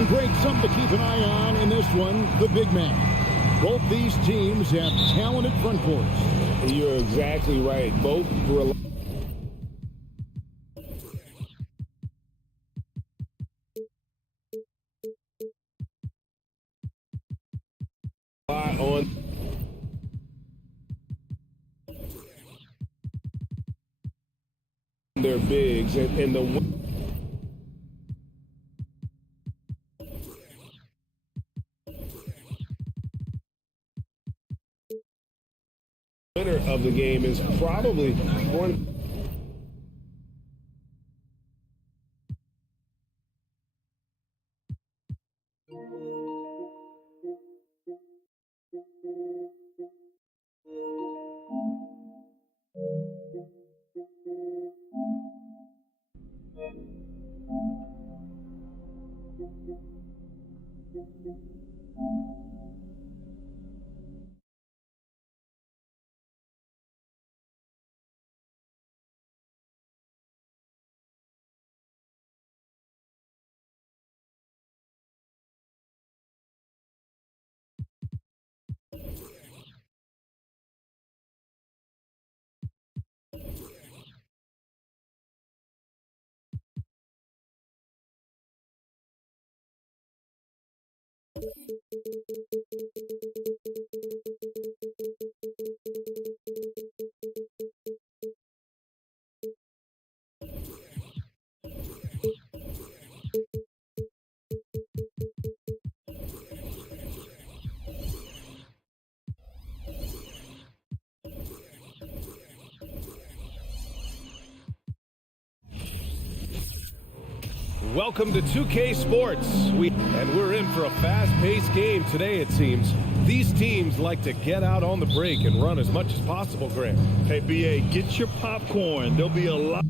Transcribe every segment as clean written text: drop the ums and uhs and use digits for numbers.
And great, something to keep an eye on in this one, the big man. Both these teams have talented front courts. You're exactly right. Both rely on their bigs, and the winner of the game is probably one. Welcome to 2K Sports. We're in for a fast-paced game today, it seems. These teams like to get out on the break and run as much as possible, Grant. Hey, BA, get your popcorn. There'll be a lot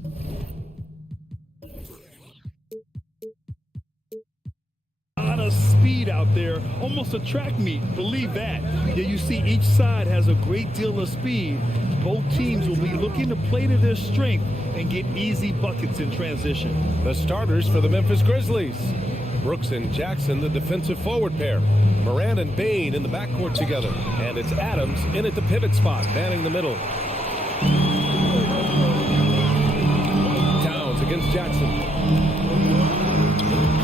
of speed out there, almost a track meet. Believe that. Yeah, you see each side has a great deal of speed. Both teams will be looking to play to their strength and get easy buckets in transition. The starters for the Memphis Grizzlies. Brooks and Jackson, the defensive forward pair. Moran and Bain in the backcourt together. And it's Adams in at the pivot spot, manning the middle. Towns against Jackson.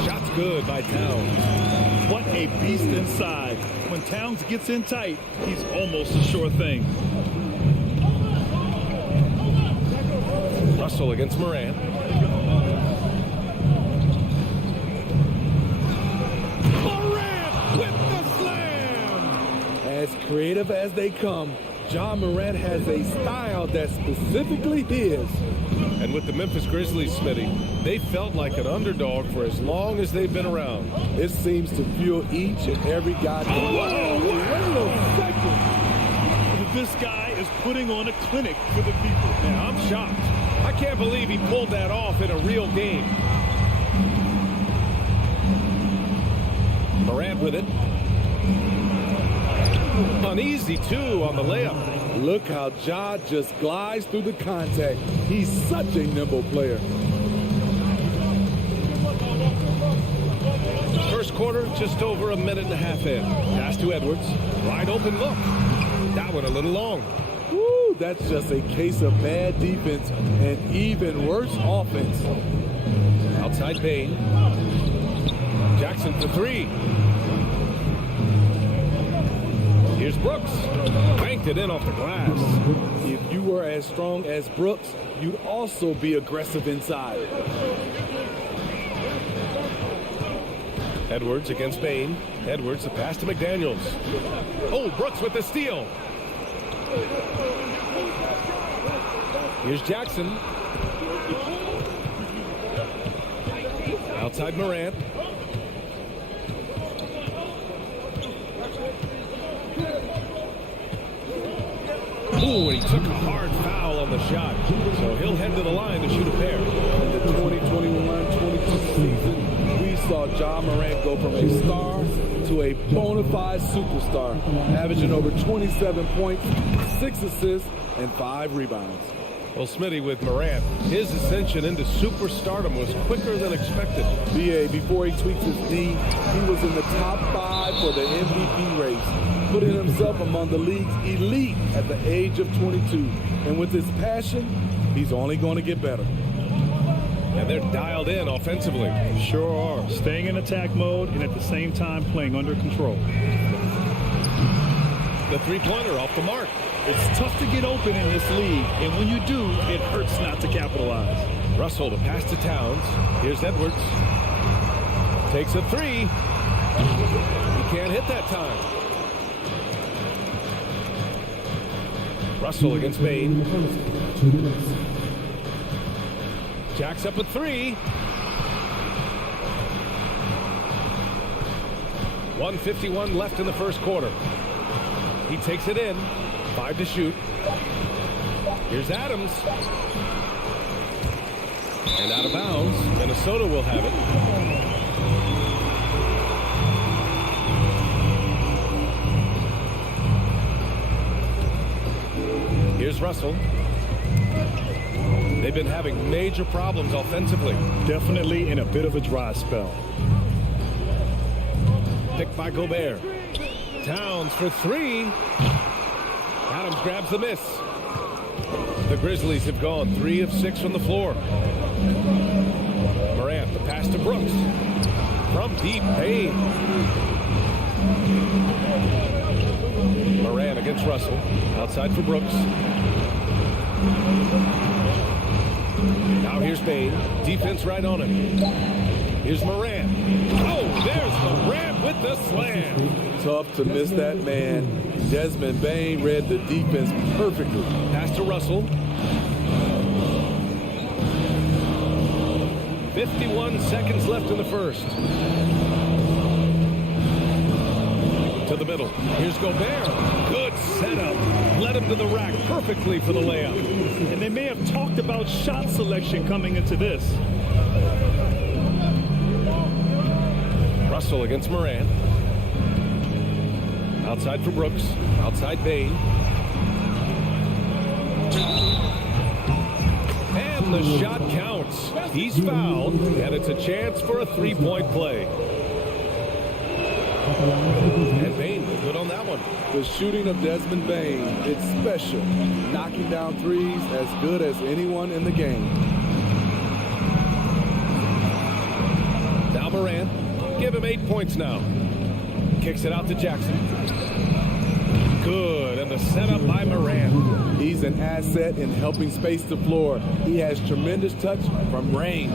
Shot's good by Towns. What a beast inside. When Towns gets in tight, he's almost a sure thing. Russell against Moran. Moran with the slam! As creative as they come, John Moran has a style that's specifically his. And with the Memphis Grizzlies, Smitty, they felt like an underdog for as long as they've been around. It seems to fuel each and every guy. Whoa, wait a second! This guy is putting on a clinic for the people. Yeah, I'm shocked. I can't believe he pulled that off in a real game. Morant with it. Uneasy, too, on the layup. Look how Ja just glides through the contact. He's such a nimble player. First quarter, just over a minute and a half in. Pass to Edwards. Wide open look. That one a little long. Woo, that's just a case of bad defense and even worse offense. Outside Bain. Jackson for three. Here's Brooks. Banked it in off the glass. If you were as strong as Brooks, you'd also be aggressive inside. Edwards against Bain. Edwards, the pass to McDaniels. Oh, Brooks with the steal. Here's Jackson. Outside Morant. Ooh, and he took a hard foul on the shot. So he'll head to the line to shoot a pair. In the 2021-22 season, we saw John Morant go from a star to a bona fide superstar, averaging over 27 points, 6 assists, and 5 rebounds. Well, Smitty, with Morant, his ascension into superstardom was quicker than expected. BA, before he tweaked his knee, he was in the top 5 for the MVP race, putting himself among the league's elite at the age of 22. And with his passion, he's only going to get better. And they're dialed in offensively. Sure are. Staying in attack mode and at the same time playing under control. The three-pointer off the mark. It's tough to get open in this league, and when you do, it hurts not to capitalize. Russell to pass to Towns. Here's Edwards. Takes a three. He can't hit that time. Russell against Bain. Jacks up a three. 1:51 left in the first quarter. He takes it in. 5 to shoot. Here's Adams. And out of bounds. Minnesota will have it. Here's Russell. They've been having major problems offensively. Definitely in a bit of a dry spell. Picked by Gobert. Towns for three. Adams grabs the miss. The Grizzlies have gone 3 of 6 from the floor. Morant, the pass to Brooks. From deep, Payne. Morant against Russell. Outside for Brooks. Now here's Payne. Defense right on him. Here's Morant. Oh, there's Morant with the slam. Tough to miss that man. Desmond Bain read the defense perfectly. Pass to Russell. 51 seconds left in the first. To the middle. Here's Gobert. Good setup. Led him to the rack perfectly for the layup. And they may have talked about shot selection coming into this. Russell against Morant. Outside for Brooks. Outside Bain. And the shot counts. He's fouled, and it's a chance for a three-point play. And Bain good on that one. The shooting of Desmond Bain, it's special. Knocking down threes as good as anyone in the game. Now Morant. Give him 8 points now. Kicks it out to Jackson. Good, and the setup by Morant. He's an asset in helping space the floor. He has tremendous touch from range.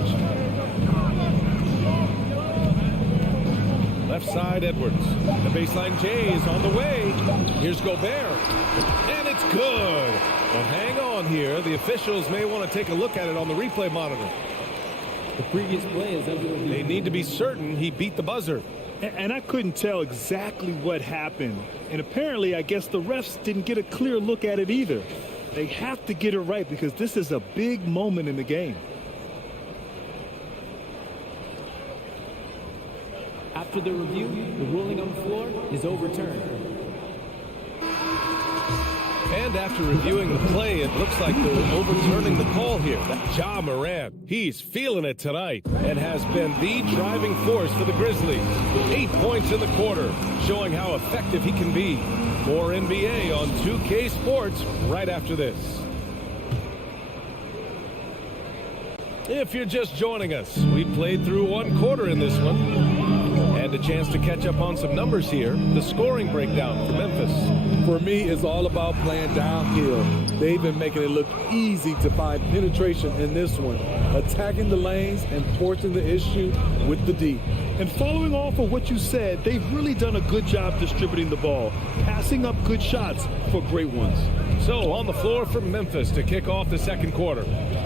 Left side, Edwards. The baseline J is on the way. Here's Gobert. And it's good. But hang on here. The officials may want to take a look at it on the replay monitor. The previous play is under review. They need to be certain he beat the buzzer. And I couldn't tell exactly what happened. And apparently, I guess the refs didn't get a clear look at it either. They have to get it right because this is a big moment in the game. After the review, the ruling on the floor is overturned. And after reviewing the play, it looks like they're overturning the call here. Ja Morant, he's feeling it tonight and has been the driving force for the Grizzlies. 8 points in the quarter, showing how effective he can be. More NBA on 2K Sports right after this. If you're just joining us, we played through 1 quarter in this one. And a chance to catch up on some numbers here. The scoring breakdown for Memphis. For me, it's all about playing downhill. They've been making it look easy to find penetration in this one, attacking the lanes and forcing the issue with the D. And following off of what you said, they've really done a good job distributing the ball, passing up good shots for great ones. So on the floor for Memphis to kick off the second quarter.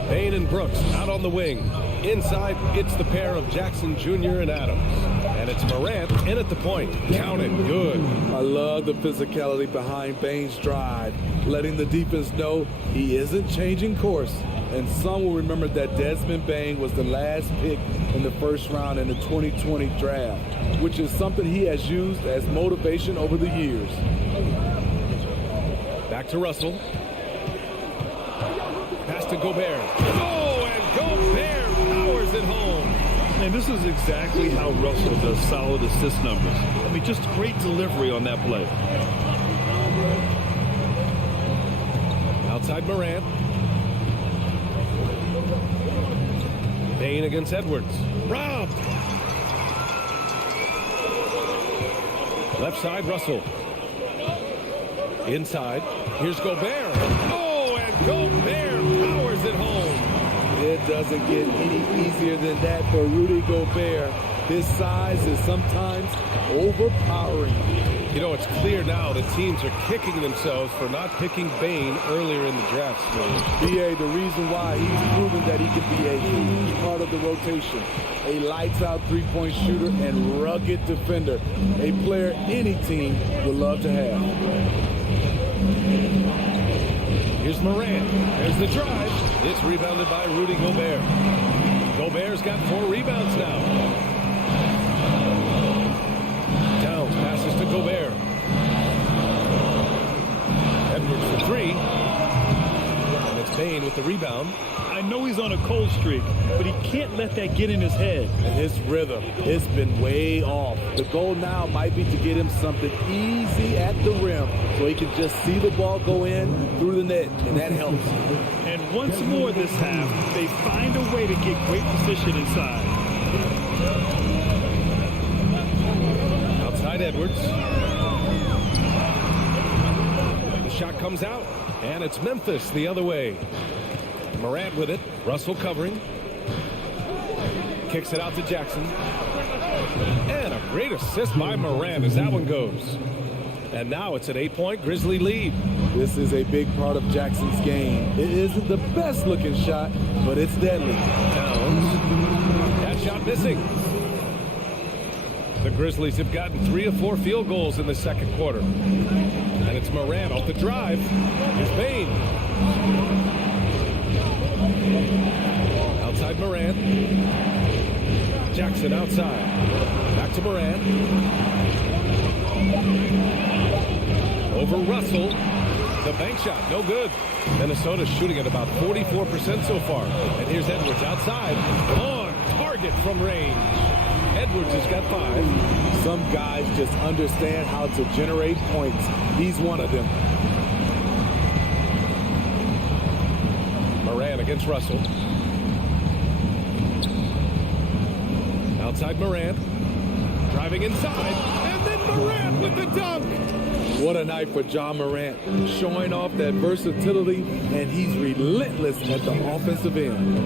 Bain and Brooks out on the wing. Inside, it's the pair of Jackson Jr. and Adams. And it's Morant in at the point. Counted good. I love the physicality behind Bain's drive, letting the defense know he isn't changing course. And some will remember that Desmond Bain was the last pick in the first round in the 2020 draft, which is something he has used as motivation over the years. Back to Russell. Pass pass to Gobert. Oh, and Gobert powers it home. And this is exactly how Russell does solid assist numbers. I mean, just great delivery on that play. Outside Morant. Bane against Edwards. Robbed. Left side, Russell. Inside. Here's Gobert. Oh, and Gobert powers it home. It doesn't get any easier than that for Rudy Gobert. His size is sometimes overpowering. You know, it's clear now that teams are kicking themselves for not picking Bane earlier in the draft. BA, the reason why he's proven that he can be a huge part of the rotation. A lights-out three-point shooter and rugged defender. A player any team would love to have. Here's Morant. There's the drive. It's rebounded by Rudy Gobert. Gobert's got 4 rebounds now. Downs passes to Gobert. Edwards for 3. And it's Bane with the rebound. I know he's on a cold streak, but he can't let that get in his head. And his rhythm, it's been way off. The goal now might be to get him something easy at the rim so he can just see the ball go in through the net, and that helps. And once more this half, they find a way to get great position inside. Outside Edwards. The shot comes out, and it's Memphis the other way. Morant with it. Russell covering. Kicks it out to Jackson. And a great assist by Morant as that one goes. And now it's an 8-point Grizzly lead. This is a big part of Jackson's game. It isn't the best looking shot, but it's deadly. Downs. That shot missing. The Grizzlies have gotten 3 of 4 field goals in the second quarter. And it's Morant off the drive. Here's Bane. Outside Morant. Jackson outside. Back to Morant. Over Russell. The bank shot, no good. Minnesota's shooting at about 44% so far. And here's Edwards outside. On target from range. Edwards has got 5. Some guys just understand how to generate points. He's one of them. Morant against Russell. Outside Morant. Driving inside. And then Morant with the dunk. What a night for John Morant. Showing off that versatility, and he's relentless at the offensive end.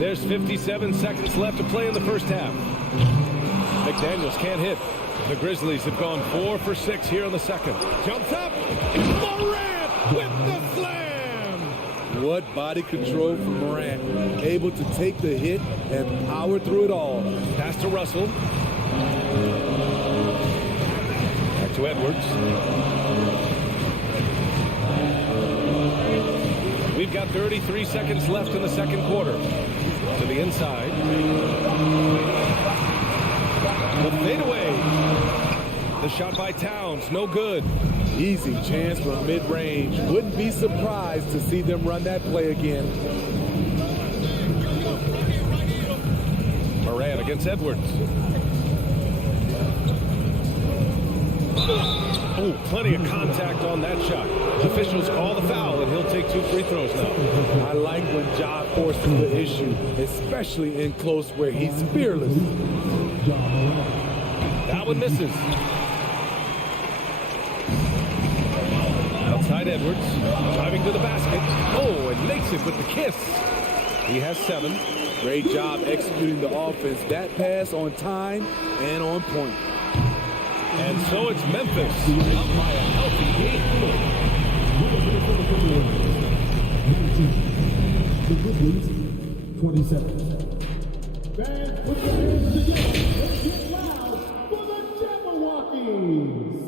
There's 57 seconds left to play in the first half. McDaniels can't hit. The Grizzlies have gone 4 for 6 here in the second. Jumps up. Morant with the slam. What body control from Morant. Able to take the hit and power through it all. Pass to Russell. Back to Edwards. We've got 33 seconds left in the second quarter. To the inside. The fadeaway. The shot by Towns, no good. Easy chance from mid-range. Wouldn't be surprised to see them run that play again. Morant against Edwards. Oh, plenty of contact on that shot. Officials call the foul, and he'll take 2 free throws now. I like when Ja forces the issue, especially in close where he's fearless. That one misses. Outside Edwards, driving to the basket. Oh, and makes it with the kiss. He has 7. Great job executing the offense. That pass on time and on point. And so it's Memphis up by a healthy 8. The Grizzlies, 27. Fans, put your hands together. Let's get loud for the Jabberwockies.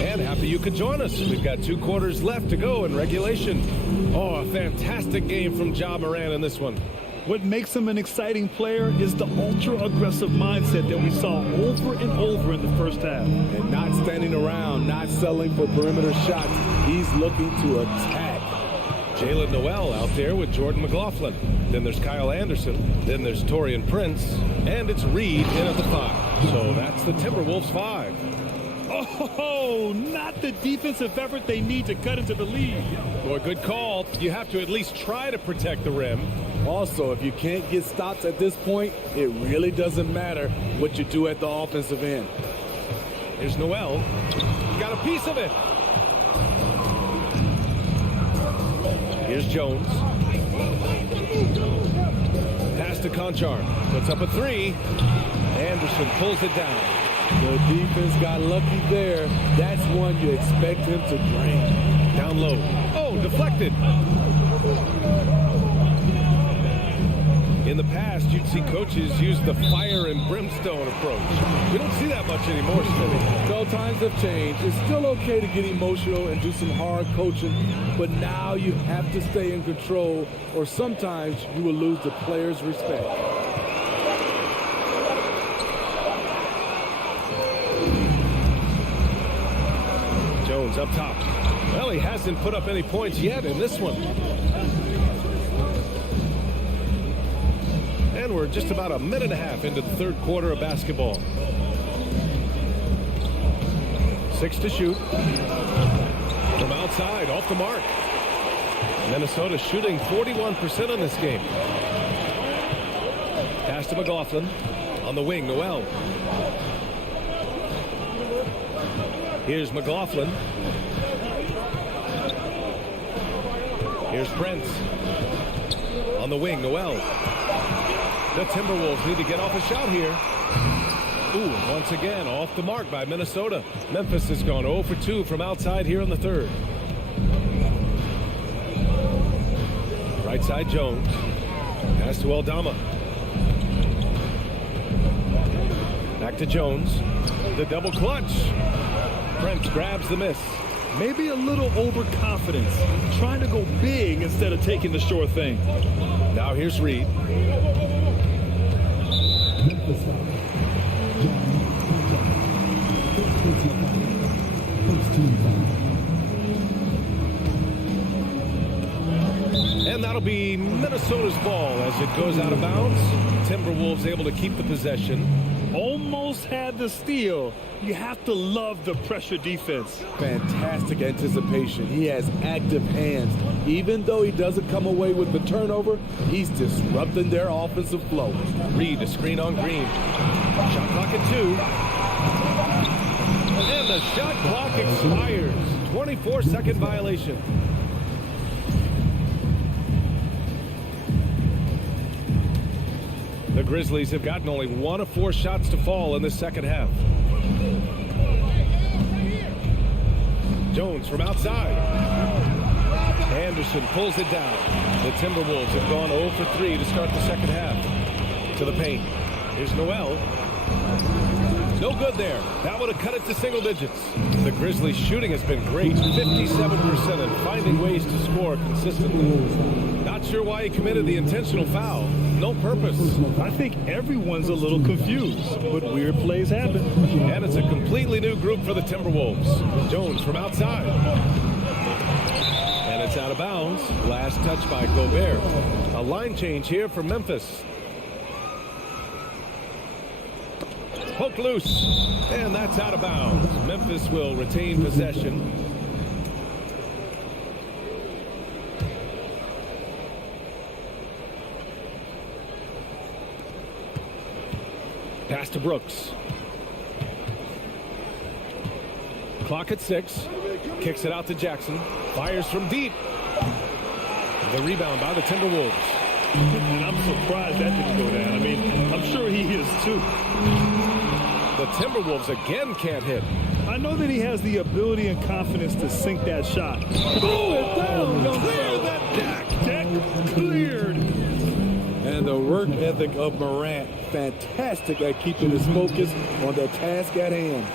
And happy you could join us. We've got 2 quarters left to go in regulation. Oh, a fantastic game from Ja Morant in this one. What makes him an exciting player is the ultra-aggressive mindset that we saw over and over in the first half. And not standing around, not settling for perimeter shots. He's looking to attack. Jalen Noel out there with Jordan McLaughlin. Then there's Kyle Anderson. Then there's Torian Prince. And it's Reed in at the 5. So that's the Timberwolves 5. Oh, not the defensive effort they need to cut into the lead. Boy, good call. You have to at least try to protect the rim. Also, if you can't get stops at this point, it really doesn't matter what you do at the offensive end. Here's Noel. Got a piece of it. Here's Jones. Pass to Conchar. Puts up a 3. Anderson pulls it down. The defense got lucky there. That's one you expect him to drain. Down low. Oh, deflected. In the past, you'd see coaches use the fire and brimstone approach. We don't see that much anymore, Smitty. No, times have changed. It's still okay to get emotional and do some hard coaching, but now you have to stay in control, or sometimes you will lose the players' respect. Jones up top. Well, he hasn't put up any points yet in this one. And we're just about a minute and a half into the third quarter of basketball. 6 to shoot. From outside, off the mark. Minnesota shooting 41% in this game. Pass to McLaughlin. On the wing, Noel. Here's McLaughlin. Here's Prince. On the wing, Noel. The Timberwolves need to get off a shot here. Ooh, once again, off the mark by Minnesota. Memphis has gone 0 for 2 from outside here in the third. Right side, Jones. Pass to Aldama. Back to Jones. The double clutch. Prince grabs the miss. Maybe a little overconfidence. Trying to go big instead of taking the sure thing. Now here's Reed. And that'll be Minnesota's ball as it goes out of bounds. Timberwolves able to keep the possession. Almost had the steal. You have to love the pressure defense. Fantastic anticipation. He has active hands. Even though he doesn't come away with the turnover, he's disrupting their offensive flow. Reed, a screen on Green. Shot clock at 2. And the shot clock expires. 24-second violation. The Grizzlies have gotten only 1 of 4 shots to fall in the second half. Jones from outside. Anderson pulls it down. The Timberwolves have gone 0 for 3 to start the second half. To the paint. Here's Noel. No good there. That would have cut it to single digits. The Grizzlies' shooting has been great. 57% and finding ways to score consistently. Not sure why he committed the intentional foul. No purpose. I think everyone's a little confused, but weird plays happen. And it's a completely new group for the Timberwolves. Jones from outside. And it's out of bounds. Last touch by Gobert. A line change here for Memphis. Poke loose. And that's out of bounds. Memphis will retain possession. Pass to Brooks. Clock at 6. Kicks it out to Jackson. Fires from deep. The rebound by the Timberwolves. And I'm surprised that didn't go down. I mean, I'm sure he is too. The Timberwolves again can't hit. I know that he has the ability and confidence to sink that shot. Clear that deck. Deck cleared. And the work ethic of Morant, fantastic at keeping his focus on the task at hand.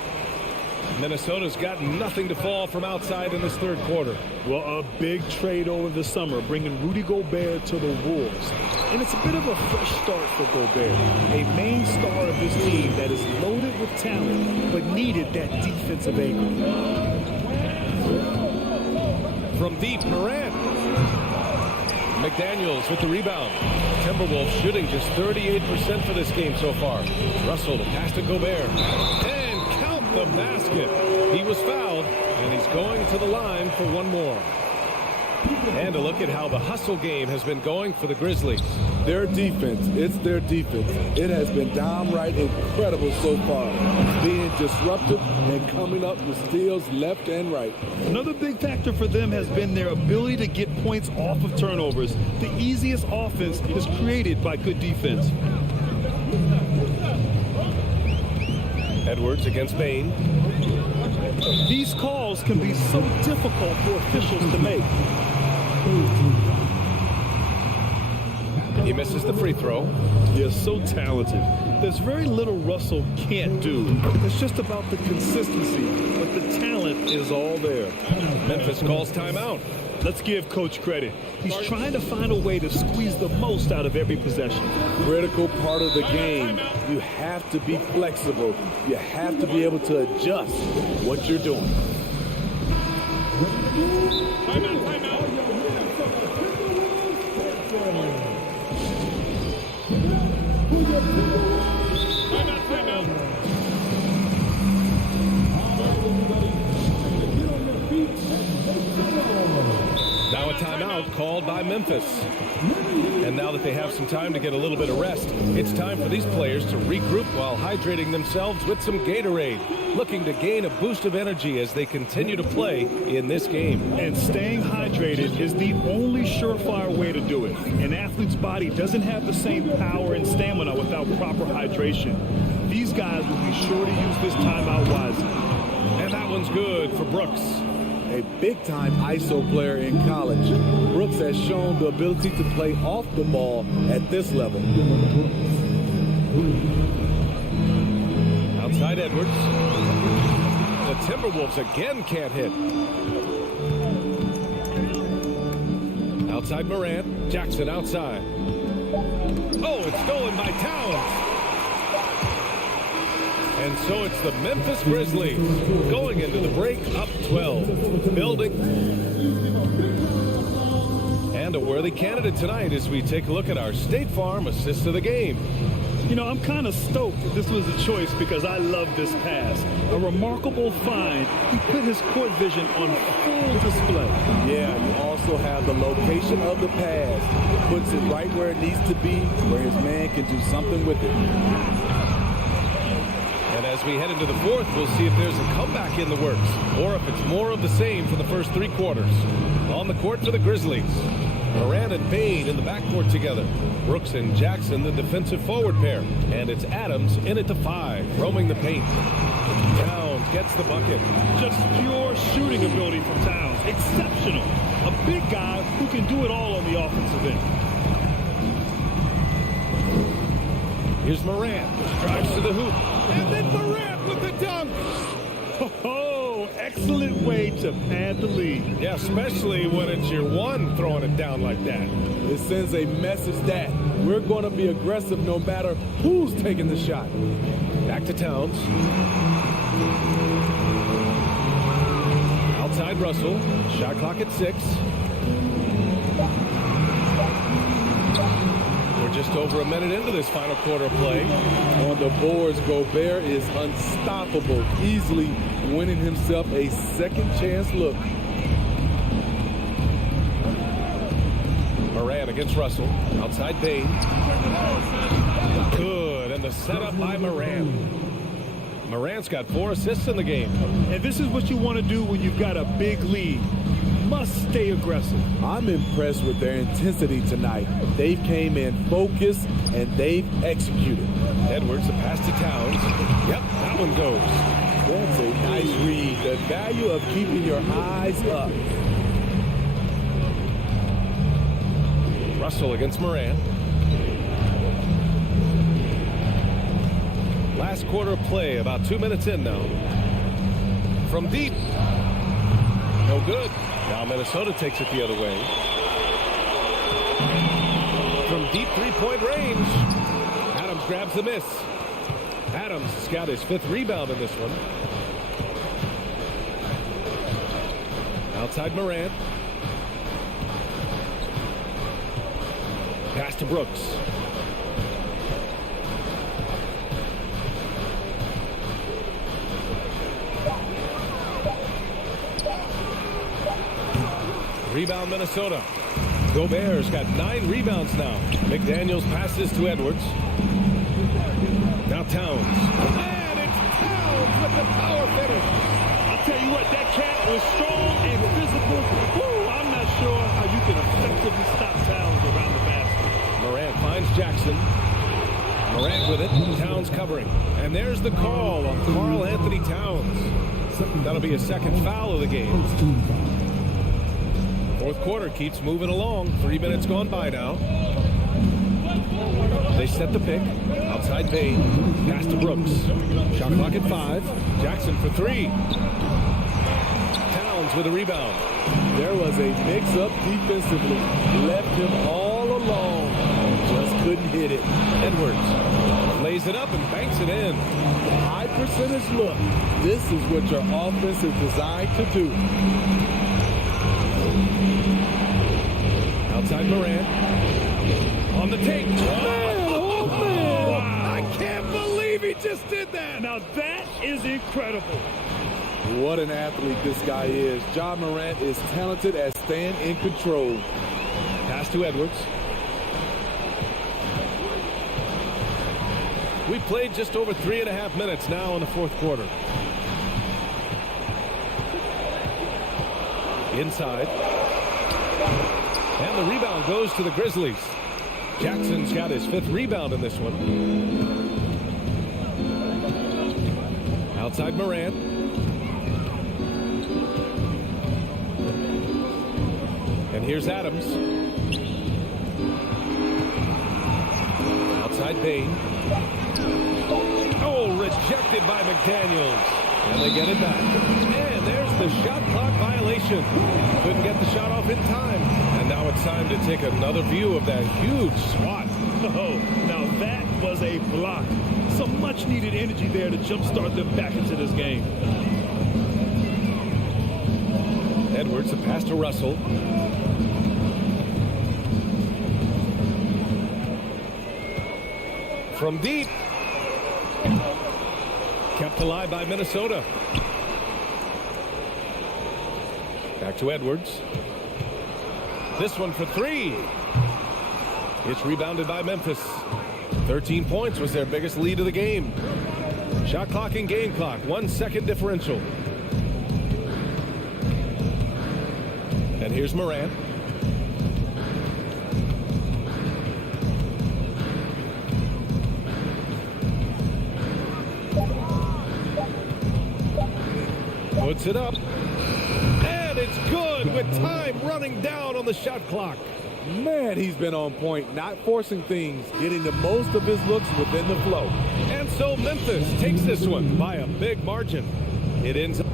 Minnesota's got nothing to fall from outside in this third quarter. Well, a big trade over the summer, bringing Rudy Gobert to the Wolves. And it's a bit of a fresh start for Gobert, a main star of this team that is loaded with talent, but needed that defensive angle. From deep, Morant. McDaniels with the rebound. Timberwolves shooting just 38% for this game so far. Russell to pass to Gobert. And count the basket. He was fouled, and he's going to the line for one more. And a look at how the hustle game has been going for the Grizzlies. Their defense, it's their defense. It has been downright incredible so far. Being disruptive and coming up with steals left and right. Another big factor for them has been their ability to get points off of turnovers. The easiest offense is created by good defense. Edwards against Bain. These calls can be so difficult for officials to make. He misses the free throw. They're so talented. There's very little Russell can't do. It's just about the consistency, but the talent is all there. Memphis calls timeout. Let's give Coach credit. He's trying to find a way to squeeze the most out of every possession. Critical part of the game. You have to be flexible. You have to be able to adjust what you're doing. Timeout. Now a timeout called by Memphis. And now that they have some time to get a little bit of rest, it's time for these players to regroup while hydrating themselves with some Gatorade, looking to gain a boost of energy as they continue to play in this game. And staying hydrated is the only surefire way to do it. An athlete's body doesn't have the same power and stamina without proper hydration. These guys will be sure to use this timeout wisely. And that one's good for Brooks. A big-time ISO player in college, Brooks has shown the ability to play off the ball at this level. Outside Edwards. The Timberwolves again can't hit. Outside Morant. Jackson outside. Oh, it's stolen by Towns. And so it's the Memphis Grizzlies going into the break up 12. Building. And a worthy candidate tonight as we take a look at our State Farm assist of the game. You know, I'm kind of stoked that this was a choice because I love this pass. A remarkable find. He put his court vision on full display. Yeah, you also have the location of the pass. Puts it right where it needs to be, where his man can do something with it. And as we head into the fourth, we'll see if there's a comeback in the works or if it's more of the same for the first three quarters. On the court for the Grizzlies. Morant and Bain in the backcourt together. Brooks and Jackson, the defensive forward pair. And it's Adams in at the 5, roaming the paint. Towns gets the bucket. Just pure shooting ability from Towns. Exceptional. A big guy who can do it all on the offensive end. Here's Morant. Drives to the hoop. And then Morant with the dunk. Oh, excellent way to pad the lead. Yeah, especially when it's your one throwing it down like that. It sends a message that we're going to be aggressive no matter who's taking the shot. Back to Towns. Outside Russell. Shot clock at 6. We're just over a minute into this final quarter of play. On the boards, Gobert is unstoppable, easily winning himself a second chance look. Morant against Russell. Outside Bain. Good. And the setup by Morant. Morant's got 4 assists in the game. And this is what you want to do when you've got a big lead. Must stay aggressive. I'm impressed with their intensity tonight. They came in focused and they've executed. Edwards, the pass to Towns. Yep, that one goes. That's a nice read. The value of keeping your eyes up. Russell against Morant. Last quarter of play, about 2 minutes in now. from deep. No good. Now Minnesota takes it the other way. From deep three-point range. Adams grabs the miss. Adams has got his 5th rebound in this one. Outside Morant. Pass to Brooks. Rebound Minnesota. Gobert's got 9 rebounds now. McDaniels passes to Edwards. Now Towns. And it's Towns with the power finish. I'll tell you what, that cat was strong and physical. Woo, I'm not sure how you can effectively stop Towns around the basket. Morant finds Jackson. Morant with it. Towns covering. And there's the call on Karl Anthony Towns. That'll be a 2nd foul of the game. 4th quarter keeps moving along. 3 minutes gone by now. They set the pick. Outside Payne. Pass to Brooks. Shot clock at 5. Jackson for 3. Towns with a rebound. There was a mix-up defensively. Left him all alone. Just couldn't hit it. Edwards lays it up and banks it in. High percentage look. This is what your offense is designed to do. Outside Morant. On the take. Oh, man. Wow. I can't believe he just did that. Now that is incredible. What an athlete this guy is. Ja Morant is talented at staying in control. Pass to Edwards. We played just over 3.5 minutes now in the 4th quarter. Inside. And the rebound goes to the Grizzlies. Jackson's got his 5th rebound in this one. Outside Morant. And here's Adams. Outside Payne. Oh, rejected by McDaniels. And they get it back. And there's the shot clock violation. Couldn't get the shot off in time. And now it's time to take another view of that huge swat. Oh, now that was a block. Some much needed energy there to jumpstart them back into this game. Edwards, a pass to Russell. From deep. Kept alive by Minnesota. Back to Edwards. This one for 3. It's rebounded by Memphis. 13 points was their biggest lead of the game. Shot clock and game clock. 1 second differential. And here's Morant. Puts it up. And it's good with time running down on the shot clock. Man, he's been on point, not forcing things, getting the most of his looks within the flow. And so Memphis takes this one by a big margin. It ends up.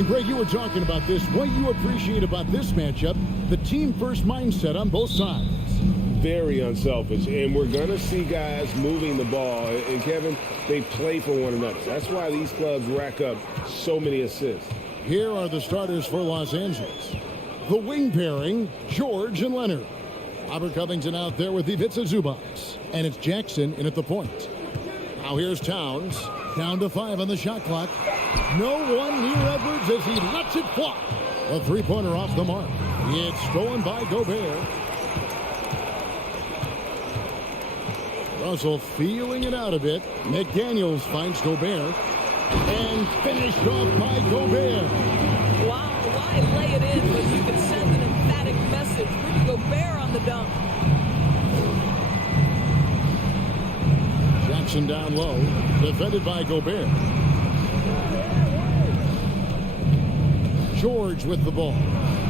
And Greg, you were talking about this. What you appreciate about this matchup, the team-first mindset on both sides. Very unselfish, and we're going to see guys moving the ball. And, Kevin, they play for one another. That's why these clubs rack up so many assists. Here are the starters for Los Angeles. The wing pairing, George and Leonard. Robert Covington out there with Ivica Zubac. And it's Jackson in at the point. Now here's Towns. Down to 5 on the shot clock. No one near Edwards as he lets it fly. A three-pointer off the mark. It's stolen by Gobert. Russell feeling it out a bit. McDaniels finds Gobert. And finished off by Gobert. Wow, why lay it in when you can send an emphatic message? Rudy Gobert on the dunk. Jackson down low. Defended by Gobert. George with the ball.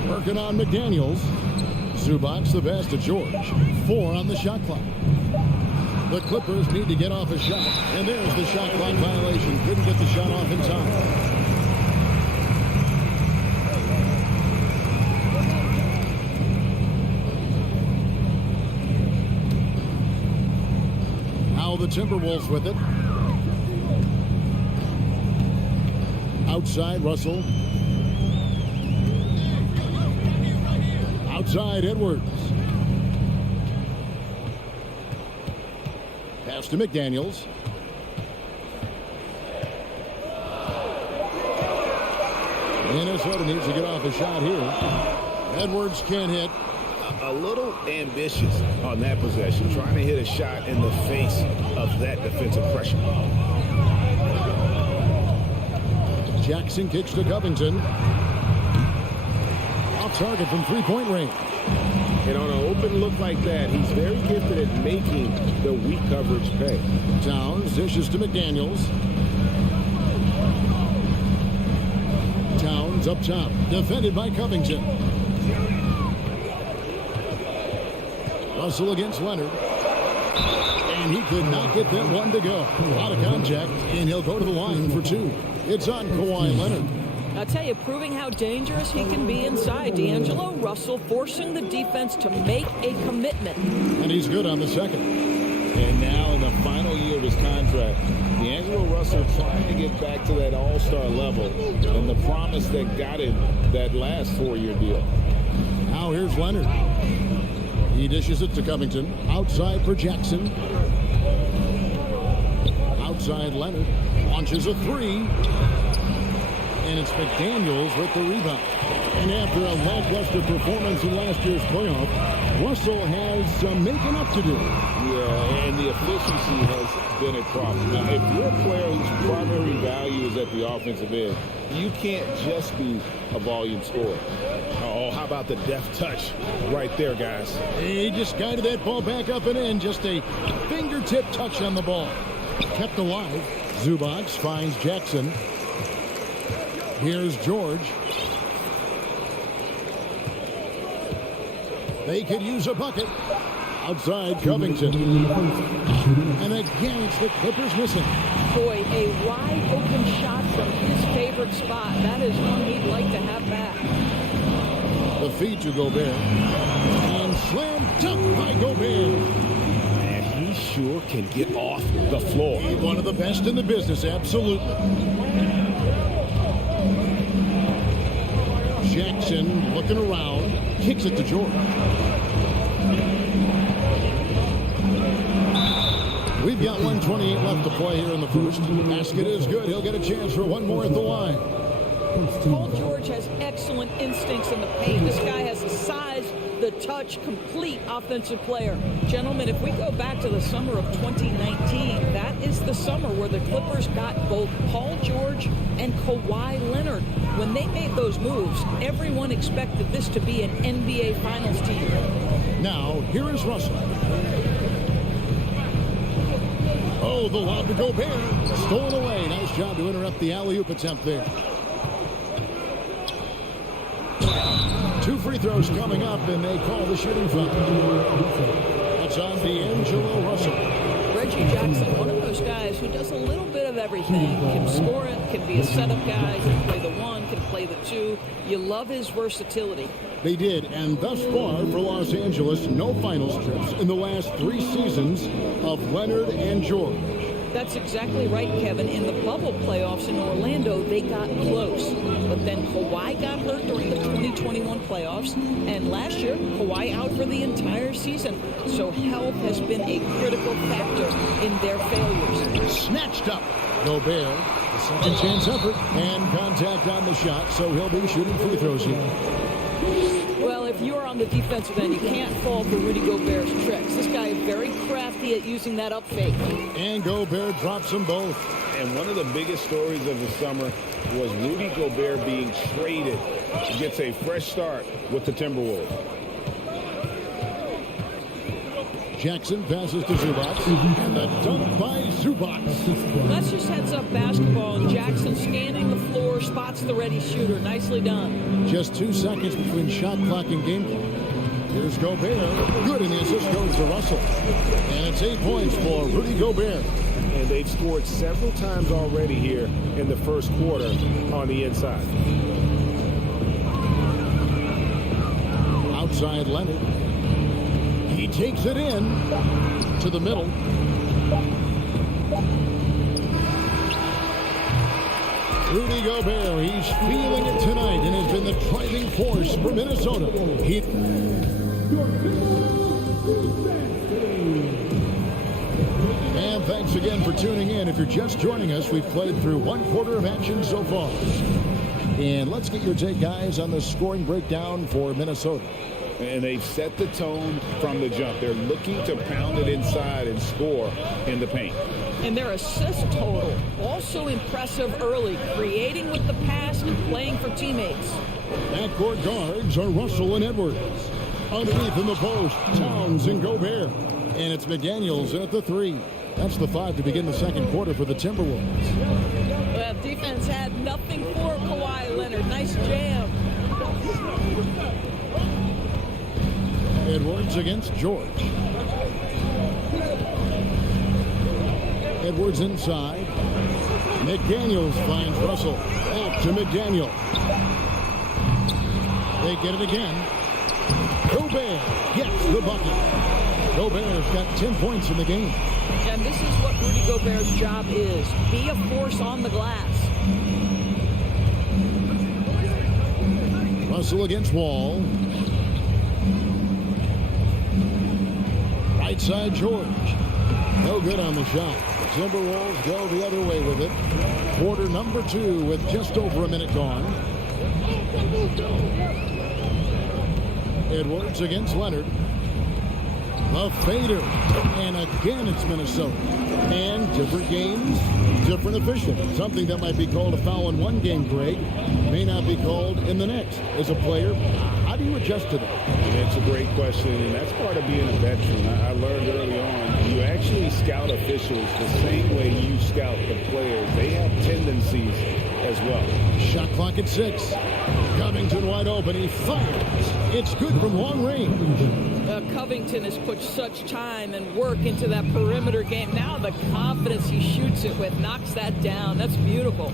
Working on McDaniels. Zubac the best to George. 4 on the shot clock. The Clippers need to get off a shot. And there's the shot clock violation. Couldn't get the shot off in time. Now the Timberwolves with it. Outside Russell. Outside Edwards. Pass to McDaniels. Minnesota needs to get off a shot here. Edwards can't hit. A little ambitious on that possession, trying to hit a shot in the face of that defensive pressure. Jackson kicks to Covington. Off target from three-point range. And on an open look like that, he's very gifted at making the weak coverage pay. Towns dishes to McDaniels. Towns up top, defended by Covington. Russell against Leonard. And he could not get that one to go. A lot of contact, and he'll go to the line for 2. It's on Kawhi Leonard. I'll tell you, proving how dangerous he can be inside. D'Angelo Russell forcing the defense to make a commitment. And he's good on the second. And now in the final year of his contract, D'Angelo Russell trying to get back to that all-star level and the promise that got him that last 4-year deal. Now here's Leonard. He dishes it to Covington. Outside for Jackson. Outside Leonard. Launches a 3. And it's McDaniels with the rebound. And after a lackluster performance in last year's playoff, Russell has some making up to do. Yeah, and the officials efficiency has been a problem. Now, if you're a player whose primary value is at the offensive end, you can't just be a volume scorer. Oh, how about the deft touch right there, guys? He just guided that ball back up and in. Just a fingertip touch on the ball. Kept alive. Zubac finds Jackson. Here's George. They could use a bucket. Outside Covington. And again, it's the Clippers missing. Boy, a wide open shot from his favorite spot. That is one he'd like to have back. The feed to Gobert. And slam dunk by Gobert. And he sure can get off the floor. One of the best in the business, absolutely. Jackson looking around. Kicks it to George. We've got 1:28 left to play here in the first. Basket is good. He'll get a chance for one more at the line. Paul George has excellent instincts in the paint. This guy has the size, the touch, complete offensive player. Gentlemen, if we go back to the summer of 2019, that is the summer where the Clippers got both Paul George and Kawhi Leonard. When they made those moves, everyone expected this to be an NBA Finals team. Now, here is Russell. Oh, the lob to Gobert. Stolen away. Nice job to interrupt the alley-oop attempt there. 2 free throws coming up, and they call the shooting foul. That's on D'Angelo Russell. Reggie Jackson, one of those guys who does a little bit of everything. Can score it, can be a setup guy, can play the 1, can play the 2. You love his versatility. They did, and thus far for Los Angeles, no finals trips in the last 3 seasons of Leonard and George. That's exactly right, Kevin. In the bubble playoffs in Orlando, they got close. But then Kawhi got hurt during the 2021 playoffs. And last year, Kawhi out for the entire season. So health has been a critical factor in their failures. Snatched up. Gobert, the second chance effort, and contact on the shot, so he'll be shooting free throws here. Well, if you're on the defensive end, you can't fall for Rudy Gobert's tricks. This guy is very crafty at using that up fake. And Gobert drops them both. And one of the biggest stories of the summer was Rudy Gobert being traded. He gets a fresh start with the Timberwolves. Jackson passes to Zubac, and the dunk by Zubac. That's just heads-up basketball, and Jackson scanning the floor, spots the ready shooter. Nicely done. Just 2 seconds between shot clock and game clock. Here's Gobert. Good, and the assist goes to Russell. And it's 8 points for Rudy Gobert. And they've scored several times already here in the first quarter on the inside. Outside Leonard. He takes it in to the middle. Rudy Gobert, he's feeling it tonight and has been the driving force for Minnesota. And thanks again for tuning in. If you're just joining us, we've played through 1 quarter of action so far. And let's get your take, guys, on the scoring breakdown for Minnesota. And they've set the tone from the jump. They're looking to pound it inside and score in the paint. And their assist total, also impressive early, creating with the pass and playing for teammates. Backcourt guards are Russell and Edwards. Underneath in the post, Towns and Gobert. And it's McDaniels in at the 3. That's the 5 to begin the second quarter for the Timberwolves. Well, defense had nothing for Kawhi Leonard. Nice jam. Edwards against George. Edwards inside. McDaniels finds Russell. Back to McDaniel. They get it again. Gobert gets the bucket. Gobert's got 10 points in the game. And this is what Rudy Gobert's job is. Be a force on the glass. Russell against Wall. Right side George. No good on the shot. Timberwolves go the other way with it. Quarter number 2 with just over a minute gone. Edwards against Leonard. The fader. And again, it's Minnesota. And different games, different officials. Something that might be called a foul in one game, Greg, may not be called in the next. As a player, how do you adjust to that? It's a great question, and that's part of being a veteran. I learned early on, you actually scout officials the same way you scout the players. They have tendencies as well. Shot clock at 6. Covington wide open. He fires. It's good from long range. Covington has put such time and work into that perimeter game. Now the confidence he shoots it with knocks that down. That's beautiful.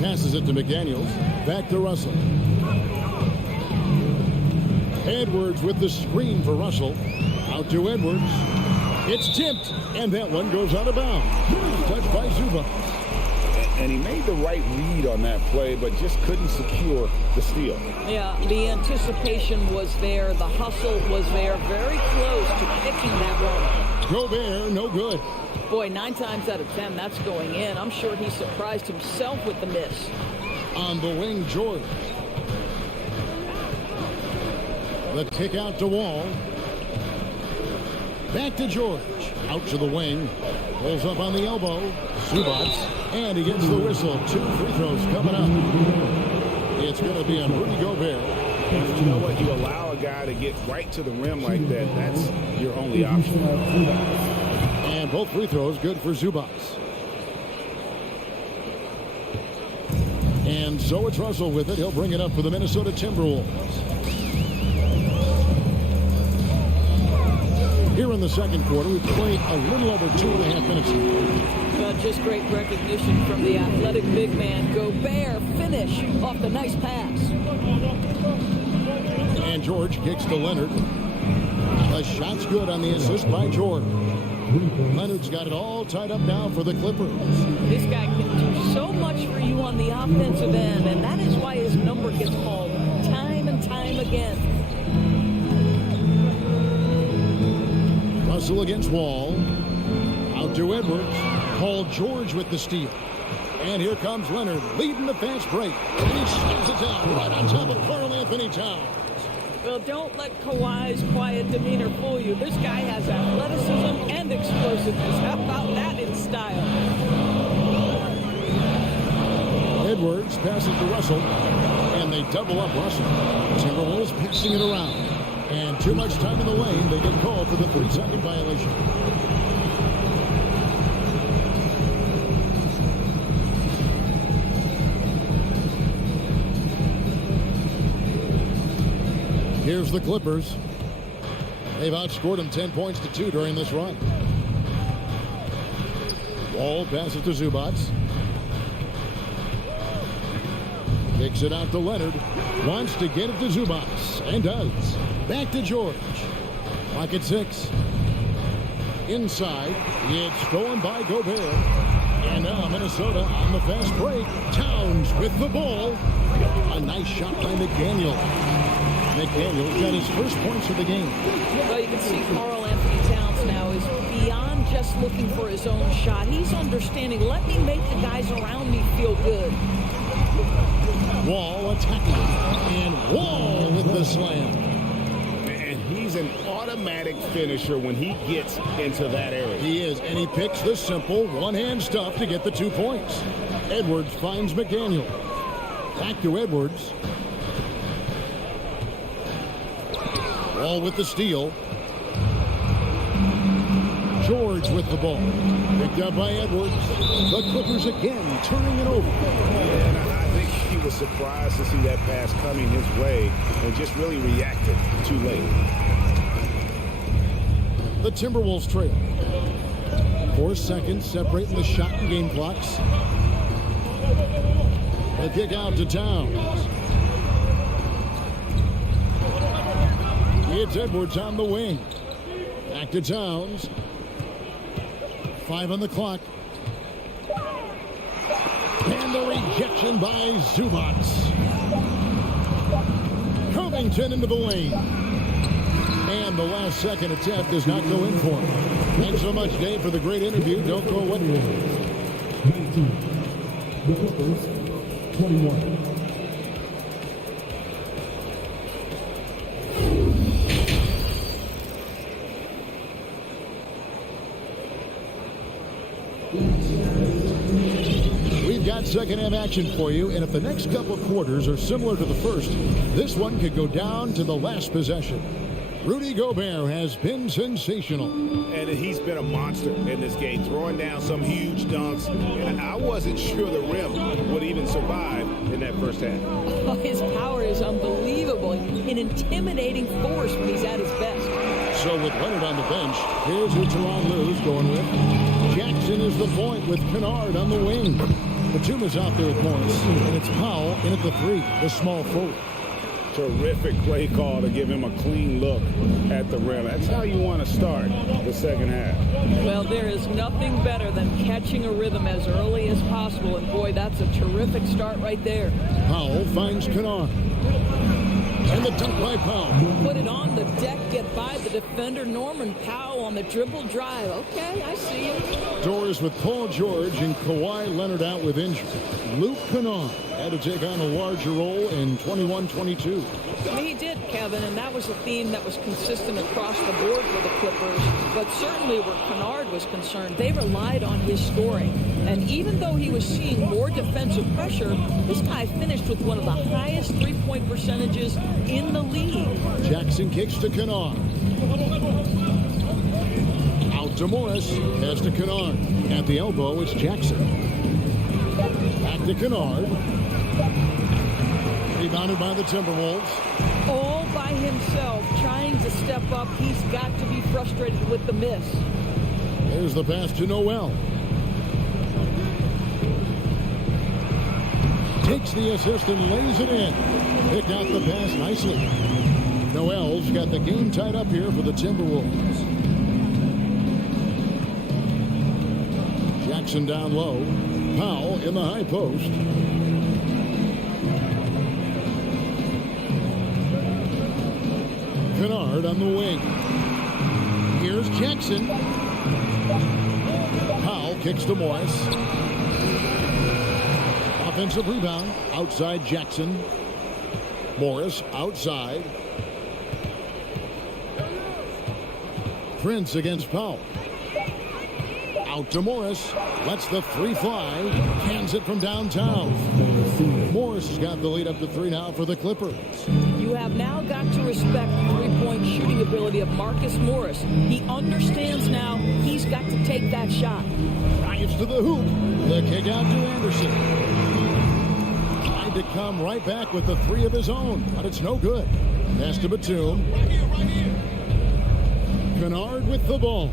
Passes it to McDaniels. Back to Russell. Edwards with the screen for Russell. Out to Edwards. It's tipped, and that one goes out of bounds. Touched by Zubac. And he made the right read on that play, but just couldn't secure the steal. Yeah, the anticipation was there. The hustle was there. Very close to picking that one. Gobert, no good. Boy, 9 times out of 10, that's going in. I'm sure he surprised himself with the miss. On the wing, George. The kick out to Wall. Back to George. Out to the wing. Pulls up on the elbow. Zubac. And he gets the whistle. 2 free throws coming up. It's going to be on Rudy Gobert. You know what? You allow a guy to get right to the rim like that. That's your only option. And both free throws good for Zubac. And so it's Russell with it. He'll bring it up for the Minnesota Timberwolves. Here in the second quarter, we've played a little over 2.5 minutes. Just great recognition from the athletic big man. Gobert finish off the nice pass. And George kicks to Leonard. The shot's good on the assist by George. Leonard's got it all tied up now for the Clippers. This guy can do so much for you on the offensive end, and that is why his number gets called time and time again. Russell against Wall. Out to Edwards. Paul George with the steal. And here comes Leonard leading the fast break. And he slams it down right on top of Karl Anthony Towns. Well, don't let Kawhi's quiet demeanor fool you. This guy has athleticism and explosiveness. How about that in style? Edwards passes to Russell. And they double up Russell. Timberwolves passing it around. And too much time in the lane. They get called for the 3-second violation. Here's the Clippers. They've outscored them 10 points to 2 during this run. Wall passes to Zubac. Kicks it out to Leonard. Wants to get it to Zubac. And does. Back to George. Clock at 6. Inside. It's stolen by Gobert. And now Minnesota on the fast break. Towns with the ball. A nice shot by McDaniel. McDaniel's got his first points of the game. Well, you can see Karl Anthony Towns now is beyond just looking for his own shot. He's understanding, let me make the guys around me feel good. Wall attacking. And Wall with the slam. And he's an automatic finisher when he gets into that area. He is, and he picks the simple one-hand stuff to get the 2 points. Edwards finds McDaniel. Back to Edwards. Wall with the steal. George with the ball. Picked up by Edwards. The Clippers again turning it over. And I think he was surprised to see that pass coming his way and just really reacted too late. The Timberwolves trail. 4 seconds separating the shot and game clocks. The kick out to Towns. It's Edwards on the wing. Back to Towns. 5 on the clock. And the rejection by Zubac. Covington into the lane. And the last second attempt does not go in for him. Thanks so much, Dave, for the great interview. Don't go away. 19. The Clippers, 21. We've got second half action for you, and if the next couple of quarters are similar to the first, this one could go down to the last possession. Rudy Gobert has been sensational. And he's been a monster in this game, throwing down some huge dunks. And I wasn't sure the rim would even survive in that first half. Oh, his power is unbelievable. An intimidating force when he's at his best. So with Leonard on the bench, here's who Teron Lue's going with. Jackson is the point with Kennard on the wing. Batuma's out there with Morris, and it's Powell in at the 3, the small forward. Terrific play call to give him a clean look at the rim. That's how you want to start the second half. Well, there is nothing better than catching a rhythm as early as possible, and boy, that's a terrific start right there. Powell finds Kennard. And the dunk by Powell. Put it on the deck, get by the defender. Norman Powell on the dribble drive. Okay, I see you. Doors with Paul George and Kawhi Leonard out with injury. Luke Kennard had to take on a larger role in 21-22. I mean, he did, Kevin, and that was a theme that was consistent across the board for the Clippers. But certainly where Kennard was concerned, they relied on his scoring. And even though he was seeing more defensive pressure, this guy finished with one of the highest three-point percentages in the league. Jackson kicks to Kennard. Out to Morris. Pass to Kennard. At the elbow, it's Jackson. Back to Kennard. Rebounded by the Timberwolves. All by himself, trying to step up. He's got to be frustrated with the miss. There's the pass to Noel. Takes the assist and lays it in. Picked out the pass nicely. Noel's got the game tied up here for the Timberwolves. Jackson down low. Powell in the high post. Kennard on the wing. Here's Jackson. Powell kicks to Morris. Offensive rebound. Outside Jackson. Morris outside. Prince against Powell. Out to Morris. Lets the 3 fly. Hands it from downtown. Morris has got the lead up to 3 now for the Clippers. You have now got to respect the three-point shooting ability of Marcus Morris. He understands now he's got to take that shot. Drives to the hoop. The kick out to Anderson. Tried to come right back with the 3 of his own, but it's no good. Pass to Batum. Kennard with the ball.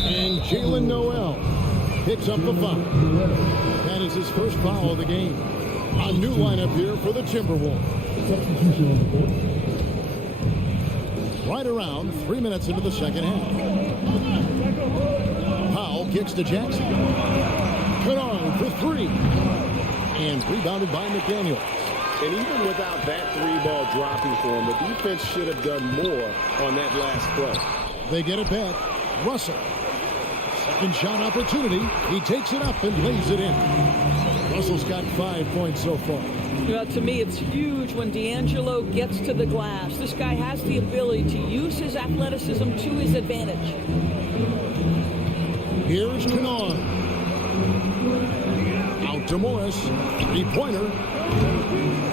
And Jalen Noel picks up the foul. That is his first foul of the game. A new lineup here for the Timberwolves. Right around 3 minutes into the second half. Powell kicks to Jackson. Kennard for 3. And rebounded by McDaniels. And even without that 3-ball dropping for him, the defense should have done more on that last play. They get it back. Russell. Second shot opportunity. He takes it up and lays it in. Russell's got 5 points so far. Well, to me, it's huge when D'Angelo gets to the glass. This guy has the ability to use his athleticism to his advantage. Here's Kennard. Out to Morris. 3-pointer.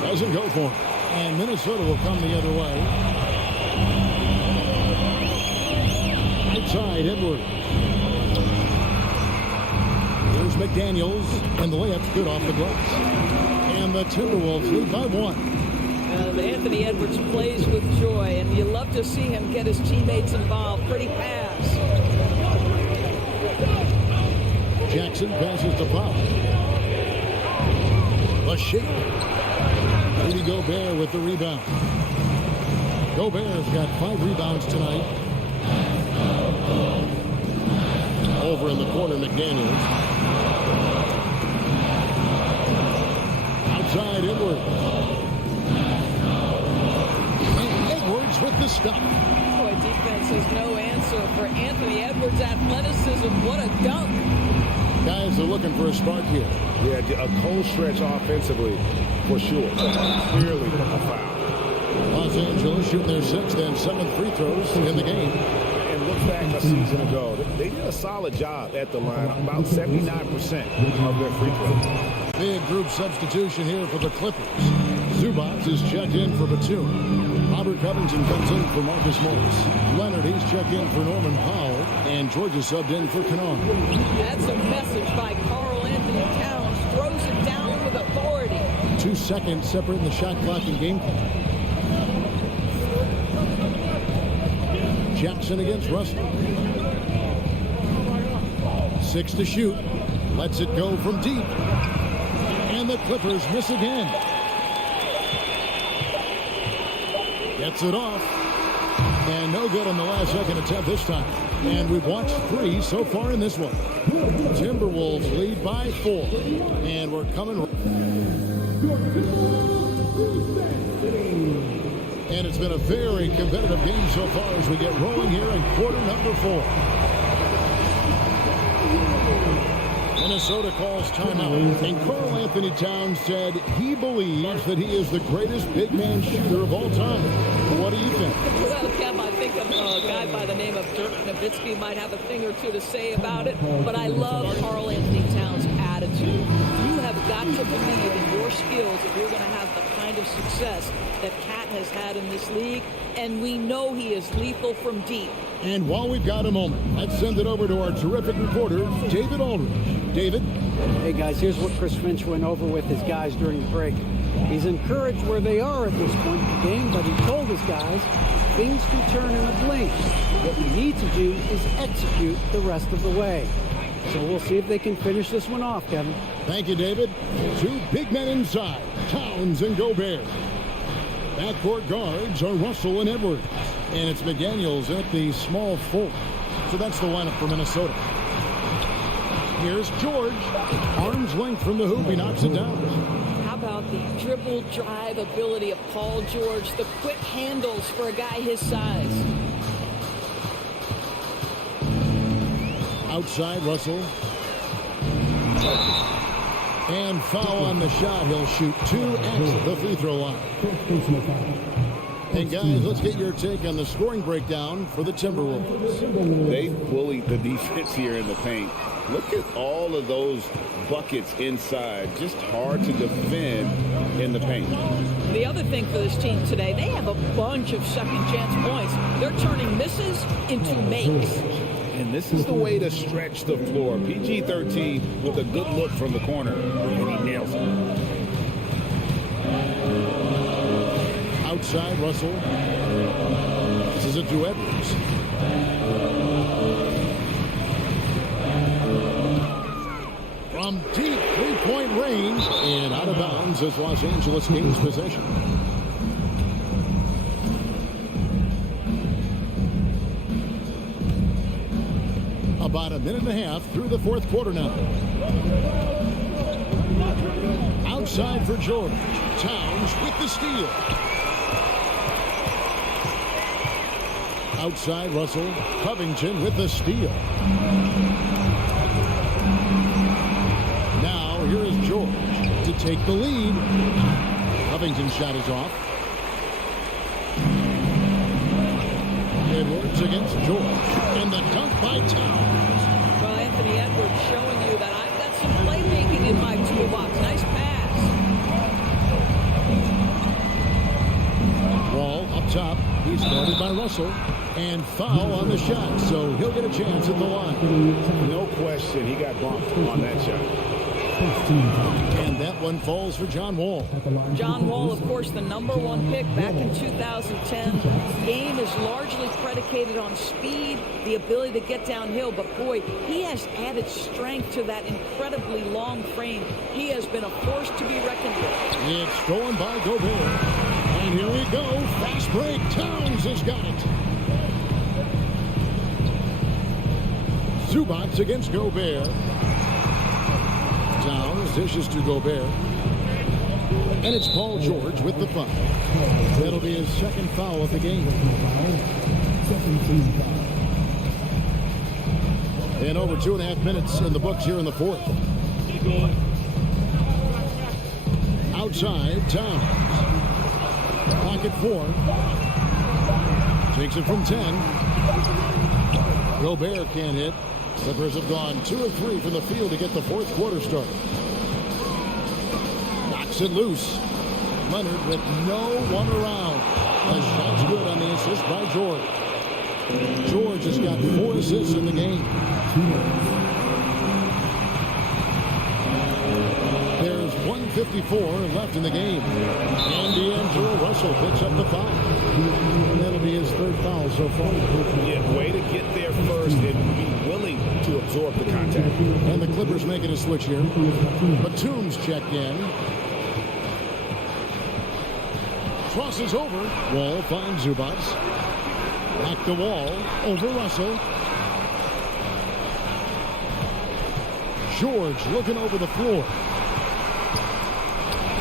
Doesn't go for him. And Minnesota will come the other way. Outside Edwards. Here's McDaniels. And the layup's good off the glass. And the Timberwolves lead by 1. Anthony Edwards plays with joy, and you love to see him get his teammates involved. Pretty pass. Jackson passes to Powell. The shake. Rudy Gobert with the rebound. Gobert's got 5 rebounds tonight. Over in the corner, McDaniels. Outside Edwards. And Edwards with the stop. Boy, defense has no answer for Anthony Edwards' athleticism. What a dunk. Guys are looking for a spark here. Yeah, a cold stretch offensively, for sure. Clearly a foul. Los Angeles shooting their 6th and 7th free throws in the game. And look back a season ago, they did a solid job at the line, about 79% of their free throws. Big group substitution here for the Clippers. Zubac is checked in for Batum. Robert Covington comes in for Marcus Morris. Leonard, he's checked in for Norman Powell. And George is subbed in for Kennard. That's a message by Karl Anthony Towns. Throws it down with authority. 2 seconds separating the shot clock and game clock. Jackson against Russell. 6 to shoot. Lets it go from deep. And the Clippers miss again. Gets it off. And no good on the last second attempt this time. And we've watched 3 so far in this one. Timberwolves lead by 4. And we're coming. And it's been a very competitive game so far as we get rolling here in quarter number 4. Minnesota calls timeout. And Karl Anthony Towns said he believes that he is the greatest big man shooter of all time. What do you think? Well, Kev, I think a guy by the name of Dirk Nowitzki might have a thing or two to say about it, but I love Karl Anthony Towns' attitude. You have got to believe in your skills if you're going to have the kind of success that Cat has had in this league, and we know he is lethal from deep. And while we've got a moment, let's send it over to our terrific reporter, David Aldridge. David? Hey, guys, here's what Chris Finch went over with his guys during the break. He's encouraged where they are at this point in the game, but he told his guys things can turn in a blink. What we need to do is execute the rest of the way. So we'll see if they can finish this one off, Kevin. Thank you, David. 2 big men inside, Towns and Gobert. Backcourt guards are Russell and Edwards. And it's McDaniels at the small forward. So that's the lineup for Minnesota. Here's George. Arm's length from the hoop. He knocks it down. How about the dribble drive ability of Paul George? The quick handles for a guy his size. Outside, Russell. And foul on the shot. He'll shoot 2 at the free throw line. And guys, let's get your take on the scoring breakdown for the Timberwolves. They bullied the defense here in the paint. Look at all of those buckets inside. Just hard to defend in the paint. The other thing for this team today, they have a bunch of second chance points. They're turning misses into makes. And this is the way to stretch the floor. PG-13 with a good look from the corner, and he nails it. Outside, Russell. This is it to Edwards. From deep three-point range and out of bounds as Los Angeles gains possession. About a minute and a half through the fourth quarter now. Outside for George. Towns with the steal. Outside, Russell. Covington with the steal. Now, here is George to take the lead. Covington's shot is off. Edwards against George. And the dunk by Towns. Well, Anthony Edwards showing you that I've got some playmaking in my toolbox. Nice pass. Wall up top. He's guarded by Russell. And foul on the shot, so he'll get a chance at the line. No question, he got bumped on that shot. And that one falls for John Wall. John Wall, of course, the #1 pick back in 2010. Game is largely predicated on speed, the ability to get downhill. But, boy, he has added strength to that incredibly long frame. He has been a force to be reckoned with. It's going by Gobert. And here we go. Fast break. Towns has got it. Zubac against Gobert. Towns dishes to Gobert. And it's Paul George with the foul. That'll be his second foul of the game. And over 2.5 minutes in the books here in the fourth. Outside, Towns. Clock at 4. Takes it from 10. Gobert can't hit. Clippers have gone 2 of 3 from the field to get the fourth quarter started. Knocks it loose. Leonard with no one around. The shot's good on the assist by George. George has got 4 assists in the game. There's 1:54 left in the game. And D'Angelo Russell picks up the foul. And that'll be his 3rd foul so far. Yeah, way to get there first and be willing to absorb the contact. And the Clippers making a switch here. Batum's checked in. Crosses over. Wall finds Zubac. Back the Wall. Over Russell. George looking over the floor.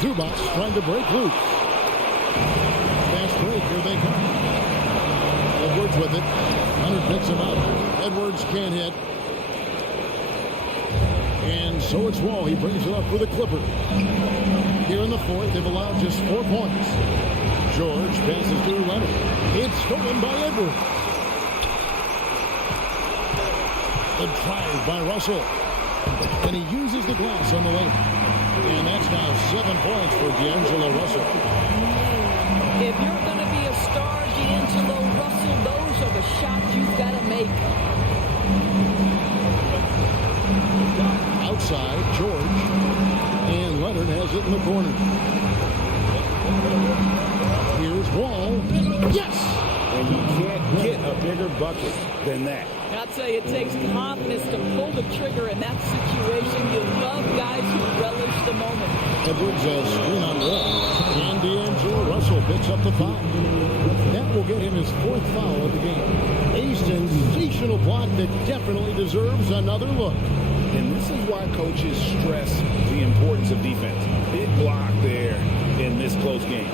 Zubac trying to break loose. Fast break. Here they come. Edwards with it. Leonard picks him up. Edwards can't hit. And so it's Wall. He brings it up for the Clippers. Here in the fourth, they've allowed just 4 points. George passes to Leonard. It's stolen by Edwards. Good drive by Russell. And he uses the glass on the layup. And that's now 7 points for D'Angelo Russell. If you're going to be a star, D'Angelo Russell, those are the shots you've got to make. Outside, George. And Leonard has it in the corner. Here's Wall. Yes! And you can't get a bigger bucket than that. I'll tell you, it takes confidence to pull the trigger in that situation. You love guys who relish the moment. Edwards a screen on Wall. And D'Angelo Russell picks up the foul. That will get him his 4th foul of the game. A sensational block that definitely deserves another look. And this is why coaches stress the importance of defense. Big block there in this close game.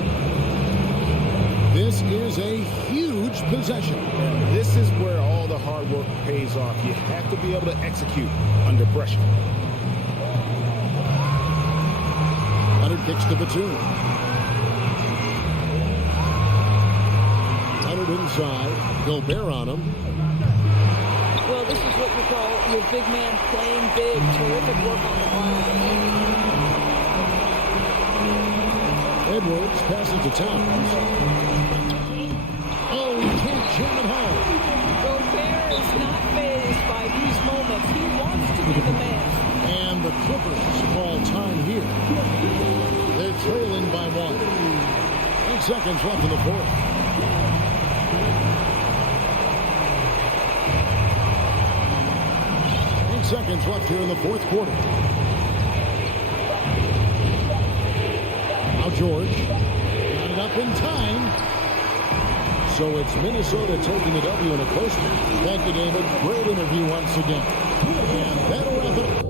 This is a huge possession. And this is where all the hard work pays off. You have to be able to execute under pressure. Leonard kicks to Batum. Leonard inside. Gobert on him. Well, this is what we call your big man playing big. Terrific work on the glass. Edwards passes to Towns. Oh, he can't jam it home. Gobert is not fazed by these moments. He wants to be the man. And the Clippers call time here. They're trailing by 1. 8 seconds left in the fourth. Seconds left here in the fourth quarter. Now George got it up in time. So it's Minnesota taking a W in a close one. Thank you, David. Great interview once again. And that'll wrap it up.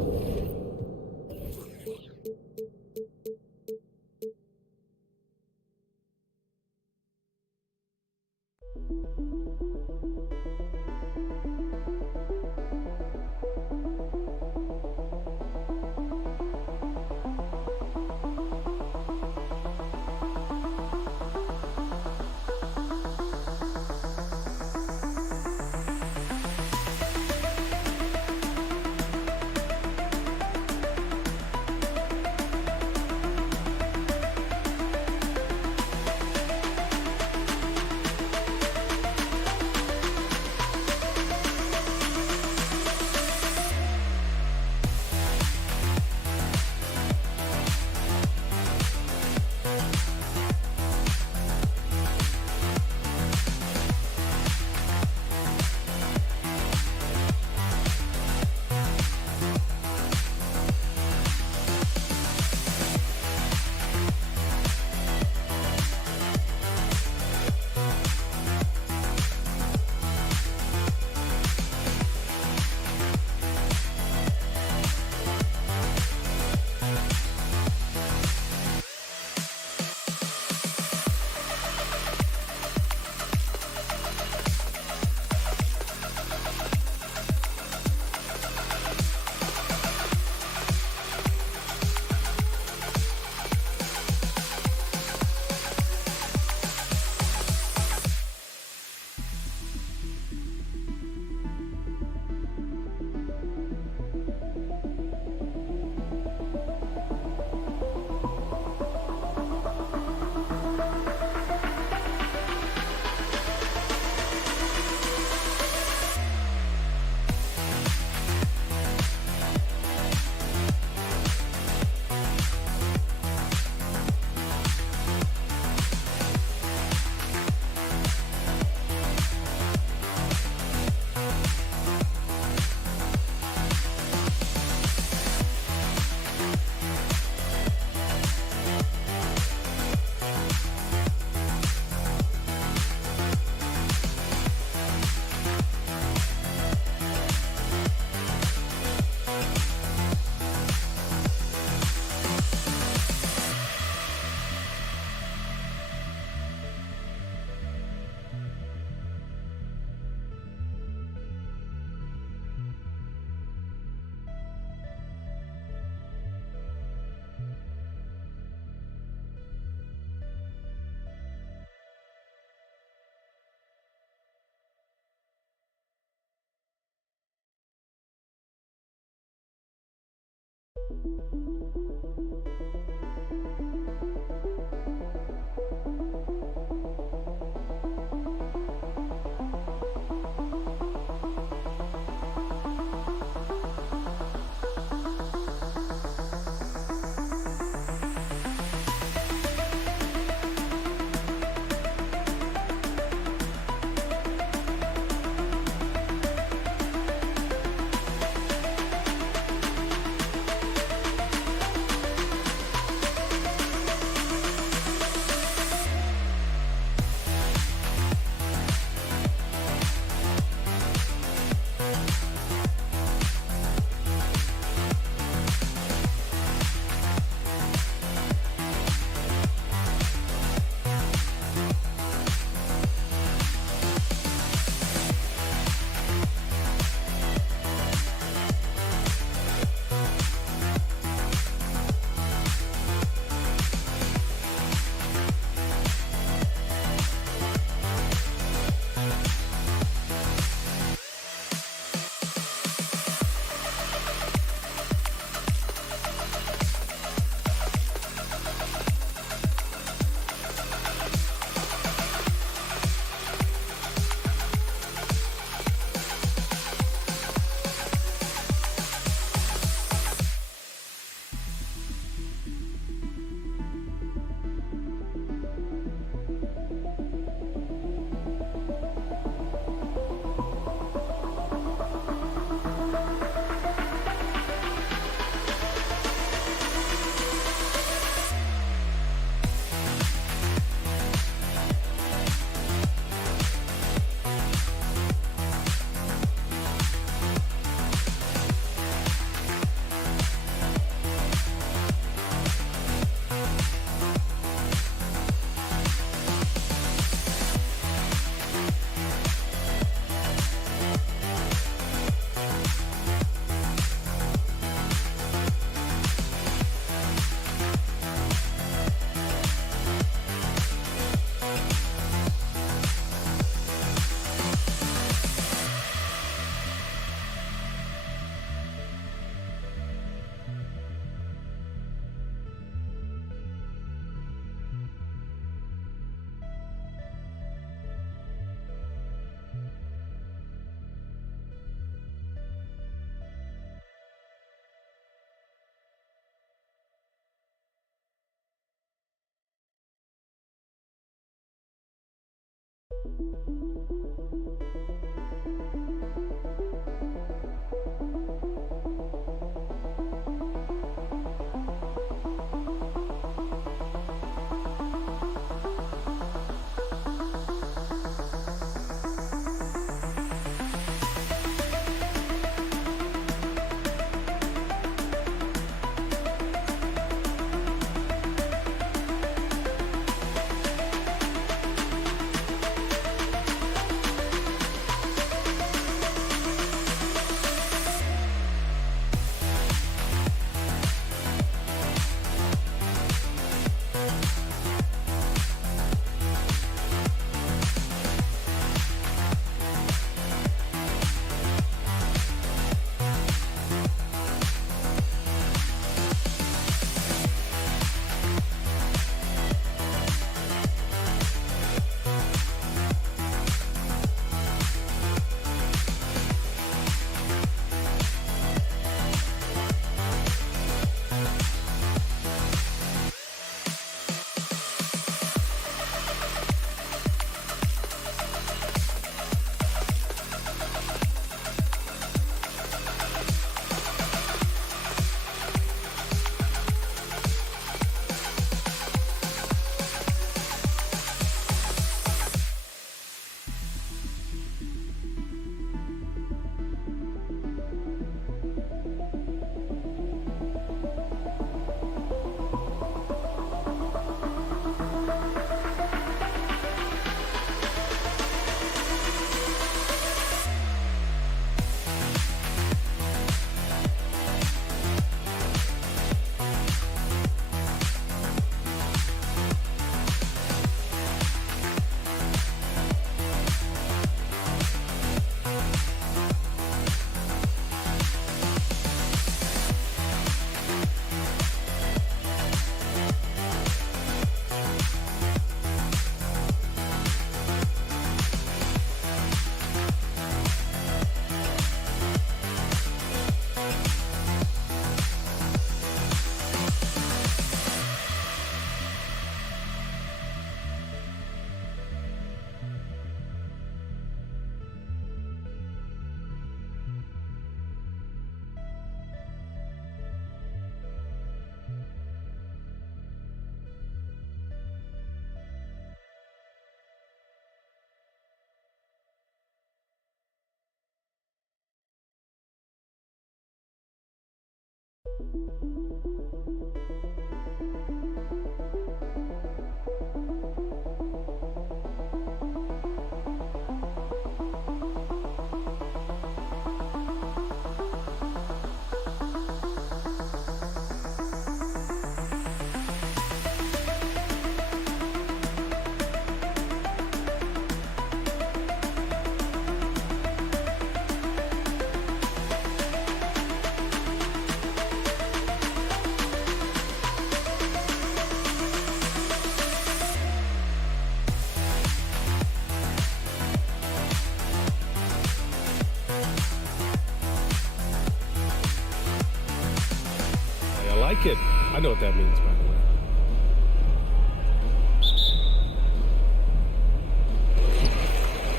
Like it. I know what that means, by the way.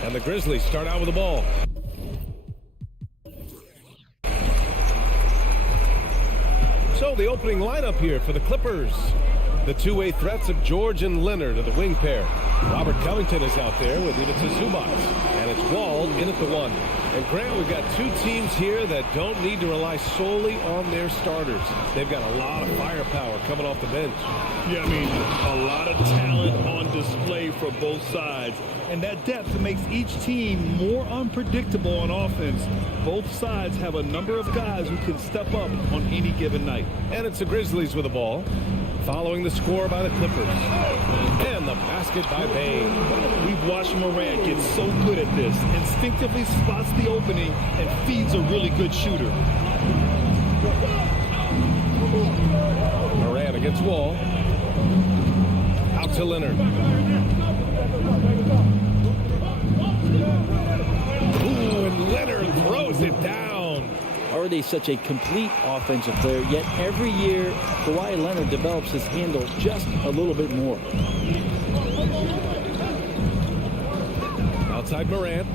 And the Grizzlies start out with the ball. So the opening lineup here for the Clippers. The two-way threats of George and Leonard are the wing pair. Robert Covington is out there with Ivica Zubac. And it's Wall in at the one. And Grant, we've got two teams here that don't need to rely solely on their starters. They've got a lot of firepower coming off the bench. Yeah, I mean, a lot of talent on display for both sides. And that depth makes each team more unpredictable on offense. Both sides have a number of guys who can step up on any given night. And it's the Grizzlies with the ball, following the score by the Clippers. And the basket by Bane. We've watched Morant get so good at this. Instinctively spots the opening and feeds a really good shooter. Morant against Wall. Out to Leonard. Ooh, and Leonard throws it down. Already such a complete offensive player, yet every year Kawhi Leonard develops his handle just a little bit more. Outside Morant.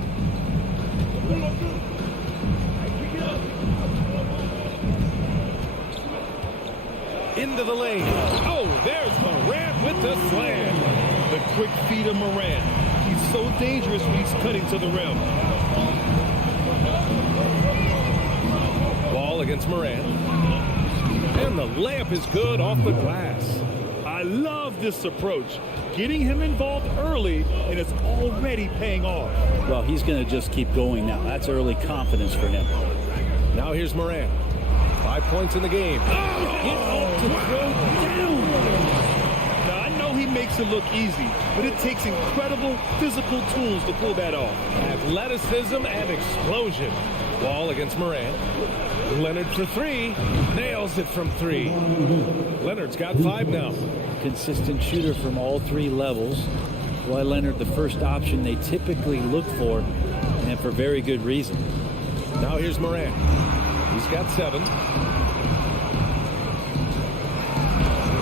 Into the lane. Oh, there's Morant with the slam. The quick feed of Morant. He's so dangerous when he's cutting to the rim. Ball against Morant. And the layup is good off the glass. I love this approach. Getting him involved early, and it's already paying off. Well, he's going to just keep going now. That's early confidence for him. Now here's Morant. 5 points in the game. Get up to throw down. Now, I know he makes it look easy, but it takes incredible physical tools to pull that off. Athleticism and explosion. Wall against Morant. Leonard for three. Nails it from three. Leonard's got 5 now. Consistent shooter from all 3 levels. Kawhi Leonard, the first option they typically look for, and for very good reason. Now here's Morant. He's got 7.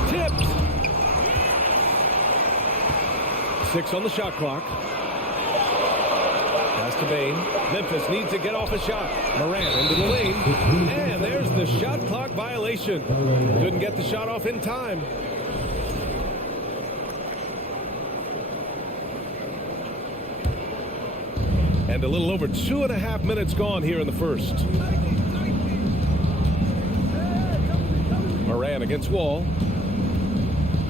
Tipped. 6 on the shot clock. Pass to Bane. Memphis needs to get off a shot. Morant into the lane. And there's the shot clock violation. Couldn't get the shot off in time. And a little over 2.5 minutes gone here in the first. Morant against Wall.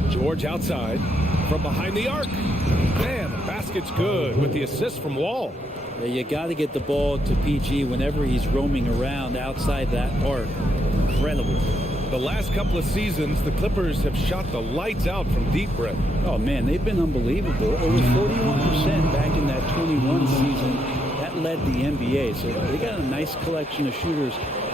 George outside from behind the arc. Man, the basket's good with the assist from Wall. Yeah, you got to get the ball to PG whenever he's roaming around outside that arc. Incredible. The last couple of seasons, the Clippers have shot the lights out from deep, Brett. Oh, man, they've been unbelievable. Over 41% back in that 21 season. That led the NBA. So they got a nice collection of shooters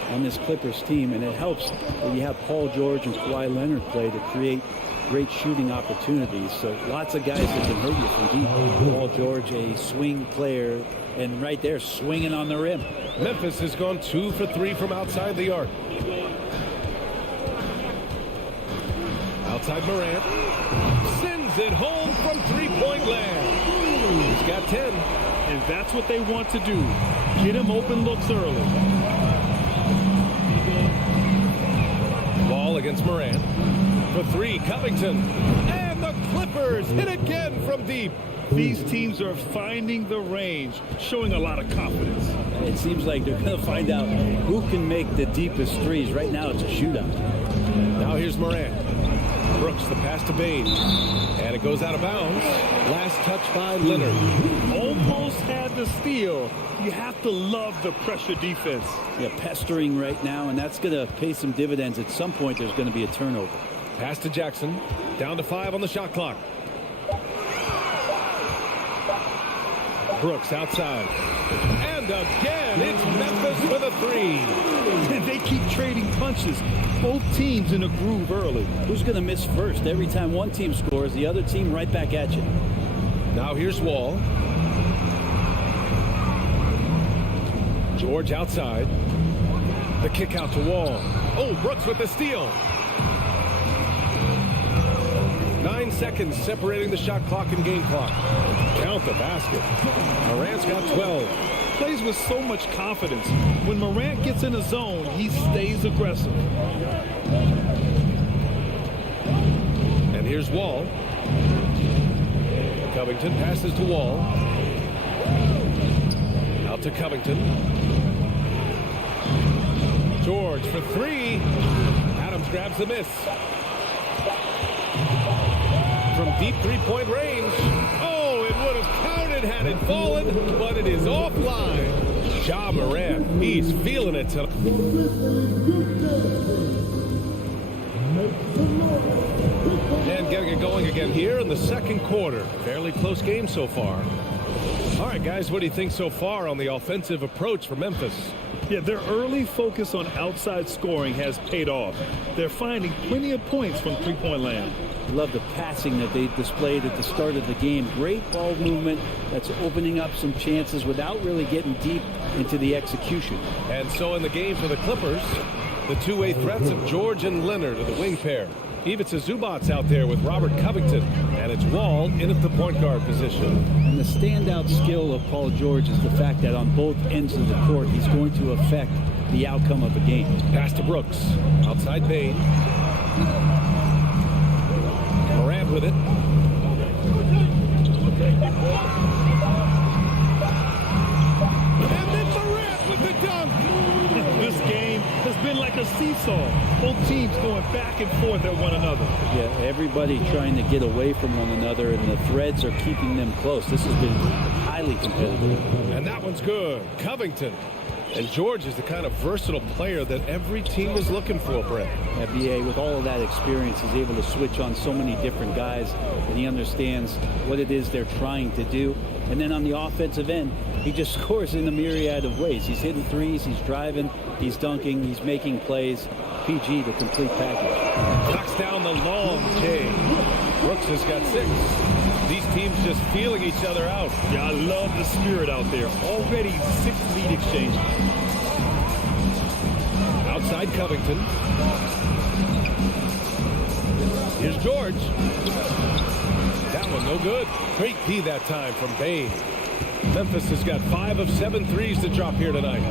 on this Clippers team, and it helps that you have Paul George and Kawhi Leonard play to create great shooting opportunities. So lots of guys that can hurt you from deep. Paul George, a swing player, and right there swinging on the rim. Memphis has gone 2 for 3 from outside the arc. Outside Morant. Sends it home from three-point land. He's got 10. And that's what they want to do. Get him open looks early. Ball against Morant. For 3, Covington. And the Clippers hit again from deep. These teams are finding the range, showing a lot of confidence. It seems like they're going to find out who can make the deepest threes. Right now, it's a shootout. Now here's Morant. Brooks, the pass to Bain. And it goes out of bounds. Last touch by Leonard. Almost had the steal. You have to love the pressure defense. Yeah, pestering right now, and that's going to pay some dividends. At some point, there's going to be a turnover. Pass to Jackson. Down to 5 on the shot clock. Brooks outside. And again, it's Memphis with a 3. They keep trading punches. Both teams in a groove early. Who's going to miss first? Every time one team scores, the other team right back at you. Now here's Wall. George outside. The kick out to Wall. Oh, Brooks with the steal. 9 seconds separating the shot clock and game clock. Count the basket. Morant's got 12. Plays with so much confidence. When Morant gets in a zone, he stays aggressive. And here's Wall. Covington passes to Wall. Out to Covington. George for 3. Adams grabs the miss. From deep three-point range. Oh, it would have counted had it fallen, but it is offline. Ja Morant, he's feeling it tonight. And getting it going again here in the second quarter. Fairly close game so far. All right, guys, what do you think so far on the offensive approach for Memphis? Yeah, their early focus on outside scoring has paid off. They're finding plenty of points from three-point land. Love the passing that they displayed at the start of the game. Great ball movement that's opening up some chances without really getting deep into the execution. And so in the game for the Clippers, the two-way threats of George and Leonard are the wing pair. Ivica Zubac's out there with Robert Covington, and it's Wall in at the point guard position. And the standout skill of Paul George is the fact that on both ends of the court, he's going to affect the outcome of the game. Pass to Brooks. Outside Bain. Morant with it. And then Morant with the dunk. This game has been like a seesaw. Both teams going back and forth at one another. Yeah, everybody trying to get away from one another, and the threads are keeping them close. This has been highly competitive. And that one's good. Covington. And George is the kind of versatile player that every team is looking for, Brett. BA, with all of that experience, he's able to switch on so many different guys, and he understands what it is they're trying to do. And then on the offensive end, he just scores in a myriad of ways. He's hitting threes, he's driving, he's dunking, he's making plays. PG, the complete package. Knocks down the long J. Brooks has got 6. These teams just feeling each other out. Yeah, I love the spirit out there. Already 6 lead exchanges. Outside Covington. Here's George. That one no good. Great D that time from Bain. Memphis has got 5 of 7 threes to drop here tonight.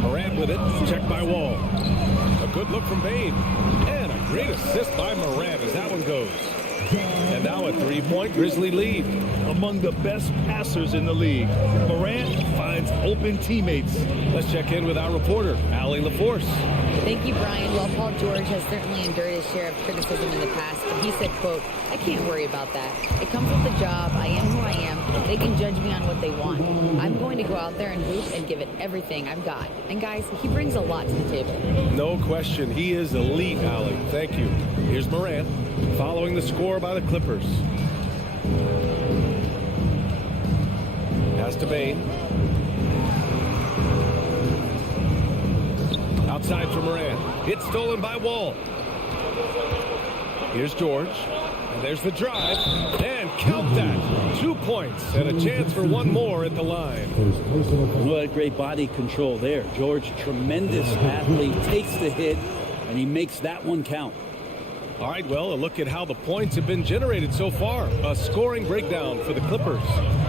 Morant with it. Checked by Wall. A good look from Bain. And a great assist by Morant as that one goes. And now a 3-point Grizzly lead. Among the best passers in the league, Morant finds open teammates. Let's check in with our reporter, Allie LaForce. Thank you, Brian. Well, Paul George has certainly endured his share of criticism in the past, but he said, quote, "I can't worry about that. It comes with the job. I am who I am. They can judge me on what they want. I'm going to go out there and hoop and give it everything I've got." And guys, he brings a lot to the table. No question. He is elite, Allie. Thank you. Here's Morant following the score by the Clippers. Pass to Bain. Outside for Morant. It's stolen by Wall. Here's George. And there's the drive. And count that. 2 points and a chance for one more at the line. What great body control there. George, tremendous athlete, takes the hit, and he makes that one count. All right, well, a look at how the points have been generated so far. A scoring breakdown for the Clippers.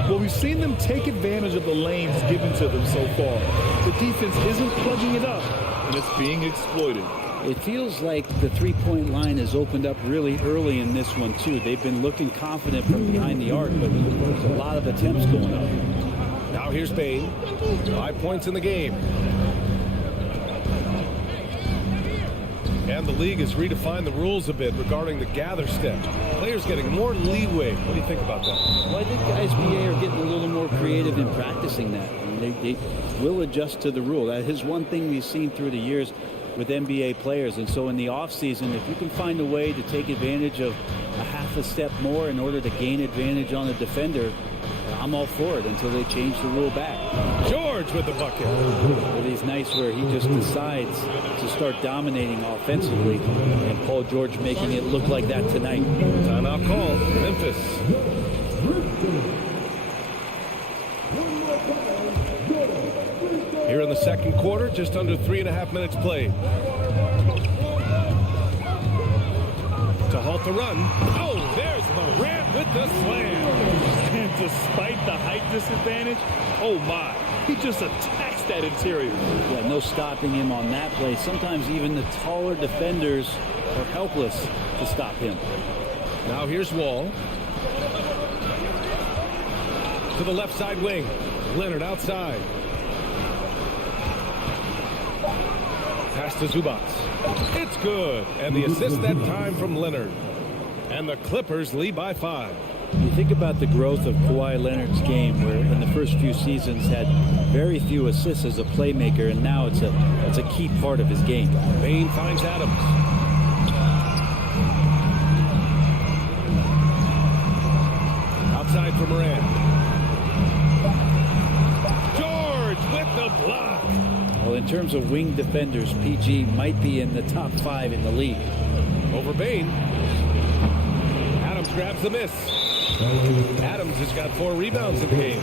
Well, we've seen them take advantage of the lanes given to them so far. The defense isn't plugging it up, and it's being exploited. It feels like the three-point line has opened up really early in this one, too. They've been looking confident from behind the arc, but there's a lot of attempts going up. Now here's Bain. 5 points in the game. And the league has redefined the rules a bit regarding the gather step. Players getting more leeway. What do you think about that? Well, I think guys BA are getting a little more creative in practicing that. And they will adjust to the rule. That is one thing we've seen through the years with NBA players. And so in the offseason, if you can find a way to take advantage of a half a step more in order to gain advantage on a defender, I'm all for it until they change the rule back. George with the bucket. It is nice where he just decides to start dominating offensively, and Paul George making it look like that tonight. Timeout call, Memphis. Here in the second quarter, just under 3.5 minutes played. To halt the run. Oh, there's Morant with the slam. And despite the height disadvantage, oh my, he just attacks that interior. Yeah, no stopping him on that play. Sometimes even the taller defenders are helpless to stop him. Now here's Wall. To the left side wing. Leonard outside. Pass to Zubac. It's good. And the assist that time from Leonard. And the Clippers lead by 5. You think about the growth of Kawhi Leonard's game, where in the first few seasons had very few assists as a playmaker, and now it's a key part of his game. Bain finds Adams. Outside for Morant. George with the block. Well, in terms of wing defenders, PG might be in the top 5 in the league. Over Bain. Adams grabs the miss. Adams has got 4 rebounds in the game.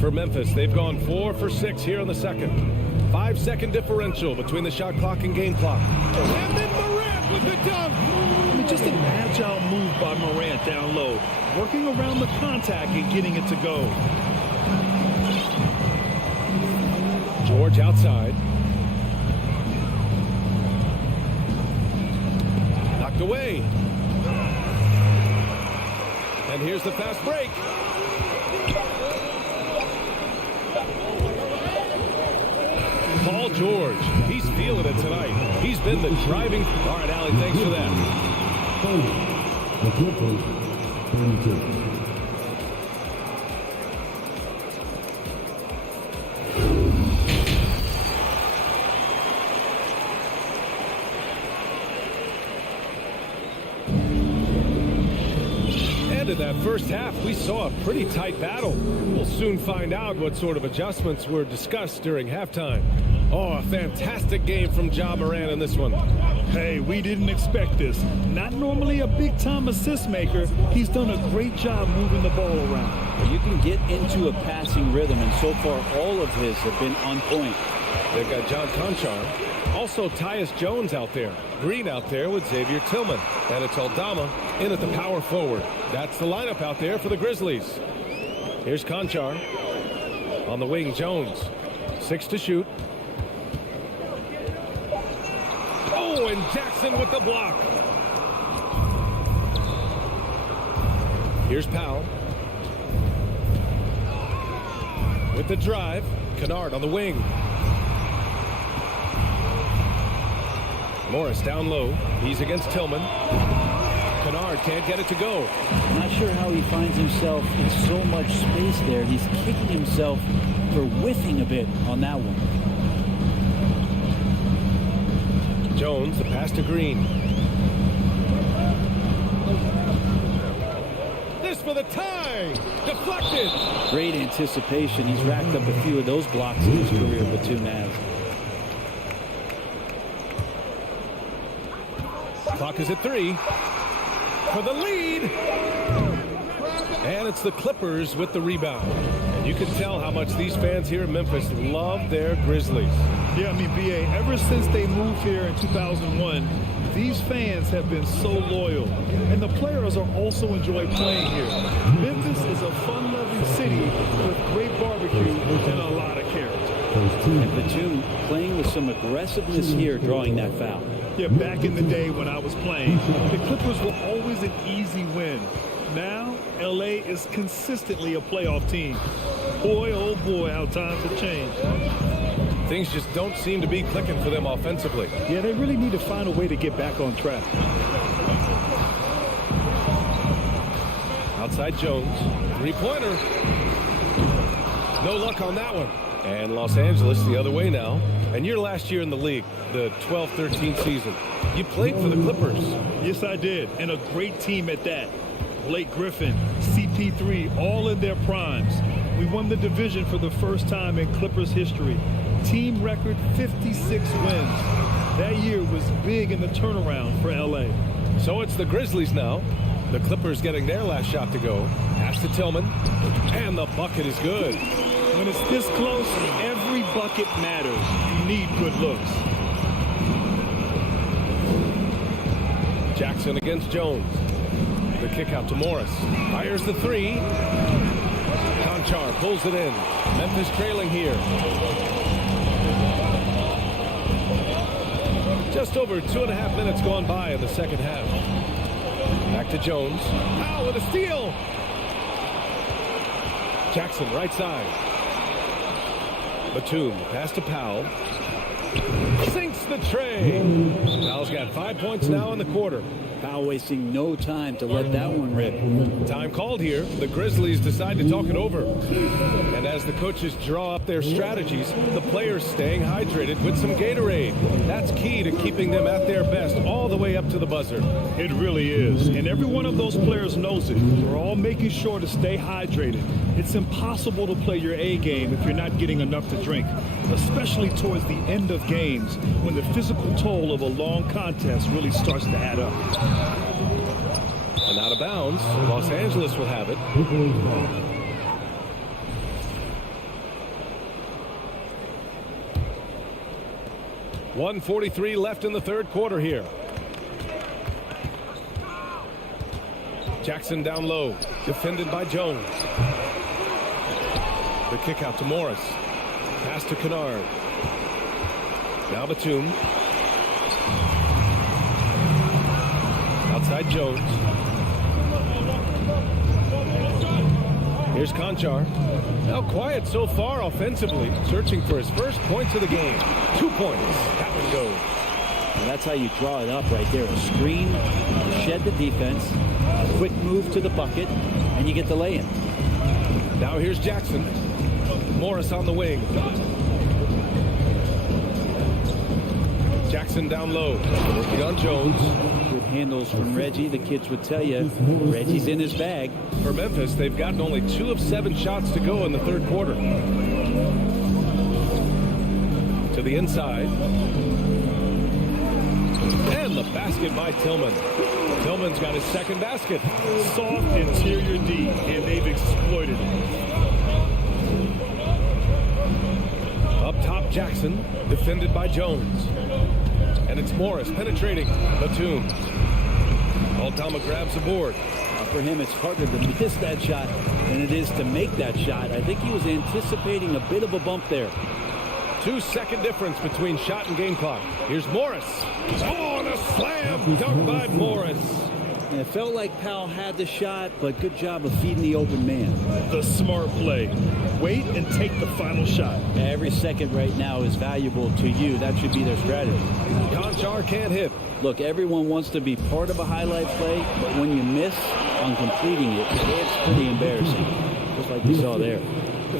For Memphis, they've gone 4 for 6 here in the second. 5-second differential between the shot clock and game clock. And then Morant with the dunk. I mean, just an agile move by Morant down low, working around the contact and getting it to go. George outside. Knocked away. And here's the fast break. Paul George, he's feeling it tonight. He's been the driving. All right, Allie, thanks for that. Of that first half, we saw a pretty tight battle. We'll soon find out what sort of adjustments were discussed during halftime. Oh, a fantastic game from Ja Morant in this one. Hey, we didn't expect this. Not normally a big-time assist maker. He's done a great job moving the ball around. You can get into a passing rhythm, and so far all of his have been on point. They've got John Conchar. Also Tyus Jones out there. Green out there with Xavier Tillman. And it's Aldama in at the power forward. That's the lineup out there for the Grizzlies. Here's Conchar. On the wing, Jones. 6 to shoot. Oh, and Jackson with the block. Here's Powell. With the drive. Kennard on the wing. Morris down low. He's against Tillman. Kennard can't get it to go. I'm not sure how he finds himself in so much space there. He's kicking himself for whiffing a bit on that one. Jones, the pass to Green. This for the tie. Deflected. Great anticipation. He's racked up a few of those blocks in his career with 2 Mavs. Clock is at 3 for the lead. And it's the Clippers with the rebound. You can tell how much these fans here in Memphis love their Grizzlies. Yeah, I mean, BA, ever since they moved here in 2001, these fans have been so loyal. And the players are also enjoy playing here. Memphis is a fun-loving city with great barbecue and a lot of character. And Batum playing with some aggressiveness here, drawing that foul. Yeah, back in the day when I was playing, the Clippers were always an easy win. Now, LA is consistently a playoff team. Boy, oh boy, how times have changed. Things just don't seem to be clicking for them offensively. Yeah, they really need to find a way to get back on track. Outside Jones. Three-pointer. No luck on that one. And Los Angeles the other way now. And your last year in the league, the 12-13 season, you played for the Clippers. Yes, I did. And a great team at that. Blake Griffin, CP3, all in their primes. We won the division for the first time in Clippers history. Team record 56 wins. That year was big in the turnaround for LA. So it's the Grizzlies now. The Clippers getting their last shot to go. Pass to Tillman. And the bucket is good. When it's this close, every bucket matters. You need good looks. Jackson against Jones. The kick out to Morris. Fires the three. Conchar pulls it in. Memphis trailing here. Just over 2.5 minutes gone by in the second half. Back to Jones. Powell with a steal. Jackson right side. Batum pass to Powell. Sinks the tray. Powell's got 5 points now in the quarter. Powell wasting no time to let that one rip. Time called here. The Grizzlies decide to talk it over. And as the coaches draw up their strategies, the players staying hydrated with some Gatorade. That's key to keeping them at their best all the way up to the buzzer. It really is. And every one of those players knows it. They're all making sure to stay hydrated. It's impossible to play your A game if you're not getting enough to drink, especially towards the end of games when the physical toll of a long contest really starts to add up. And out of bounds, Los Angeles will have it. .143 left in the third quarter here. Jackson down low, defended by Jones. The kick out to Morris. Pass to Kennard. Now Batum. Outside Jones. Here's Conchar. Now quiet so far offensively, searching for his first points of the game. 2 points. That one goes. And that's how you draw it up right there. A screen, shed the defense, a quick move to the bucket, and you get the lay-in. Now here's Jackson. Morris on the wing. Jackson down low, working on Jones. Good handles from Reggie. The kids would tell you, Reggie's in his bag. For Memphis, they've gotten only 2 of 7 shots to go in the third quarter. To the inside. And the basket by Tillman. Tillman's got his second basket. Soft interior D, and they've exploited it. Up top, Jackson, defended by Jones. And it's Morris penetrating. Batum. Aldama grabs the board. For him, it's harder to miss that shot than it is to make that shot. I think he was anticipating a bit of a bump there. 2-second difference between shot and game clock. Here's Morris. Oh, and a slam dunk by Morris. And it felt like Powell had the shot, but good job of feeding the open man. The smart play. Wait and take the final shot. Every second right now is valuable to you. That should be their strategy. Conchar can't hit. Look, everyone wants to be part of a highlight play, but when you miss on completing it, it's pretty embarrassing. Just like we saw there.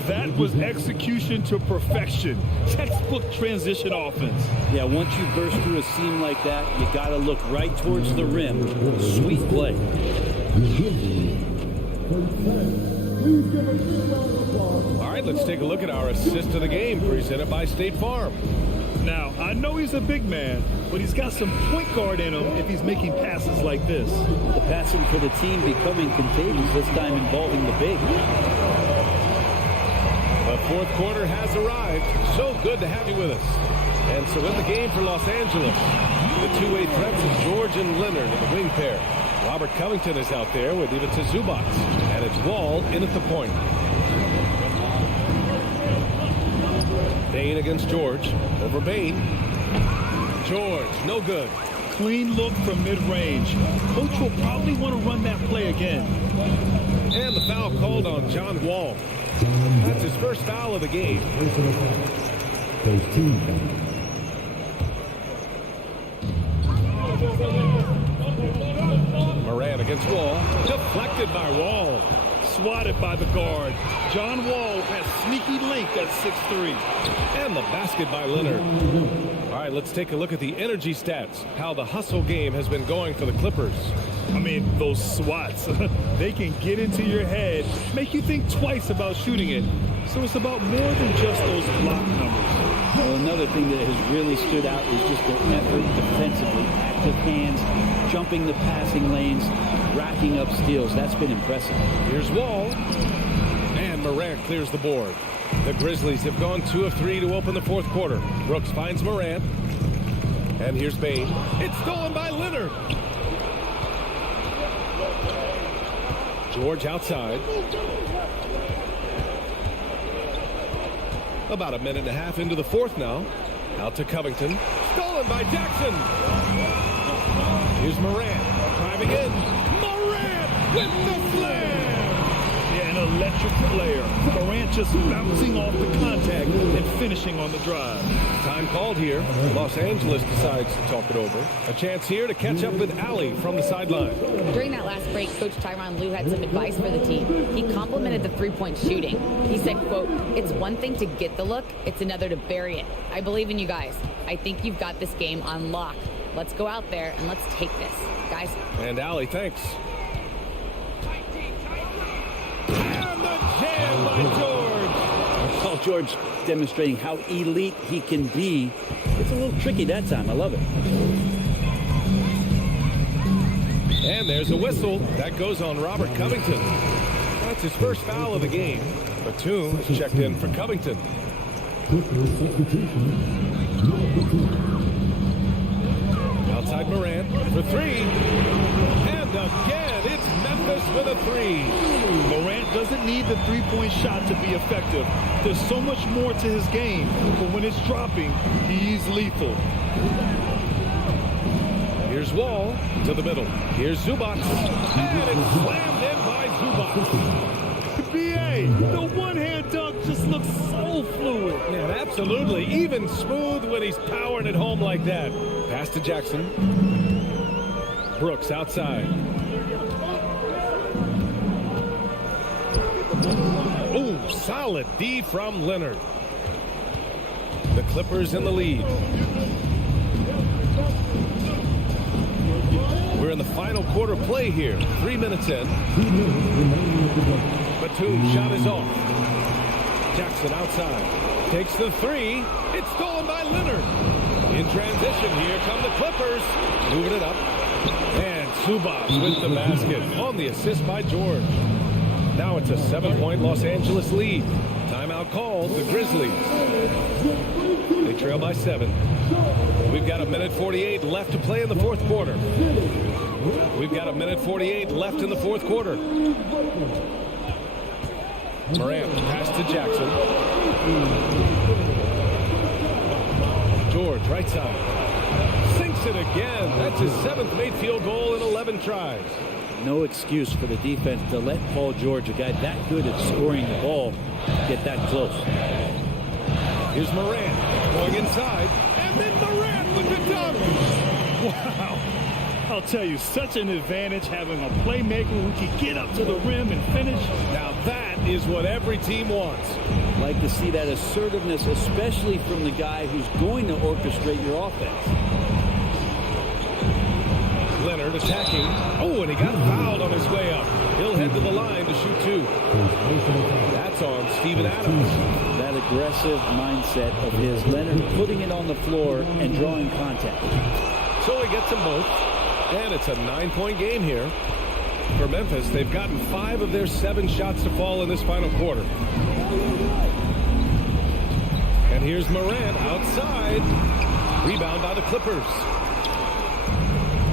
That was execution to perfection. Textbook transition offense. Yeah, once you burst through a seam like that, you got to look right towards the rim. Sweet play. All right, let's take a look at our assist of the game presented by State Farm. Now, I know he's a big man, but he's got some point guard in him if he's making passes like this. The passing for the team becoming contagious, this time involving the big. fourth quarter has arrived. So good to have you with us. And so in the game for Los Angeles, the two-way threats of George and Leonard in the wing pair. Robert Covington is out there with Ivica Zubac. And it's Wall in at the point. Bain against George. Over Bain. George, no good. Clean look from mid-range. Coach will probably want to run that play again. And the foul called on John Wall. That's his first foul of the game. Moran against Wall. Deflected by Wall. Swatted by the guard. John Wall has sneaky length at 6'3". And the basket by Leonard. All right, let's take a look at the energy stats. How the hustle game has been going for the Clippers. I mean, those swats, they can get into your head, make you think twice about shooting it. So it's about more than just those block numbers. Well, another thing that has really stood out is just their effort defensively. Active hands, jumping the passing lanes, racking up steals. That's been impressive. Here's Wall. And Morant clears the board. The Grizzlies have gone 2 of 3 to open the fourth quarter. Brooks finds Morant. And here's Bain. It's stolen by Leonard. George outside. About a minute and a half into the fourth now. Out to Covington. Stolen by Jackson. Here's Morant. Driving in. Morant with the slam. Yeah, an electric player. Morant just bouncing off the contact and finishing on the drive. Time called here. Los Angeles decides to talk it over. A chance here to catch up with Allie from the sideline. During that last break, Coach Tyronn Lue had some advice for the team. He complimented the three-point shooting. He said, quote, "It's one thing to get the look, it's another to bury it. I believe in you guys. I think you've got this game on lock. Let's go out there and let's take this, guys." And Allie, thanks. And the jam by George. Paul George demonstrating how elite he can be. It's a little tricky that time. I love it. And there's a whistle. That goes on Robert Covington. That's his first foul of the game. Batum is checked in for Covington. Outside Morant for three. And again, it's Memphis with a three. Morant doesn't need the three-point shot to be effective. There's so much more to his game, but when it's dropping, he's lethal. Here's Wall to the middle. Here's Zubac. And it's slammed in by Zubac. B.A., the one-hand dunk just looks so fluid. Man, absolutely. Even smooth when he's powering it home like that. Pass to Jackson. Brooks outside. Ooh, solid D from Leonard. The Clippers in the lead. We're in the final quarter play here. 3 minutes in. Batum shot is off. Jackson outside. Takes the three. It's stolen by Leonard. In transition, here come the Clippers. Moving it up. And Zubac with the basket on the assist by George. Now it's a 7-point Los Angeles lead. Timeout called. The Grizzlies. They trail by 7. We've got a minute 48 left to play in the fourth quarter. We've got a minute 48 left in the fourth quarter. Morant pass to Jackson. George right side. Sinks it again. That's his 7th made field goal in 11 tries. No excuse for the defense to let Paul George, a guy that good at scoring the ball, get that close. Here's Morant going inside. And then Morant with the dunk. Wow. I'll tell you, such an advantage having a playmaker who can get up to the rim and finish. Now that is what every team wants. Like to see that assertiveness, especially from the guy who's going to orchestrate your offense. Leonard attacking. Oh, and he got fouled on his way up. He'll head to the line to shoot 2. That's on Steven Adams. That aggressive mindset of his. Leonard putting it on the floor and drawing contact. So he gets them both. And it's a 9-point game here. For Memphis, they've gotten 5 of their 7 shots to fall in this final quarter. And here's Morant outside. Rebound by the Clippers.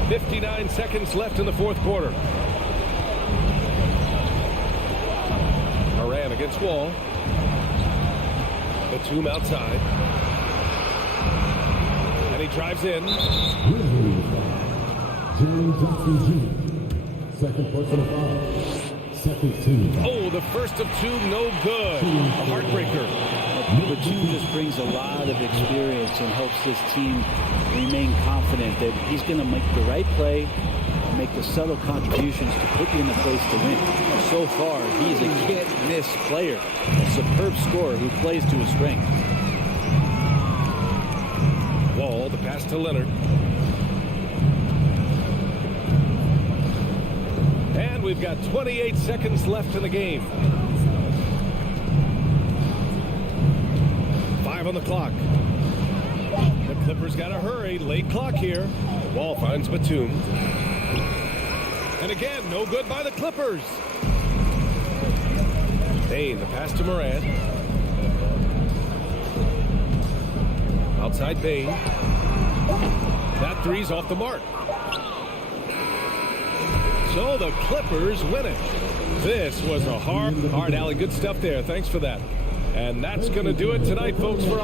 59 seconds left in the fourth quarter. Morant against Wall. Batum outside. And he drives in. James Johnson Jr. Second personal foul. Second team. Oh, the first of two, no good. A heartbreaker. Batum just brings a lot of experience and helps this team remain confident that he's going to make the right play and make the subtle contributions to put you in a place to win. So far, he's a can't-miss player, a superb scorer who plays to his strength. Wall, the pass to Leonard. And we've got 28 seconds left in the game. 5 on the clock. The Clippers got to hurry. Late clock here. Wall finds Batum. And again, no good by the Clippers. Payne, the pass to Morant. Outside Payne. That three's off the mark. So the Clippers win it. This was a hard alley. Good stuff there. Thanks for that. And that's going to do it tonight, folks. For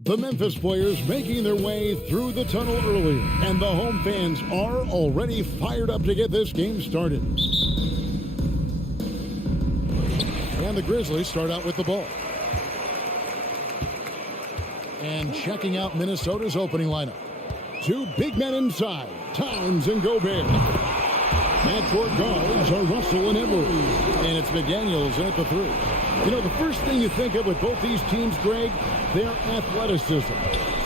The Memphis players making their way through the tunnel early, and the home fans are already fired up to get this game started. And the Grizzlies start out with the ball. And checking out Minnesota's opening lineup. Two big men inside, Towns and Gobert. Backcourt guards are Russell and Edwards. And it's McDaniels in at the three. You know, the first thing you think of with both these teams, Greg, their athleticism.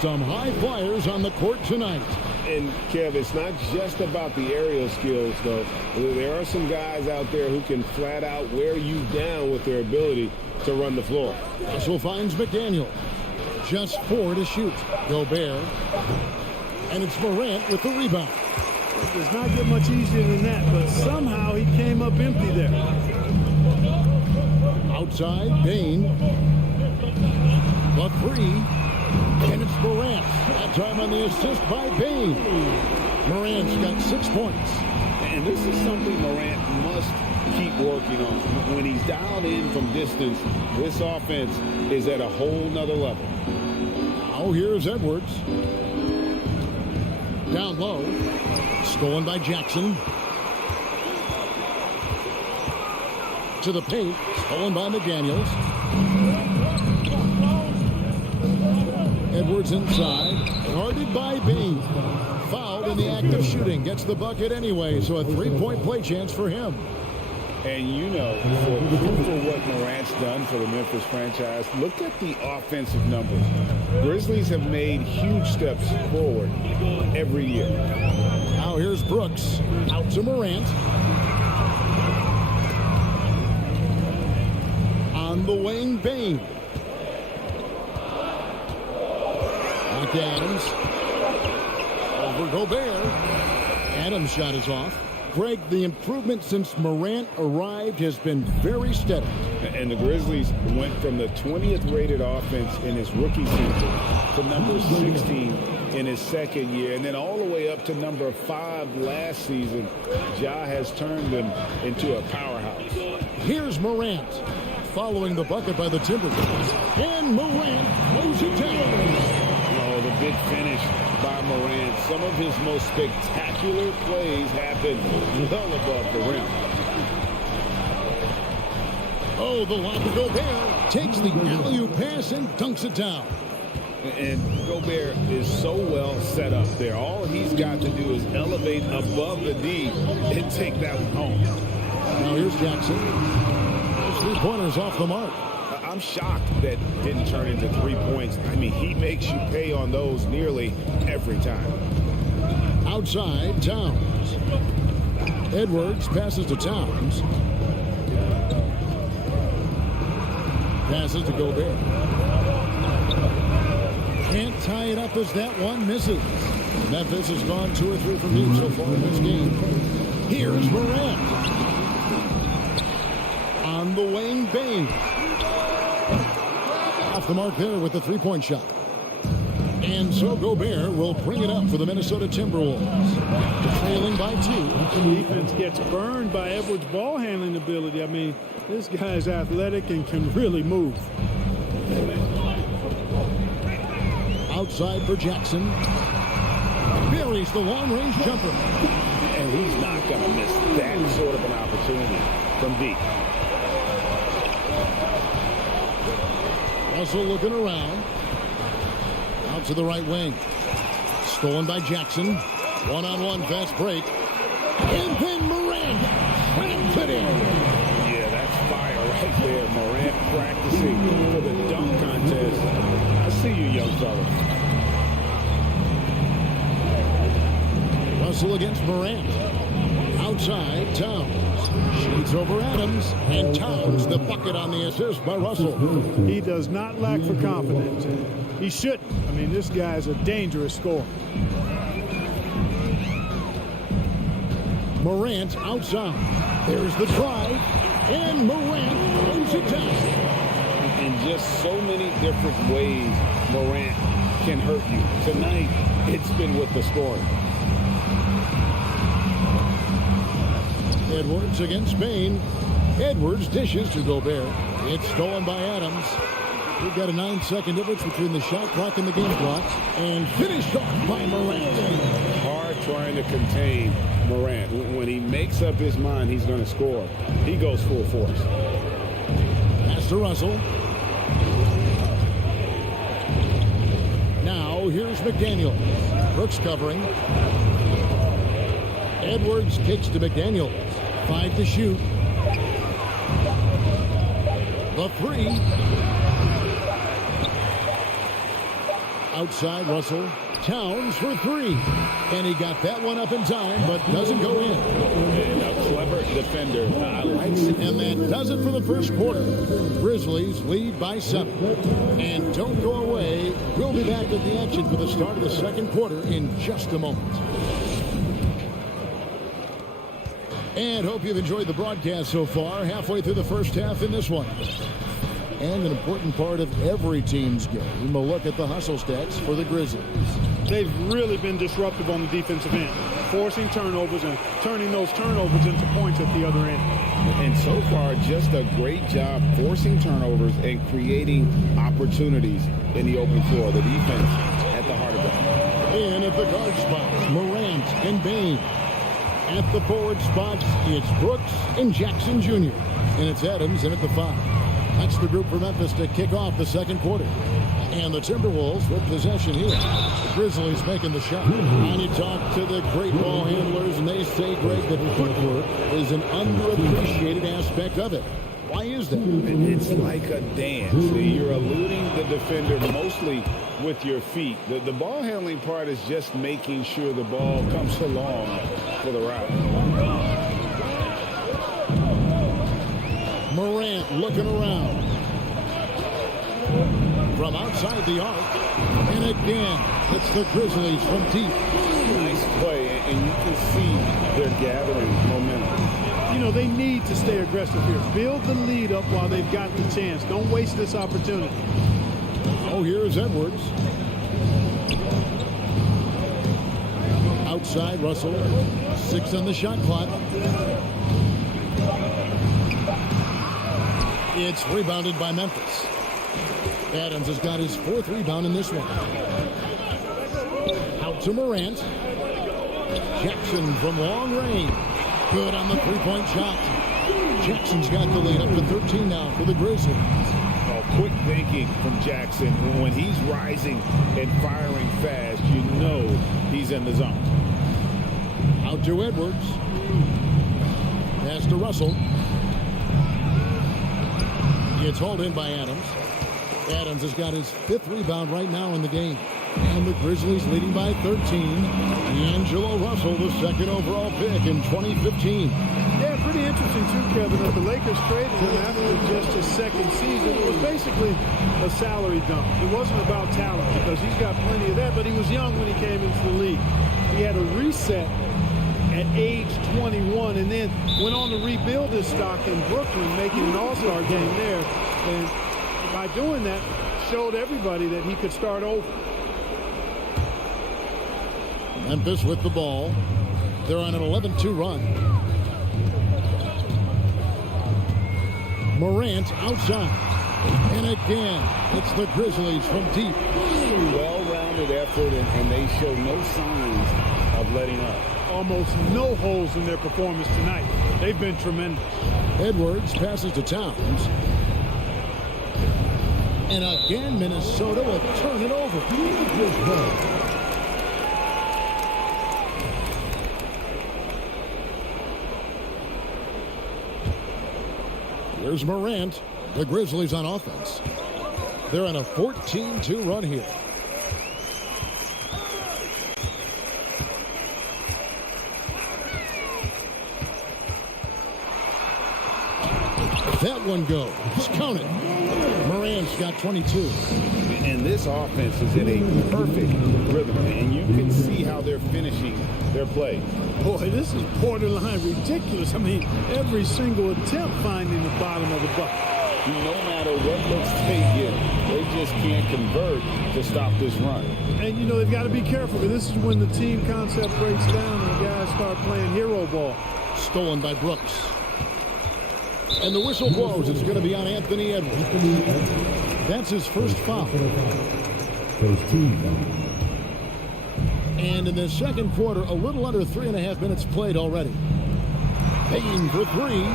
Some high flyers on the court tonight. And, Kev, it's not just about the aerial skills, though. There are some guys out there who can flat out wear you down with their ability to run the floor. Russell finds McDaniel. Just 4 to shoot. Gobert. And it's Morant with the rebound. It does not get much easier than that, but somehow he came up empty there. Outside, Bain. The three. And it's Morant. That time on the assist by Bain. Morant's got 6 points. And this is something Morant must keep working on. When he's dialed in from distance, this offense is at a whole nother level. Now here's Edwards. Down low. Stolen by Jackson. To the paint. Stolen by McDaniels. Edwards inside. Guarded by Bain. Fouled in the act of shooting. Gets the bucket anyway, so a three-point play chance for him. And you know, for what Morant's done for the Memphis franchise, look at the offensive numbers. Grizzlies have made huge steps forward every year. Now here's Brooks. Out to Morant. On the wing, Bain. Back to Adams. Over Gobert. Adams' shot is off. Greg, the improvement since Morant arrived has been very steady. And the Grizzlies went from the 20th rated offense in his rookie season to number 16 in his second year, and then all the way up to number 5 last season. Ja has turned them into a powerhouse. Here's Morant following the bucket by the Timberwolves. And Morant throws it down. Oh, the big finish by Morant. Some of his most spectacular plays happen well above the rim. Oh, the lob to Gobert. Takes the alley-oop pass and dunks it down. And Gobert is so well set up there. All he's got to do is elevate above the D and take that one home. Now here's Jackson. Those three-pointers off the mark. I'm I'm shocked that didn't turn into 3 points. I mean, he makes you pay on those nearly every time. Outside, Towns. Edwards passes to Towns. Passes to Gobert. Can't tie it up as that one misses. Memphis has gone 2 or 3 from deep so far in this game. Here's Morant. On the wing, Bane. Off the mark there with the three-point shot. And so Gobert will bring it up for the Minnesota Timberwolves. Trailing by 2. The defense gets burned by Edwards' ball handling ability. I mean, this guy's athletic and can really move. Outside for Jackson. Buries the long-range jumper. And he's not going to miss that sort of an opportunity from deep. Also looking around. Out to the right wing. Stolen by Jackson. One-on-one fast break. And then Morant slams it in. Yeah, that's fire right there. Morant practicing for the dunk contest. I see you, young fella. Russell against Morant. Outside, Towns. Shoots over Adams. And Towns the bucket on the assist by Russell. He does not lack for confidence. He shouldn't. I mean, this guy's a dangerous scorer. Morant outside. There's the drive. And Morant throws it down. In just so many different ways, Morant can hurt you. Tonight, it's been with the scoring. Edwards against Bane. Edwards dishes to Gobert. It's stolen by Adams. We've got a 9-second difference between the shot clock and the game clock. And finished off by Morant. Hard trying to contain Morant. When he makes up his mind he's going to score, he goes full force. Pass to Russell. Now here's McDaniel. Brooks covering. Edwards kicks to McDaniel. 5 to shoot. The 3. Outside Russell. Towns for 3. And he got that one up in time, but doesn't go in. And a clever defender. I like it. And that does it for the first quarter. Grizzlies lead by 7. And don't go away. We'll be back at the action for the start of the second quarter in just a moment. And hope you've enjoyed the broadcast so far. Halfway through the first half in this one. And an important part of every team's game, a look at the hustle stats for the Grizzlies. They've really been disruptive on the defensive end, forcing turnovers and turning those turnovers into points at the other end. And so far, just a great job forcing turnovers and creating opportunities in the open floor. The defense at the heart of that. In at the guard spots, Morant and Bane. At the forward spots, it's Brooks and Jackson Jr. And it's Adams in at the 5. That's the group for Memphis to kick off the second quarter. And the Timberwolves with possession here. The Grizzlies making the shot. And you talk to the great ball handlers, and they say, Greg, that footwork is an underappreciated aspect of it. Why is that? It's like a dance. You're eluding the defender mostly with your feet. The ball handling part is just making sure the ball comes along for the ride. Morant looking around. From outside the arc. And again, it's the Grizzlies from deep. Nice play, and you can see they're gathering momentum. You know, they need to stay aggressive here. Build the lead up while they've got the chance. Don't waste this opportunity. Oh, here's Edwards. Outside, Russell. 6 on the shot clock. It's rebounded by Memphis. Adams has got his 4th rebound in this one. Out to Morant. Jackson from long range. Good on the 3-point shot. Jackson's got the lead up to 13 now for the Grizzlies. Oh, quick thinking from Jackson. When he's rising and firing fast, you know he's in the zone. Out to Edwards. Pass to Russell. It's hauled in by Adams. Adams has got his 5th rebound right now in the game. And the Grizzlies leading by 13. D'Angelo Russell, the 2nd overall pick in 2015. Yeah, pretty interesting too, Kevin, that the Lakers traded him after just his 2nd season. It was basically a salary dump. It wasn't about talent because he's got plenty of that, but he was young when he came into the league. He had a reset at age 21 and then went on to rebuild his stock in Brooklyn, making an all-star game there. And by doing that, showed everybody that he could start over. Memphis with the ball. They're on an 11-2 run. Morant outside. And again, it's the Grizzlies from deep. Well-rounded effort, and they show no signs of letting up. Almost no holes in their performance tonight. They've been tremendous. Edwards passes to Towns. And again, Minnesota will turn it over. Here's Morant. The Grizzlies on offense. They're on a 14-2 run here. That one goes. Count it. Morant's got 22. And this offense is in a perfect rhythm, and you can see how they're finishing their play. Boy, this is borderline ridiculous. I mean, every single attempt finding the bottom of the bucket. No matter what looks they get, they just can't convert to stop this run. And, you know, they've got to be careful, because this is when the team concept breaks down and the guys start playing hero ball. Stolen by Brooks. And the whistle blows. It's going to be on Anthony Edwards. That's his first foul. And in the second quarter, a little under 3.5 minutes played already. Payne for 3.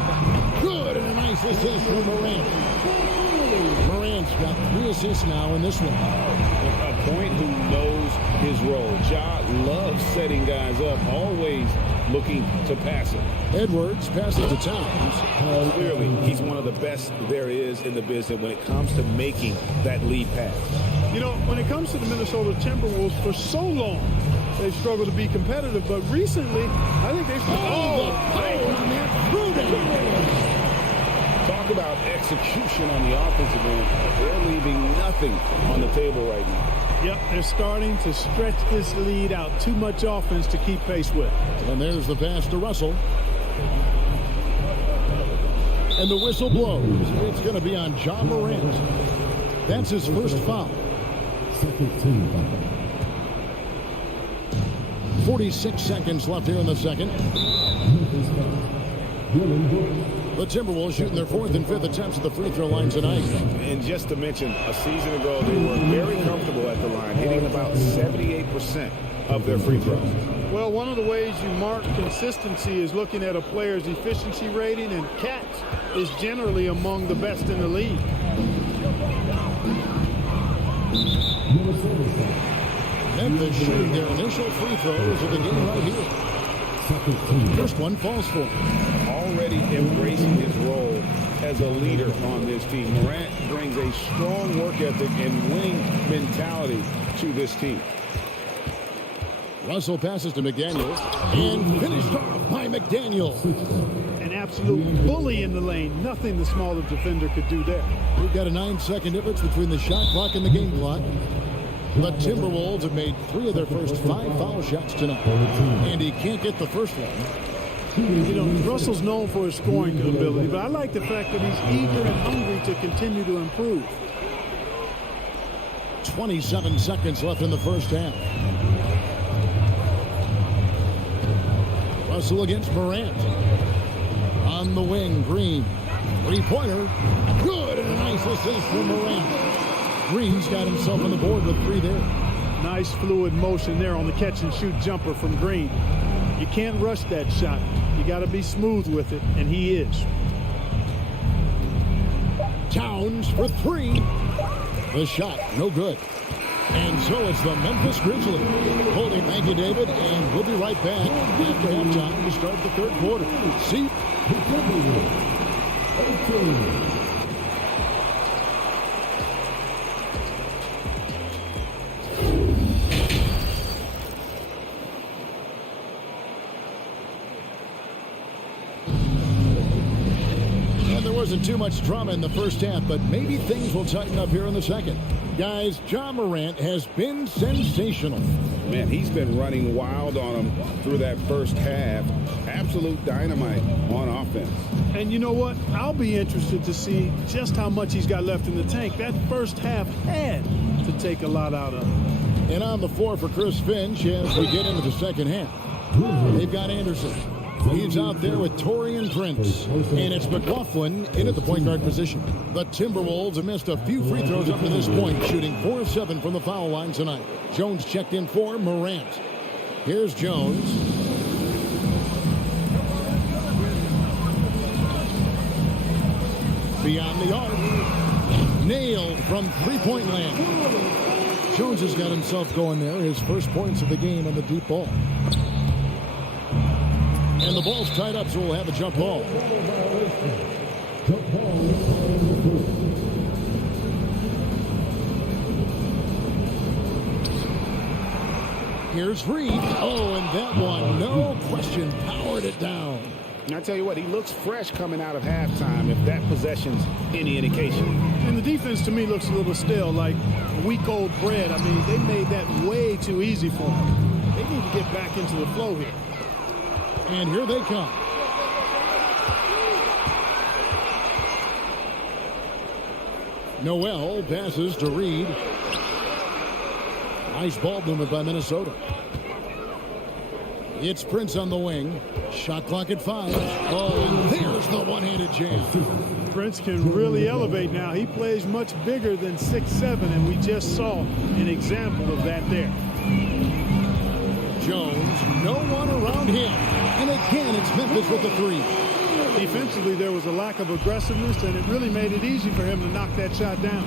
Good, and a nice assist from Morant. Morant's got 3 assists now in this one. A point who knows his role. Ja loves setting guys up, always looking to pass it. Edwards passes to Towns. Clearly, he's one of the best there is in the business when it comes to making that lead pass. You know, when it comes to the Minnesota Timberwolves, for so long, they've struggled to be competitive, but recently, I think they've... Talk about execution on the offensive end. They're leaving nothing on the table right now. Yep, they're starting to stretch this lead out. Too much offense to keep pace with. And there's the pass to Russell. And the whistle blows. It's going to be on Ja Morant. That's his first foul. 46 seconds left here in the second. The Timberwolves shooting their 4th and 5th attempts at the free throw line tonight. And just to mention, a season ago, they were very comfortable at the line, hitting about 78% of their free throws. Well, one of the ways you mark consistency is looking at a player's efficiency rating, and Cats is generally among the best in the league. Memphis shooting their initial free throws of the game right here. First one falls for him. Already embracing his role as a leader on this team. Morant brings a strong work ethic and winning mentality to this team. Russell passes to McDaniels and finished off by McDaniels. An absolute bully in the lane. Nothing the smaller defender could do there. We've got a 9-second difference between the shot clock and the game clock. The Timberwolves have made 3 of their first 5 foul shots tonight. And he can't get the first one. You know, Russell's known for his scoring ability, but I like the fact that he's eager and hungry to continue to improve. 27 seconds left in the first half. Russell against Morant. On the wing, Green. 3-pointer. Good, and a nice assist from Morant. Green's got himself on the board with 3 there. Nice fluid motion there on the catch-and-shoot jumper from Green. You can't rush that shot. You got to be smooth with it, and he is. Towns for 3. The shot, no good. And so it's the Memphis Grizzlies holding. Thank you, David, and we'll be right back after halftime to start the third quarter. See. wasn't too much drama in the first half, but maybe things will tighten up here in the second. Guys, Ja Morant has been sensational. Man, he's been running wild on him through that first half. Absolute dynamite on offense. And you know what? I'll be interested to see just how much he's got left in the tank. That first half had to take a lot out of him. And on the floor for Chris Finch as we get into the second half. They've got Anderson. He's out there with Taurean Prince. And it's McLaughlin in at the point guard position. The Timberwolves have missed a few free throws up to this point, shooting 4 of 7 from the foul line tonight. Jones checked in for Morant. Here's Jones. Beyond the arc. Nailed from three-point land. Jones has got himself going there. His first points of the game on the deep ball. And the ball's tied up, so we'll have a jump ball. Here's Reed. Oh, and that one, no question, powered it down. And I tell you what, he looks fresh coming out of halftime, if that possession's any indication. And the defense to me looks a little stale, like week-old bread. I mean, they made that way too easy for him. They need to get back into the flow here. And here they come. Noel passes to Reed. Nice ball movement by Minnesota. It's Prince on the wing. Shot clock at 5. Oh, and there's the one-handed jam. Prince can really elevate now. He plays much bigger than 6'7", and we just saw an example of that there. Jones, no one around him. And again, it's Memphis with the 3. Defensively, there was a lack of aggressiveness, and it really made it easy for him to knock that shot down.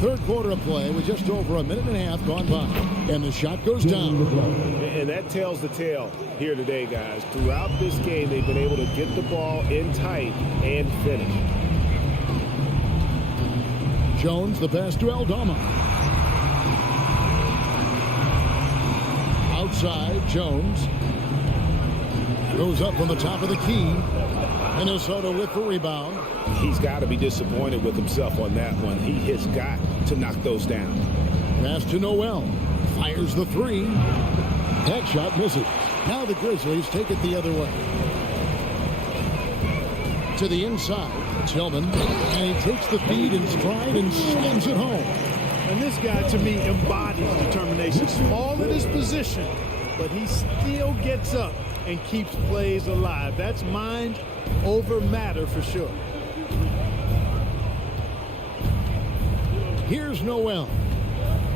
Third quarter of play with just over a minute and a half gone by. And the shot goes down. And that tells the tale here today, guys. Throughout this game, they've been able to get the ball in tight and finish. Jones, the pass to Aldama. Outside, Jones. Goes up from the top of the key. Minnesota with the rebound. He's got to be disappointed with himself on that one. He has got to knock those down. Pass to Noel. Fires the 3. That shot misses. Now the Grizzlies take it the other way. To the inside, Tillman. And he takes the feed in stride and slams it home. And this guy, to me, embodies determination. Small in his position, but he still gets up and keeps plays alive. That's mind over matter for sure. Here's Noel.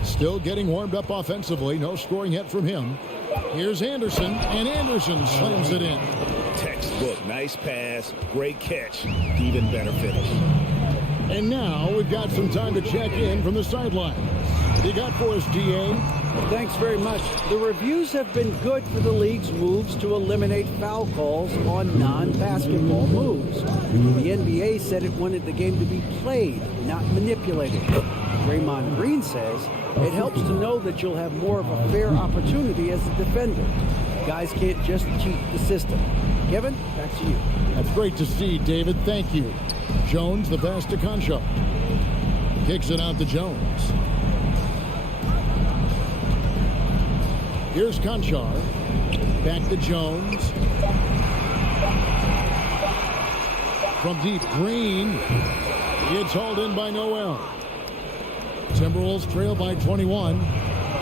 Still getting warmed up offensively. No scoring yet from him. Here's Anderson, and Anderson slams it in. Textbook. Nice pass. Great catch. Even better finish. And now we've got some time to check in from the sideline. What you got for us, DA? Thanks very much. The reviews have been good for the league's moves to eliminate foul calls on non-basketball moves. The NBA said it wanted the game to be played, not manipulated. Draymond Green says it helps to know that you'll have more of a fair opportunity as a defender. Guys can't just cheat the system. Kevin, back to you. That's great to see, David. Thank you. Jones, the pass to Conchar. Kicks it out to Jones. Here's Conchar. Back to Jones. From deep, Green. It's hauled in by Noel. Timberwolves trail by 21.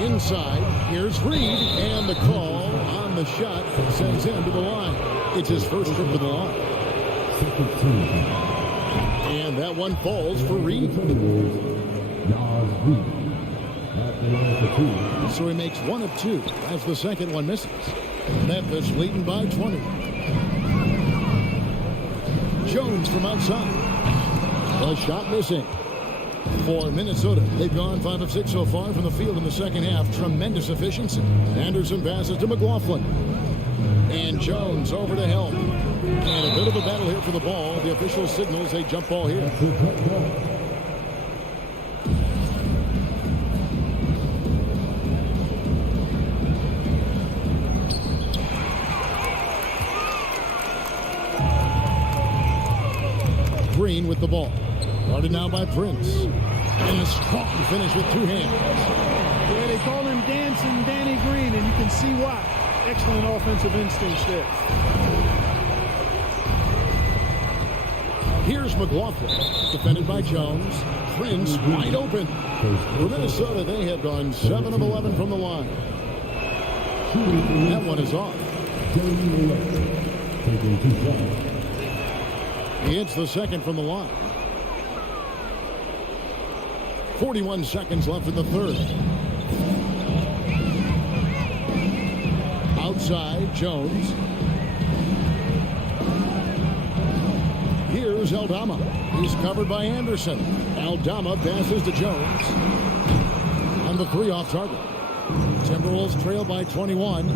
Inside, here's Reed. And the call on the shot sends him to the line. It's his first trip to the line. And that one falls for Reed. So he makes 1 of 2 as the second one misses. Memphis leading by 20. Jones from outside. The shot missing. For Minnesota, they've gone 5 of 6 so far from the field in the second half. Tremendous efficiency. Anderson passes to McLaughlin. And Jones over to help. And a bit of a battle here for the ball. The official signals a jump ball here. Green with the ball. Guarded now by Prince. And a strong finish with two hands. Yeah, they call him Dancing Danny Green, and you can see why. Excellent offensive instincts there. Here's McLaughlin, defended by Jones. Prince wide open. For Minnesota, they have gone 7 of 11 from the line. That one is off. He hits the second from the line. 41 seconds left in the third. Outside, Jones. Here's Aldama. He's covered by Anderson. Aldama passes to Jones. And the three off target. Timberwolves trail by 21.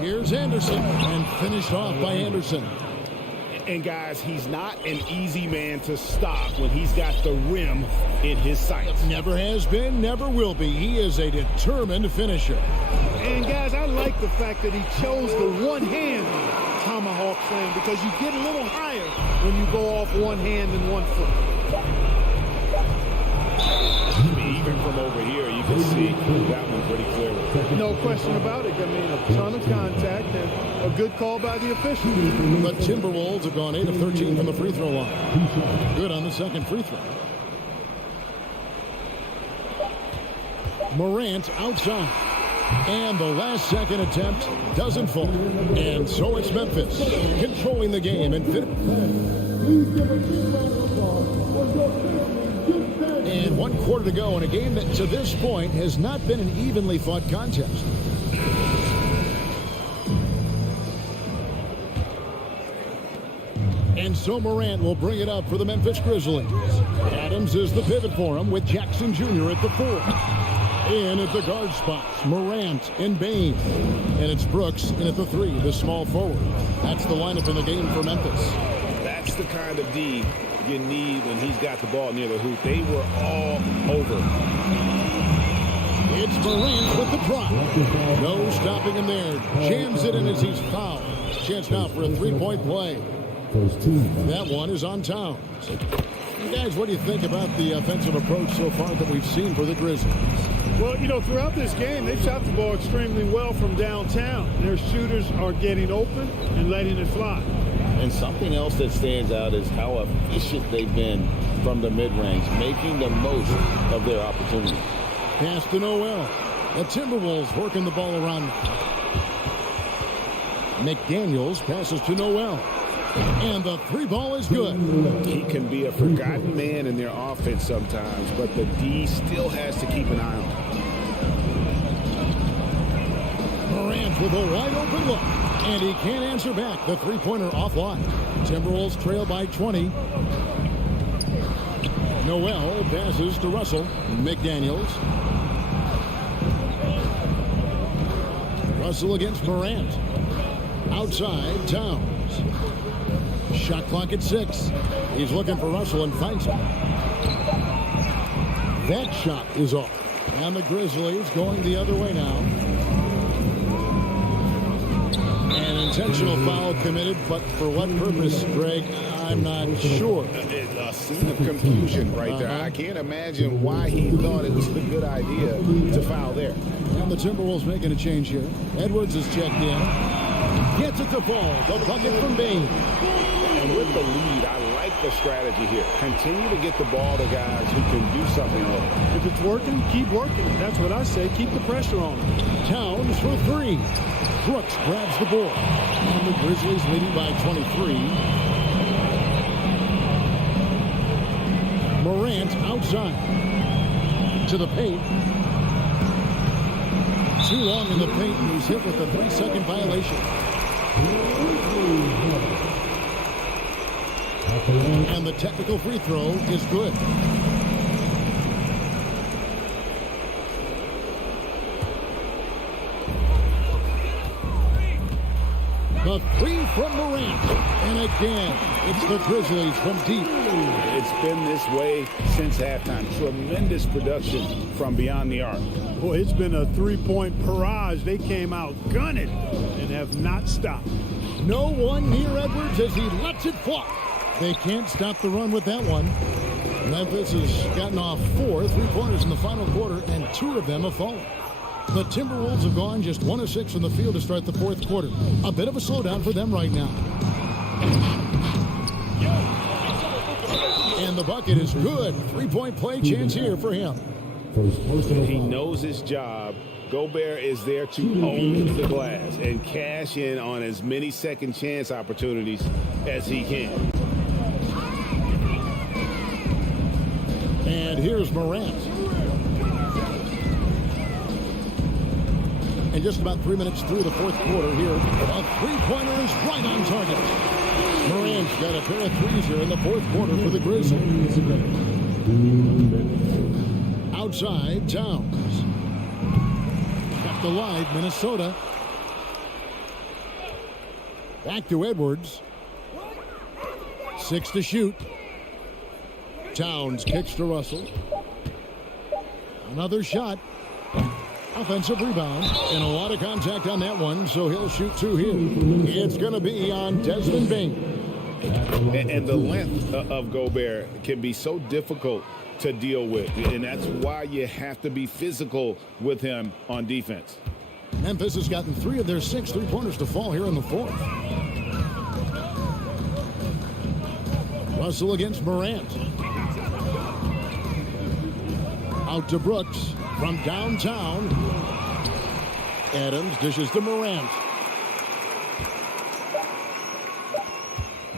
Here's Anderson. And finished off by Anderson. And guys, he's not an easy man to stop when he's got the rim in his sights. Never has been, never will be. He is a determined finisher. And guys, I like the fact that he chose the one-hand tomahawk slam because you get a little higher when you go off one hand and 1 foot. Even from over here, you can see that one pretty clearly. No question about it. I mean, a ton of contact and a good call by the official. The Timberwolves have gone 8 of 13 from the free throw line. Good on the second free throw. Morant outside. And the last second attempt doesn't fall. And so it's Memphis controlling the game and And 1 quarter to go in a game that to this point has not been an evenly fought contest. And so Morant will bring it up for the Memphis Grizzlies. Adams is the pivot for him with Jackson Jr. at the 4. In at the guard spots, Morant and Bain. And it's Brooks in at the 3, the small forward. That's the lineup in the game for Memphis. That's the kind of D you need when he's got the ball near the hoop. They were all over. It's Morant with the drop. No stopping him there. Jams it in as he's fouled. Chance now for a three-point play. That one is on Towns. You guys, what do you think about the offensive approach so far that we've seen for the Grizzlies? Well, you know, throughout this game, they've shot the ball extremely well from downtown. Their shooters are getting open and letting it fly. And something else that stands out is how efficient they've been from the mid-range, making the most of their opportunities. Pass to Noel. The Timberwolves working the ball around. McDaniels passes to Noel. And the three ball is good. He can be a forgotten man in their offense sometimes, but the D still has to keep an eye on him. Morant with a wide open look. And he can't answer back. The three-pointer offline. Timberwolves trail by 20. Noel passes to Russell. McDaniels. Russell against Morant. Outside, Towns. Shot clock at 6. He's looking for Russell and finds him. That shot is off. And the Grizzlies going the other way now. An intentional foul committed, but for what purpose, Greg? I'm not sure. A scene of confusion right there. I can't imagine why he thought it was a good idea to foul there. And the Timberwolves making a change here. Edwards is checked in. Gets it to fall. The bucket from Bain. And with the lead, I like the strategy here. Continue to get the ball to guys who can do something with it. If it's working, keep working. That's what I say. Keep the pressure on him. Towns for 3. Brooks grabs the ball. And the Grizzlies leading by 23. Morant outside. To the paint. Too long in the paint, and he's hit with a 3-second violation. And the technical free throw is good. The 3 from Morant. And again, it's the Grizzlies from deep. It's been this way since halftime. Tremendous production from beyond the arc. Boy, it's been a three-point barrage. They came out gunning and have not stopped. No one near Edwards as he lets it fly. They can't stop the run with that one. Memphis has gotten off 4 3-pointers in the final quarter, and 2 of them have fallen. The Timberwolves have gone just 1 of 6 from the field to start the fourth quarter. A bit of a slowdown for them right now. And the bucket is good. 3-point play chance here for him. He knows his job. Gobert is there to own the glass and cash in on as many second chance opportunities as he can. And here's Morant. And just about 3 minutes through the fourth quarter here, a 3-pointer is right on target. Morant's got a pair of threes here in the fourth quarter for the Grizzlies. Outside, Towns. Kept alive, Minnesota. Back to Edwards. 6 to shoot. Towns kicks to Russell. Another shot. Offensive rebound. And a lot of contact on that one, so he'll shoot 2 here. It's going to be on Desmond Bain. And the length of Gobert can be so difficult to deal with, and that's why you have to be physical with him on defense. Memphis has gotten 3 of their 6 3-pointers to fall here in the fourth. Russell against Morant. Out to Brooks from downtown. Adams dishes to Morant.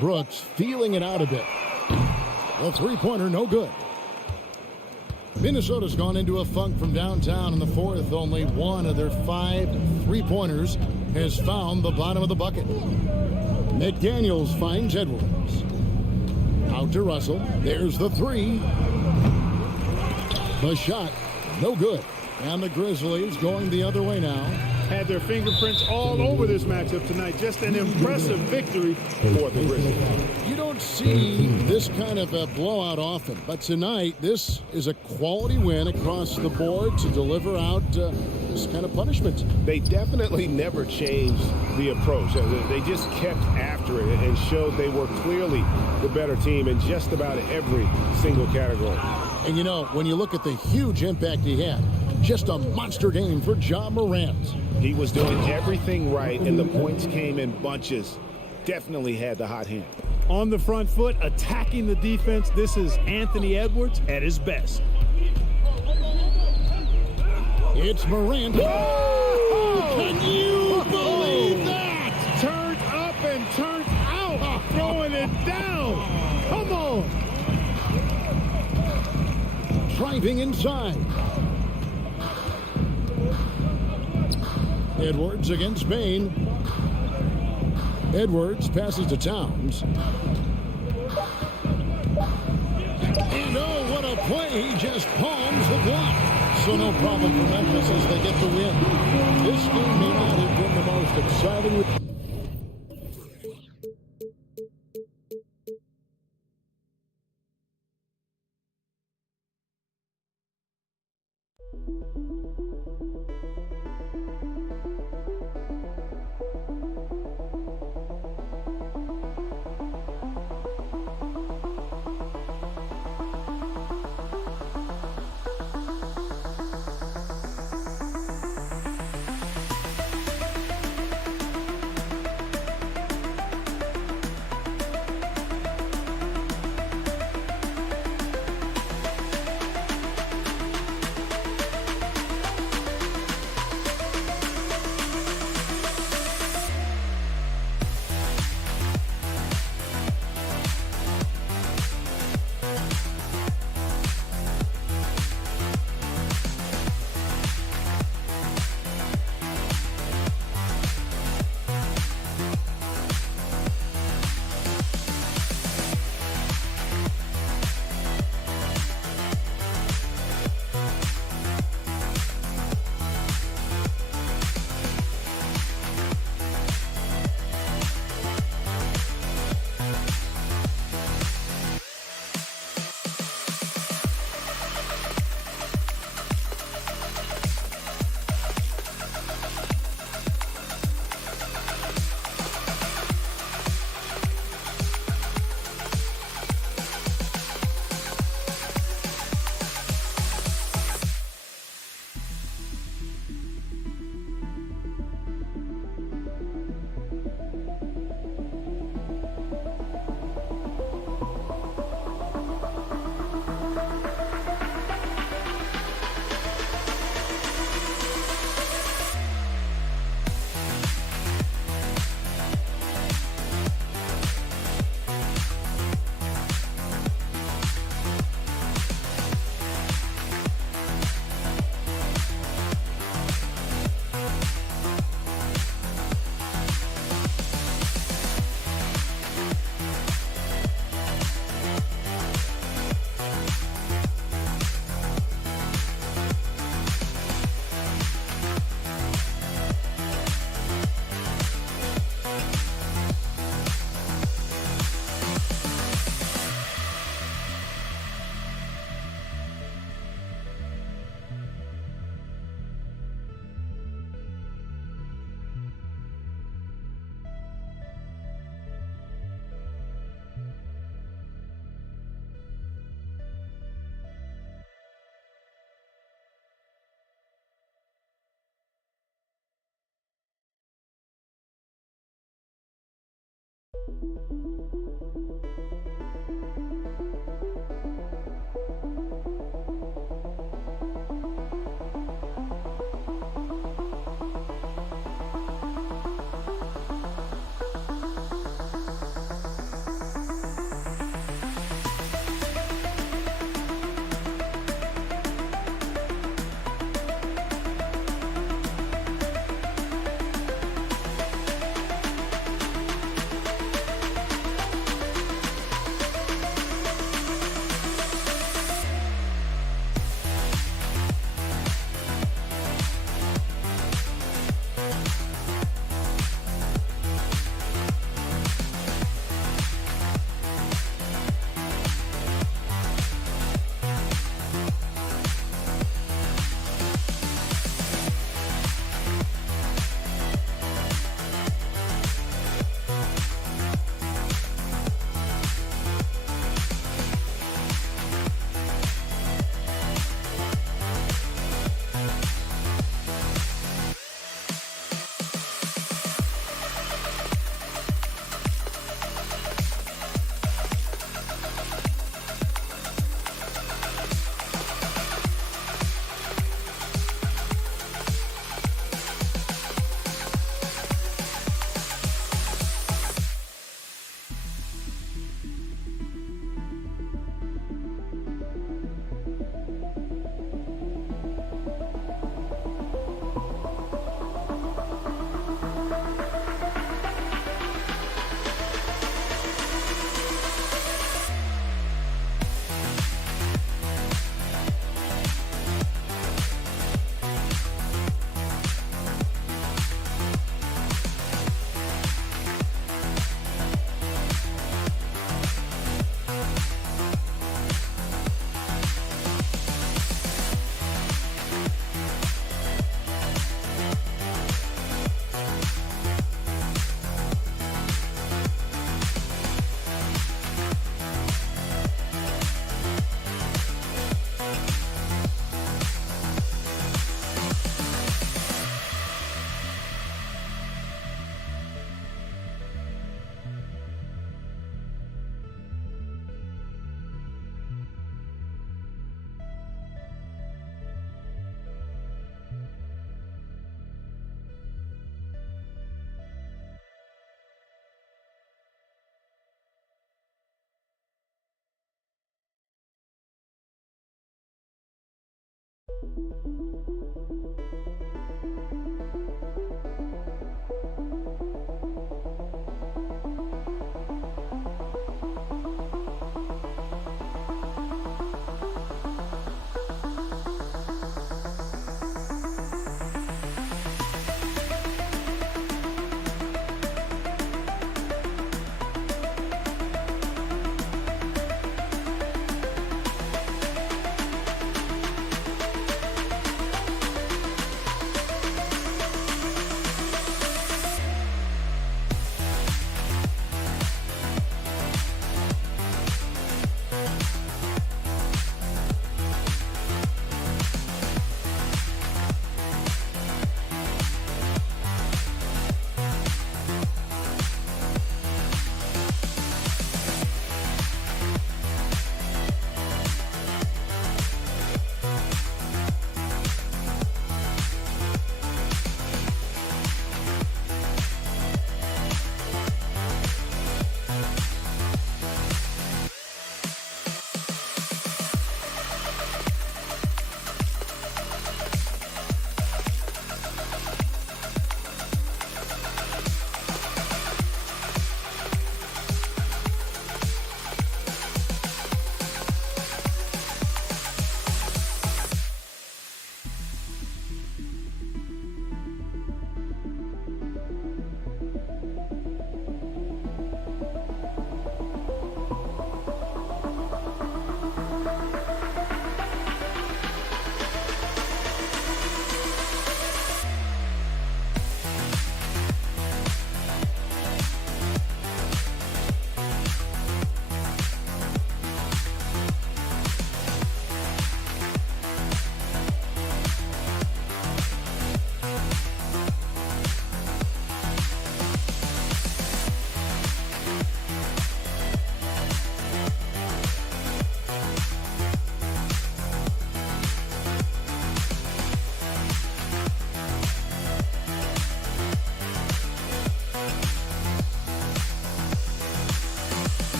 Brooks feeling it out a bit. The 3-pointer no good. Minnesota's gone into a funk from downtown in the fourth. Only 1 of their 5 3-pointers has found the bottom of the bucket. McDaniels finds Edwards. Out to Russell. There's the 3. The shot, no good. And the Grizzlies going the other way now. Had their fingerprints all over this matchup tonight. Just an impressive victory for the Grizzlies. You don't see this kind of a blowout often, but tonight this is a quality win across the board to deliver out this kind of punishment. They definitely never changed the approach. They just kept after it and showed they were clearly the better team in just about every single category. And you know, when you look at the huge impact he had, just a monster game for Ja Morant. He was doing everything right, and the points came in bunches. Definitely had the hot hand. On the front foot, attacking the defense, this is Anthony Edwards at his best. It's Morant. Oh, can you believe that? Turned up and turned out, throwing it down. Come on. Driving inside. Edwards against Bain. Edwards passes to Towns. And oh, what a play. He just palms the block. So no problem for Memphis as they get the win. This game may not have been the most exciting.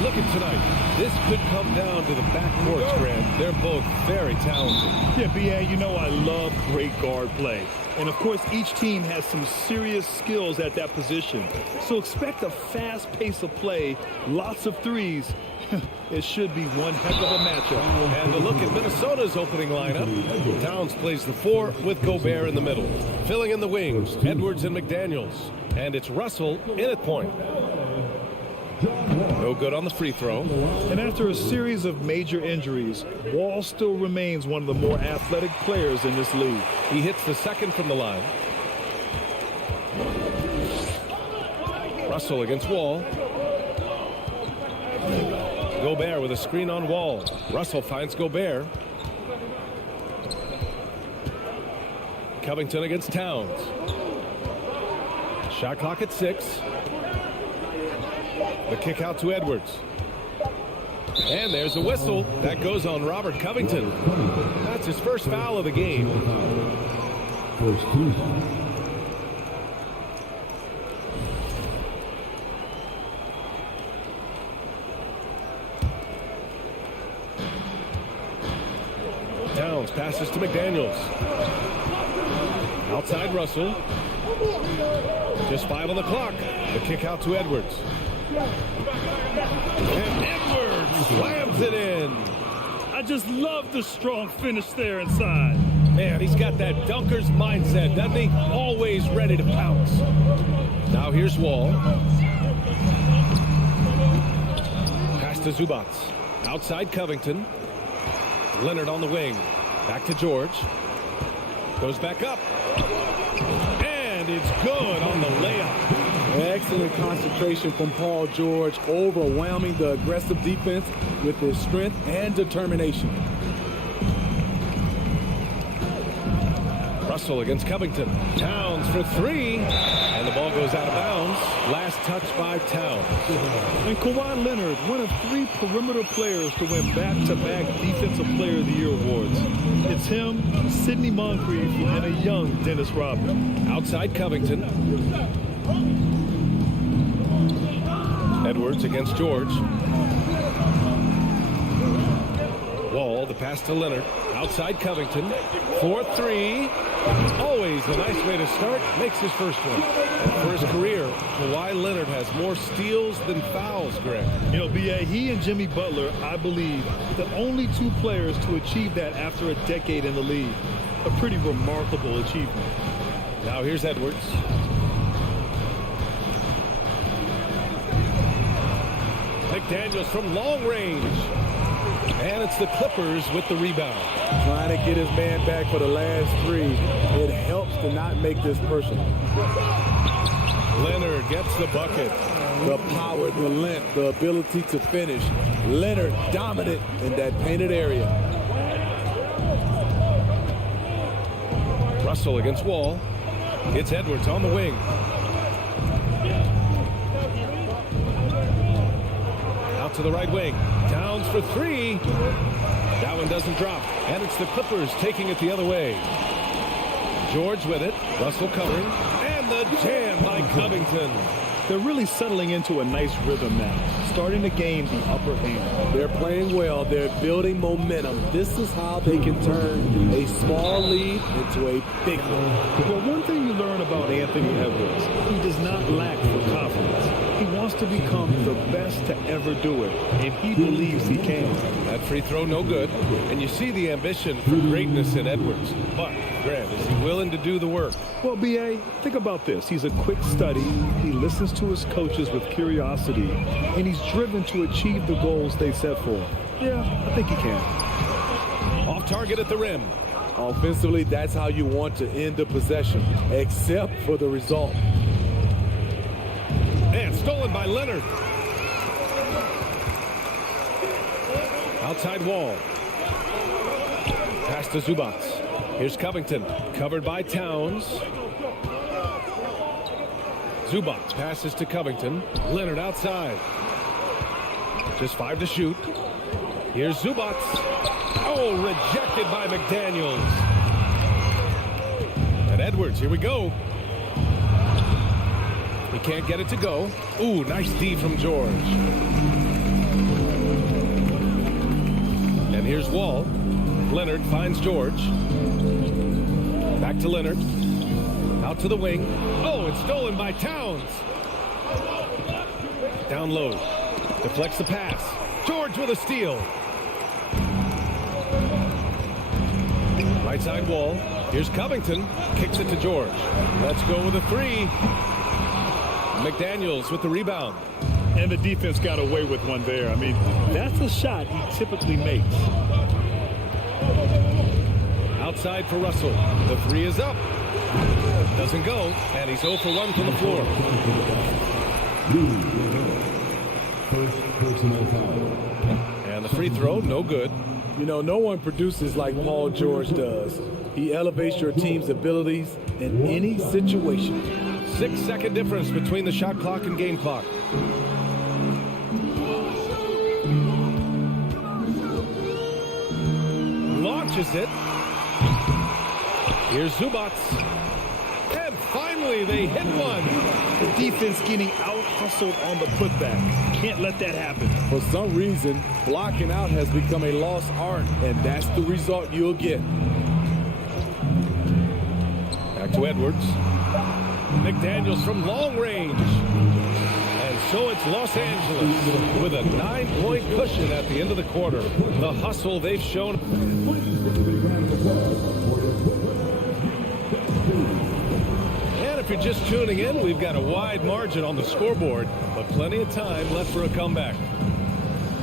Look at tonight. This could come down to the backcourts, Grant. They're both very talented. Yeah, B.A., you know I love great guard play. And, of course, each team has some serious skills at that position. So expect a fast pace of play, lots of threes. It should be one heck of a matchup. And a look at Minnesota's opening lineup. Towns plays the 4 with Gobert in the middle. Filling in the wings, Edwards and McDaniels. And it's Russell in at point. No good on the free throw. And after a series of major injuries, Wall still remains one of the more athletic players in this league. He hits the second from the line. Russell against Wall. Gobert with a screen on Wall. Russell finds Gobert. Covington against Towns. Shot clock at 6. The kick out to Edwards. And there's a whistle. That goes on Robert Covington. That's his first foul of the game. First team. Towns passes to McDaniels. Outside Russell. Just 5 on the clock. The kick out to Edwards. And Edwards slams it in. I just love the strong finish there inside. Man, he's got that dunker's mindset, doesn't he? Always ready to pounce. Now here's Wall. Pass to Zubac. Outside Covington. Leonard on the wing. Back to George. Goes back up. And it's good on the layup. Excellent concentration from Paul George, overwhelming the aggressive defense with his strength and determination. Russell against Covington. Towns for 3. And the ball goes out of bounds. Last touch by Towns. And Kawhi Leonard, one of 3 perimeter players to win back-to-back Defensive Player of the Year awards. It's him, Sidney Moncrief, and a young Dennis Rodman. Outside Covington. Edwards against George. Wall, the pass to Leonard. Outside Covington. 4-3. Always a nice way to start. Makes his first one. And for his career, Kawhi Leonard has more steals than fouls, Greg. You know, B.A., he and Jimmy Butler, I believe, the only 2 players to achieve that after a decade in the league. A pretty remarkable achievement. Now here's Edwards. McDaniels from long range. And it's the Clippers with the rebound. Trying to get his man back for the last 3. It helps to not make this personal. Leonard gets the bucket. The power, the length, the ability to finish. Leonard dominant in that painted area. Russell against Wall. It's Edwards on the wing. Out to the right wing. Towns for 3. That one doesn't drop. And it's the Clippers taking it the other way. George with it. Russell covering. And the jam by Covington. They're really settling into a nice rhythm now, starting to gain the upper hand. They're playing well. They're building momentum. This is how they can turn a small lead into a big one. Well, one thing you learn about Anthony Edwards, he does not lack for confidence. He wants to become the best to ever do it, and he believes he can. That free throw, no good. And you see the ambition for greatness in Edwards. But, Grant, is he willing to do the work? Well, B.A., think about this. He's a quick study. He listens to his coaches with curiosity, and he's driven to achieve the goals they set for him. Yeah, I think he can. Off target at the rim. Offensively, that's how you want to end the possession, except for the result. And stolen by Leonard. Outside wall. Pass to Zubac. Here's Covington. Covered by Towns. Zubac passes to Covington. Leonard outside. Just 5 to shoot. Here's Zubac. Oh, rejected by McDaniels. And Edwards, here we go. He can't get it to go. Ooh, nice D from George. And here's Wall. Leonard finds George. Back to Leonard. Out to the wing. Oh, it's stolen by Towns. Down low. Deflects the pass. George with a steal. Right side Wall. Here's Covington. Kicks it to George. Let's go with a 3. McDaniels with the rebound. And the defense got away with one there. I mean, that's a shot he typically makes. Outside for Russell. The 3 is up. Doesn't go. And he's 0 for 1 from the floor. First personal foul. And the free throw, no good. You know, no one produces like Paul George does. He elevates your team's abilities in any situation. 6-second difference between the shot clock and game clock. Launches it. Here's Zubac. And finally they hit one. The defense getting out-hustled on the putback. Can't let that happen. For some reason, blocking out has become a lost art, and that's the result you'll get. Back to Edwards. McDaniels from long range. And so it's Los Angeles with a 9-point cushion at the end of the quarter. The hustle they've shown. And if you're just tuning in, we've got a wide margin on the scoreboard, but plenty of time left for a comeback.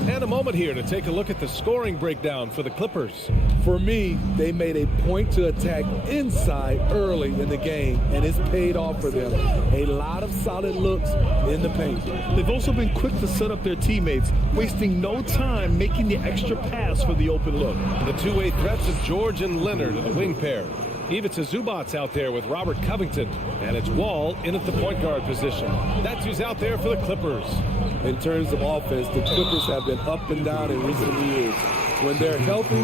And a moment here to take a look at the scoring breakdown for the Clippers. For me, they made a point to attack inside early in the game, and it's paid off for them. A lot of solid looks in the paint. They've also been quick to set up their teammates, wasting no time making the extra pass for the open look. The two-way threats of George and Leonard, the wing pair. Ivica Zubac out there with Robert Covington, and it's Wall in at the point guard position. That's who's out there for the Clippers. In terms of offense, the Clippers have been up and down in recent years. When they're healthy,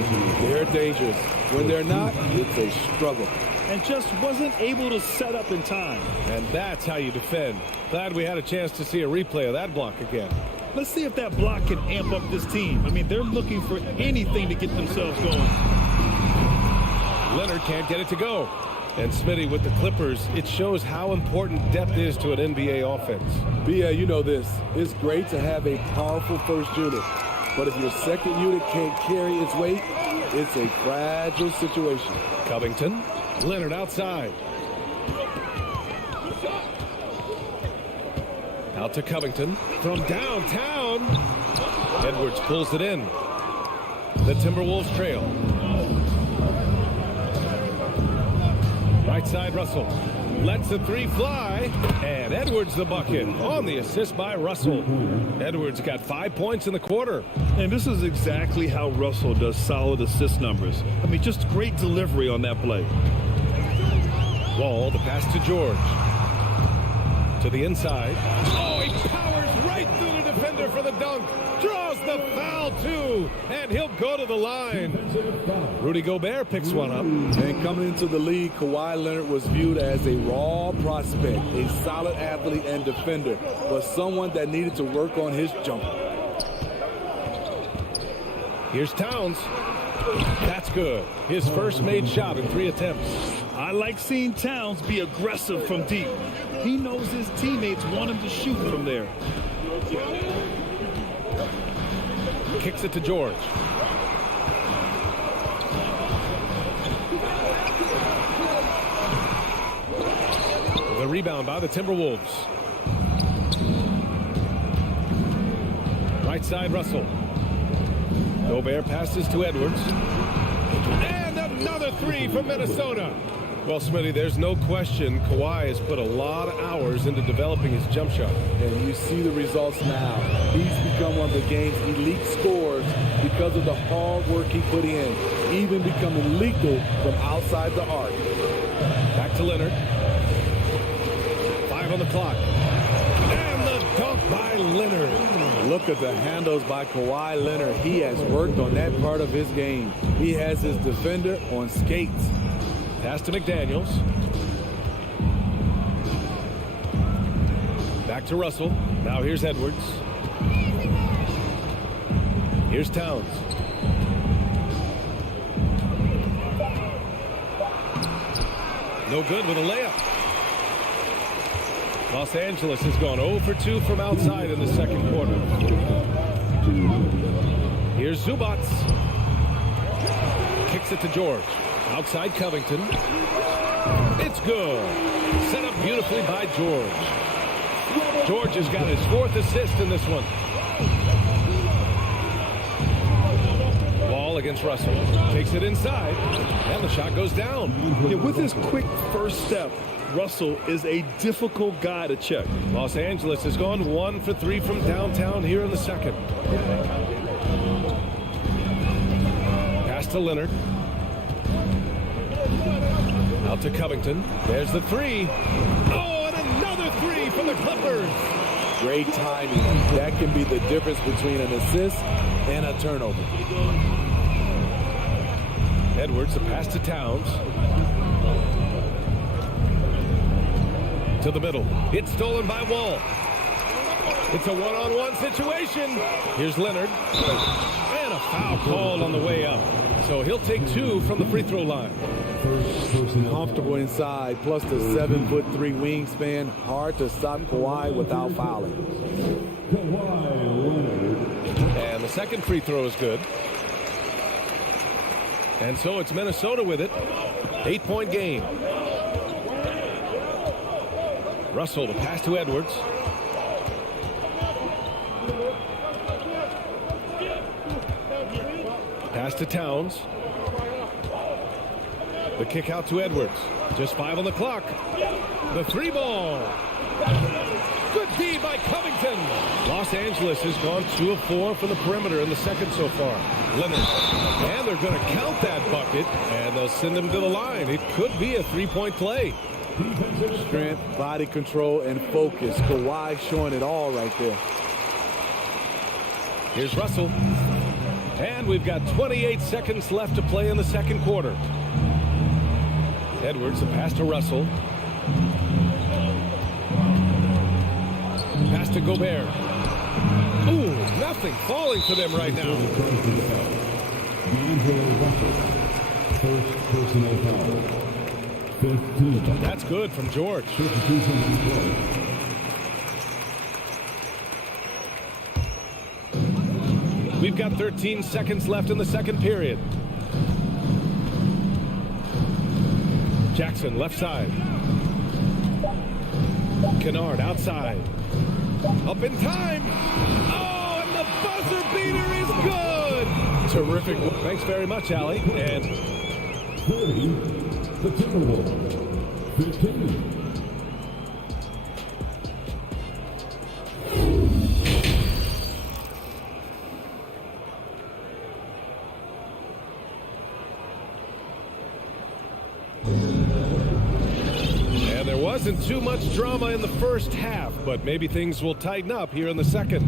they're dangerous. When they're not, it's a struggle. And just wasn't able to set up in time. And that's how you defend. Glad we had a chance to see a replay of that block again. Let's see if that block can amp up this team. I mean, they're looking for anything to get themselves going. Leonard can't get it to go. And Smitty with the Clippers, it shows how important depth is to an NBA offense. Yeah, you know this. It's great to have a powerful first unit. But if your second unit can't carry its weight, it's a fragile situation. Covington, Leonard outside. Out to Covington from downtown. Edwards pulls it in. The Timberwolves trail. Right side Russell. Lets the 3 fly. And Edwards the bucket on the assist by Russell. Edwards got 5 points in the quarter. And this is exactly how Russell does solid assist numbers. I mean, just great delivery on that play. Wall, the pass to George. To the inside. Oh, he powers right through the defender for the dunk. Draws the foul, too. And he'll go to the line. Rudy Gobert picks one up. And coming into the league, Kawhi Leonard was viewed as a raw prospect, a solid athlete and defender, but someone that needed to work on his jumper. Here's Towns. That's good. His first made shot in 3 attempts. I like seeing Towns be aggressive from deep. He knows his teammates want him to shoot from there. Kicks it to George. The rebound by the Timberwolves. Right side Russell. Gobert passes to Edwards. And another three from Minnesota. Well, Smitty, there's no question Kawhi has put a lot of hours into developing his jump shot. And you see the results now. He's become one of the game's elite scorers because of the hard work he put in, even becoming lethal from outside the arc. Back to Leonard. 5 on the clock. And the dunk by Leonard. Look at the handles by Kawhi Leonard. He has worked on that part of his game. He has his defender on skates. Pass to McDaniels. Back to Russell. Now here's Edwards. Here's Towns. No good with a layup. Los Angeles has gone 0 for 2 from outside in the second quarter. Here's Zubac. Kicks it to George. Outside Covington. It's good. Set up beautifully by George. George has got his 4th assist in this one. Ball against Russell. Takes it inside. And the shot goes down. Yeah, with his quick first step, Russell is a difficult guy to check. Los Angeles has gone 1 for 3 from downtown here in the second. Pass to Leonard. Out to Covington. There's the three. Oh, and another three from the Clippers. Great timing. That can be the difference between an assist and a turnover. Edwards, a pass to Towns. To the middle. It's stolen by Wall. It's a one-on-one situation. Here's Leonard. And a foul called on the way up. So he'll take 2 from the free throw line. Comfortable inside, plus the 7'3" wingspan. Hard to stop Kawhi without fouling. And the second free throw is good. And so it's Minnesota with it. 8-point game. Russell, the pass to Edwards. Pass to Towns. The kick out to Edwards. Just 5 on the clock. The 3 ball. Good D by Covington. Los Angeles has gone 2 of 4 from the perimeter in the second so far. Leonard. And they're going to count that bucket, and they'll send him to the line. It could be a 3-point play. Strength, body control, and focus. Kawhi showing it all right there. Here's Russell. And we've got 28 seconds left to play in the second quarter. Edwards, a pass to Russell. Pass to Gobert. Ooh, nothing falling for them right now. First personal foul. 15. That's good from George. We've got 13 seconds left in the second period. Jackson, left side. Kennard, outside. Up in time. Oh, and the buzzer beater is good. Terrific. Thanks very much, Allie. And 30, the Timberwolves. 15. Wasn't too much drama in the first half, but maybe things will tighten up here in the second.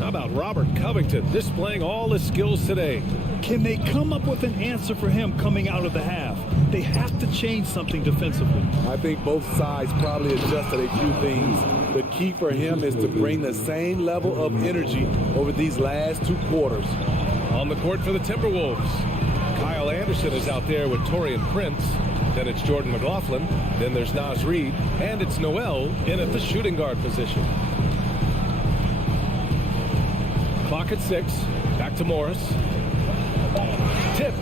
How about Robert Covington displaying all his skills today? Can they come up with an answer for him coming out of the half? They have to change something defensively. I think both sides probably adjusted a few things. The key for him is to bring the same level of energy over these last 2 quarters. On the court for the Timberwolves, Kyle Anderson is out there with Taurean Prince. Then it's Jordan McLaughlin. Then there's Naz Reid. And it's Noel in at the shooting guard position. Clock at 6. Back to Morris. Tipped.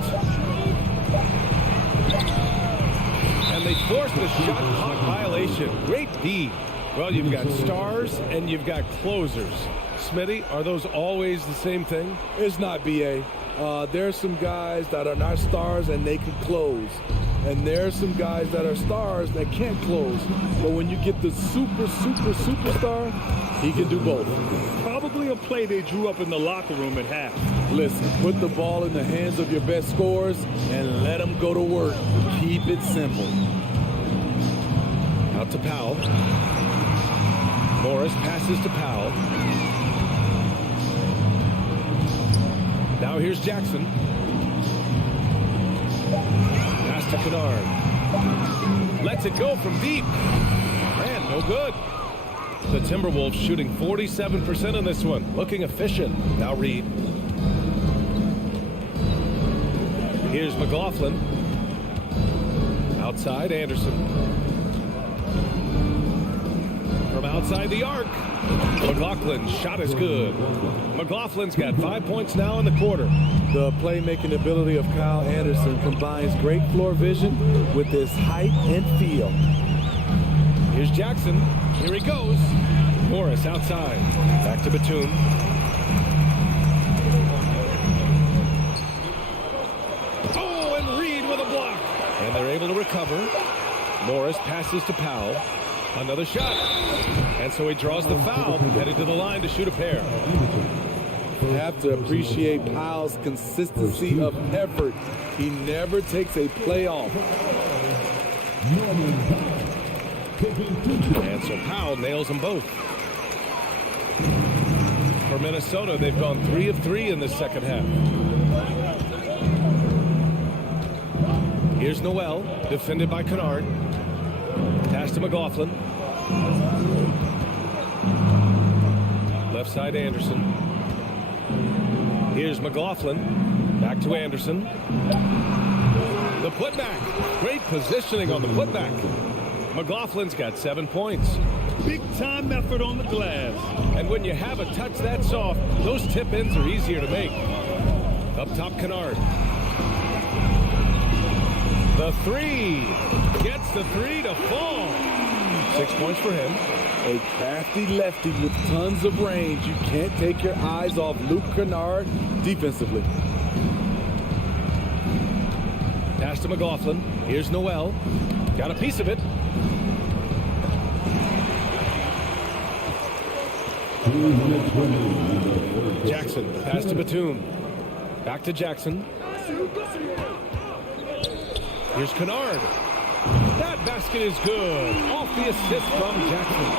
And they forced the shot clock violation. Great D. Well, you've got stars and you've got closers. Smitty, are those always the same thing? It's not, B.A. There's some guys that are not stars and they can close. And there's some guys that are stars that can't close. But when you get the superstar, he can do both. Probably a play they drew up in the locker room at half. Listen, put the ball in the hands of your best scorers and let them go to work. Keep it simple. Out to Powell. Morris passes to Powell. Now here's Jackson. Pass to Kennard. Lets it go from deep. Man, no good. The Timberwolves shooting 47% in this one. Looking efficient. Now Reed. Here's McLaughlin. Outside, Anderson. From outside the arc. McLaughlin's shot is good. McLaughlin's got 5 points now in the quarter. The playmaking ability of Kyle Anderson combines great floor vision with his height and feel. Here's Jackson. Here he goes. Morris outside. Back to Batum. Oh, and Reed with a block. And they're able to recover. Morris passes to Powell. Another shot. And so he draws the foul, headed to the line to shoot a pair. You have to appreciate Powell's consistency of effort. He never takes a play off. And so Powell nails them both. For Minnesota, they've gone 3 of 3 in the second half. Here's Noel, defended by Kennard. Pass to McLaughlin. Left side Anderson. Here's McLaughlin. Back to Anderson. The putback. Great positioning on the putback. McLaughlin's got 7 points. Big time effort on the glass. And when you have a touch that soft, those tip-ins are easier to make. Up top, Kennard. The three. Gets the three to fall. 6 points for him. A crafty lefty with tons of range. You can't take your eyes off Luke Kennard defensively. Pass to McLaughlin. Here's Noel. Got a piece of it. Jackson. Pass to Batum. Back to Jackson. Here's Kennard. That basket is good. Off the assist from Jackson.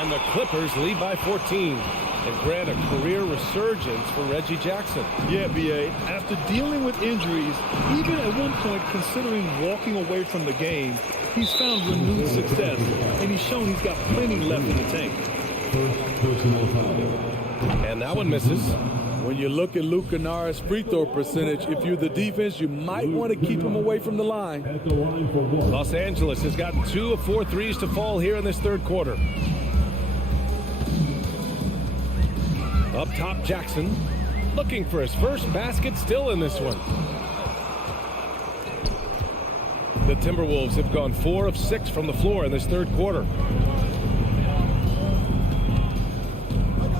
And the Clippers lead by 14 and grant a career resurgence for Reggie Jackson. Yeah, B.A. After dealing with injuries, even at one point considering walking away from the game, he's found renewed success, and he's shown he's got plenty left in the tank. And that one misses. When you look at Luke Kennard's free throw percentage, if you're the defense, you might want to keep him away from the line. Los Angeles has gotten 2 of 4 threes to fall here in this third quarter. Up top, Jackson. Looking for his first basket still in this one. The Timberwolves have gone 4 of 6 from the floor in this third quarter.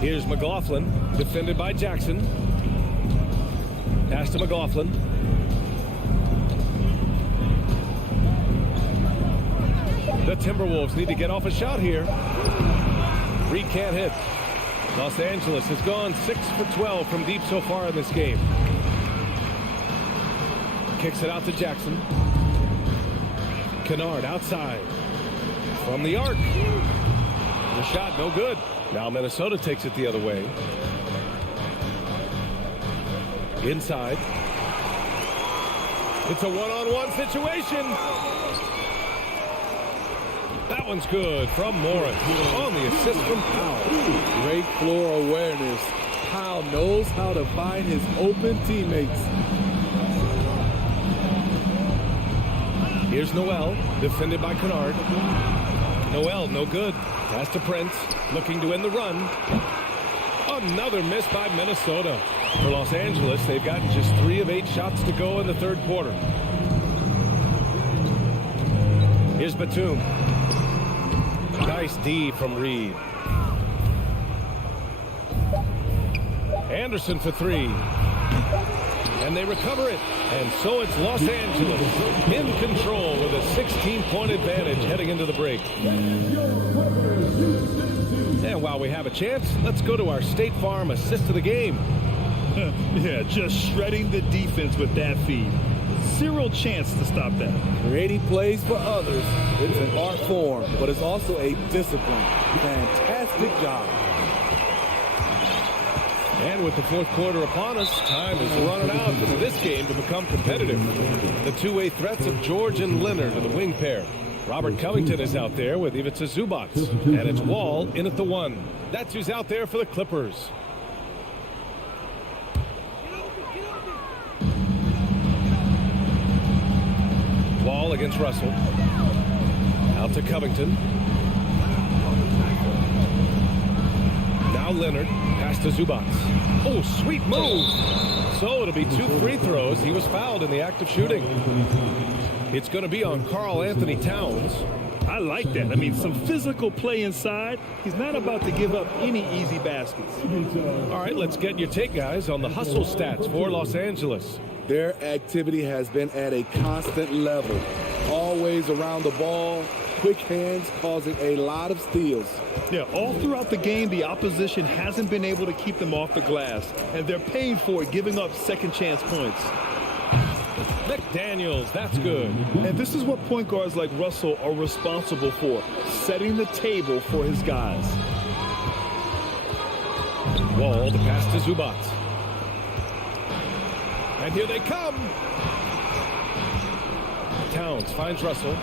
Here's McLaughlin, defended by Jackson. Pass to McLaughlin. The Timberwolves need to get off a shot here. Reed can't hit. Los Angeles has gone 6 for 12 from deep so far in this game. Kicks it out to Jackson. Kennard outside. From the arc. The shot no good. Now Minnesota takes it the other way. Inside. It's a one-on-one situation. That one's good from Morris on the assist from Powell. Great floor awareness. Powell knows how to find his open teammates. Here's Noel, defended by Kennard. Noel, no good. Pass to Prince, looking to end the run. Another miss by Minnesota. For Los Angeles, they've gotten just 3 of 8 shots to go in the third quarter. Here's Batum. Nice D from Reed. Anderson for 3. And they recover it. And so it's Los Angeles in control with a 16-point advantage heading into the break. And while we have a chance, let's go to our State Farm assist of the game. Yeah, just shredding the defense with that feed. Zero chance to stop that. Creating plays for others, it's an art form, but it's also a discipline. Fantastic job. And with the fourth quarter upon us, time is running out for this game to become competitive. The two-way threats of George and Leonard are the wing pair. Robert Covington is out there with Ivica Zubac. And it's Wall in at the 1. That's who's out there for the Clippers. Wall against Russell. Out to Covington. Now Leonard. Pass to Zubac. Oh, sweet move. So it'll be 2 free throws. He was fouled in the act of shooting. It's going to be on Karl Anthony Towns. I like that. I mean, some physical play inside. He's not about to give up any easy baskets. All right, let's get your take, guys, on the hustle stats for Los Angeles. Their activity has been at a constant level. Always around the ball, quick hands causing a lot of steals. Yeah, all throughout the game, the opposition hasn't been able to keep them off the glass, and they're paying for it, giving up second chance points. McDaniels, that's good. And this is what point guards like Russell are responsible for, setting the table for his guys. Wall, the pass to Zubac. And here they come. Towns finds Russell.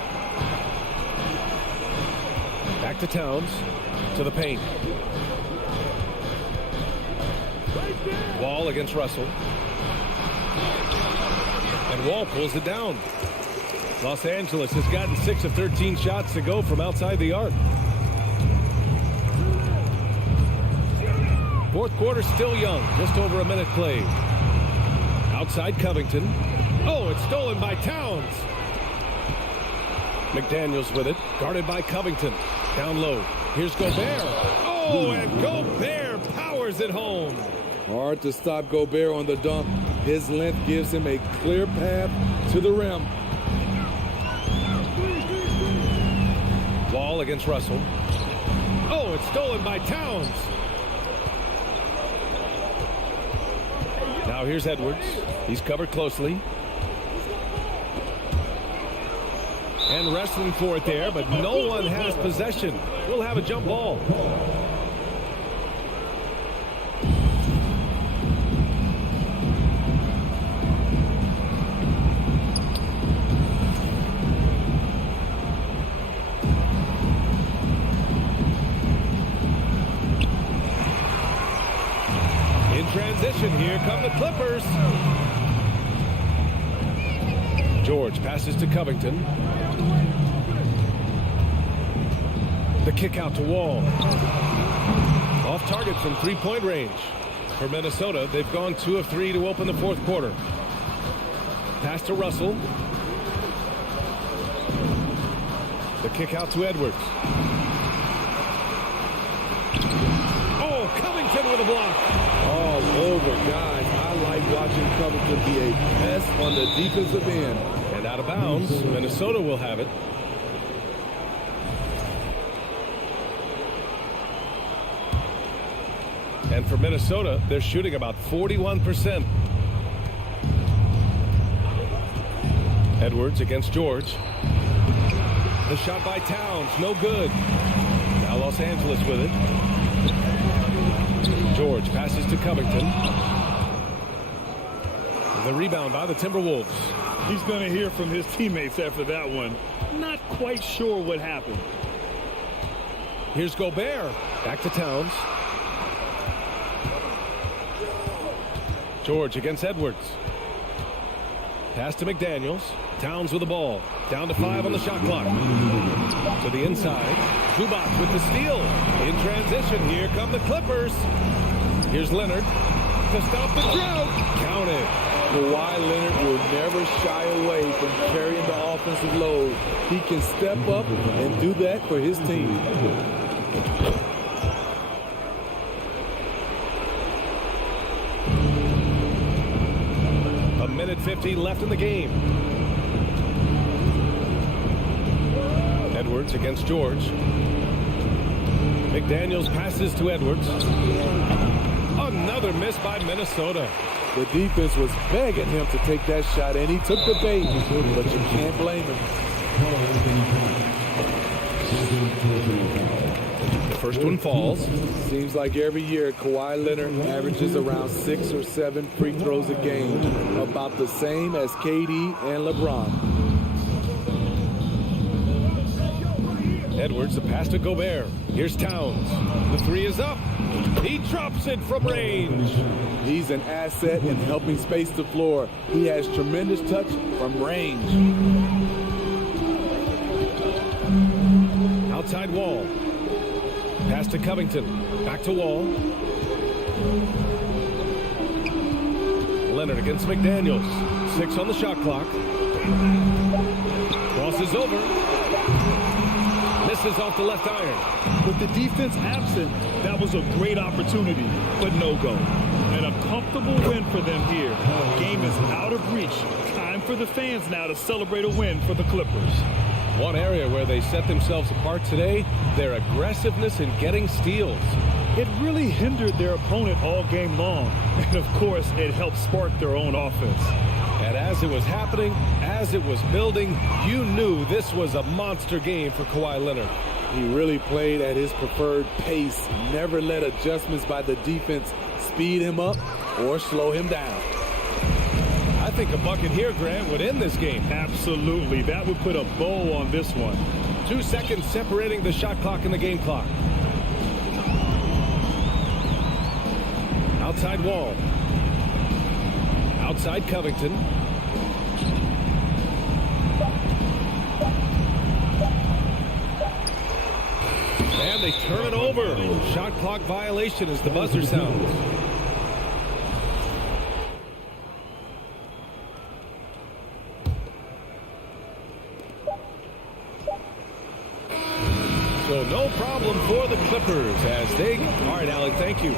Back to Towns. To the paint. Wall against Russell. And Wall pulls it down. Los Angeles has gotten 6 of 13 shots to go from outside the arc. Fourth quarter still young. Just over a minute played. Outside Covington. Oh, it's stolen by Towns. McDaniels with it. Guarded by Covington. Down low. Here's Gobert. Oh, and Gobert powers it home. Hard to stop Gobert on the dunk. His length gives him a clear path to the rim. Wall against Russell. Oh, it's stolen by Towns. Now here's Edwards. He's covered closely. And wrestling for it there, but no one has possession. We'll have a jump ball. In transition, here come the Clippers. George passes to Covington. The kick out to Wall. Off target from three-point range. For Minnesota, they've gone 2 of 3 to open the fourth quarter. Pass to Russell. The kick out to Edwards. Oh, Covington with a block. All over, guys. I like watching Covington be a pest on the defensive end. And out of bounds, Minnesota will have it. And for Minnesota, they're shooting about 41%. Edwards against George. The shot by Towns, no good. Now Los Angeles with it. George passes to Covington. The rebound by the Timberwolves. He's going to hear from his teammates after that one. Not quite sure what happened. Here's Gobert. Back to Towns. George against Edwards. Pass to McDaniels. Towns with the ball. Down to 5 on the shot clock. To the inside. Zubac with the steal. In transition, here come the Clippers. Here's Leonard to stop the drought. Count it. Kawhi Leonard will never shy away from carrying the offensive load. He can step up and do that for his team. minute 50 left in the game. Edwards against George. McDaniels passes to Edwards. Another miss by Minnesota. The defense was begging him to take that shot, and he took the bait, but you can't blame him. The first one falls. Seems like every year Kawhi Leonard averages around 6 or 7 free throws a game, about the same as KD and LeBron. Edwards, the pass to Gobert. Here's Towns. The three is up. He drops it from range. He's an asset in helping space the floor. He has tremendous touch from range. Outside Wall. Pass to Covington. Back to Wall. Leonard against McDaniels. 6 on the shot clock. Crosses over. Misses off the left iron. With the defense absent, that was a great opportunity, but no go. And a comfortable win for them here. Game is out of reach. Time for the fans now to celebrate a win for the Clippers. One area where they set themselves apart today, their aggressiveness in getting steals. It really hindered their opponent all game long. And of course, it helped spark their own offense. And as it was happening, as it was building, you knew this was a monster game for Kawhi Leonard. He really played at his preferred pace, never let adjustments by the defense speed him up or slow him down. I think a bucket here, Grant, would end this game. Absolutely. That would put a bow on this one. 2 seconds separating the shot clock and the game clock. Outside Wall. Outside Covington. And they turn it over. Shot clock violation as the buzzer sounds. So no problem for the Clippers as they... All right, Alec, thank you.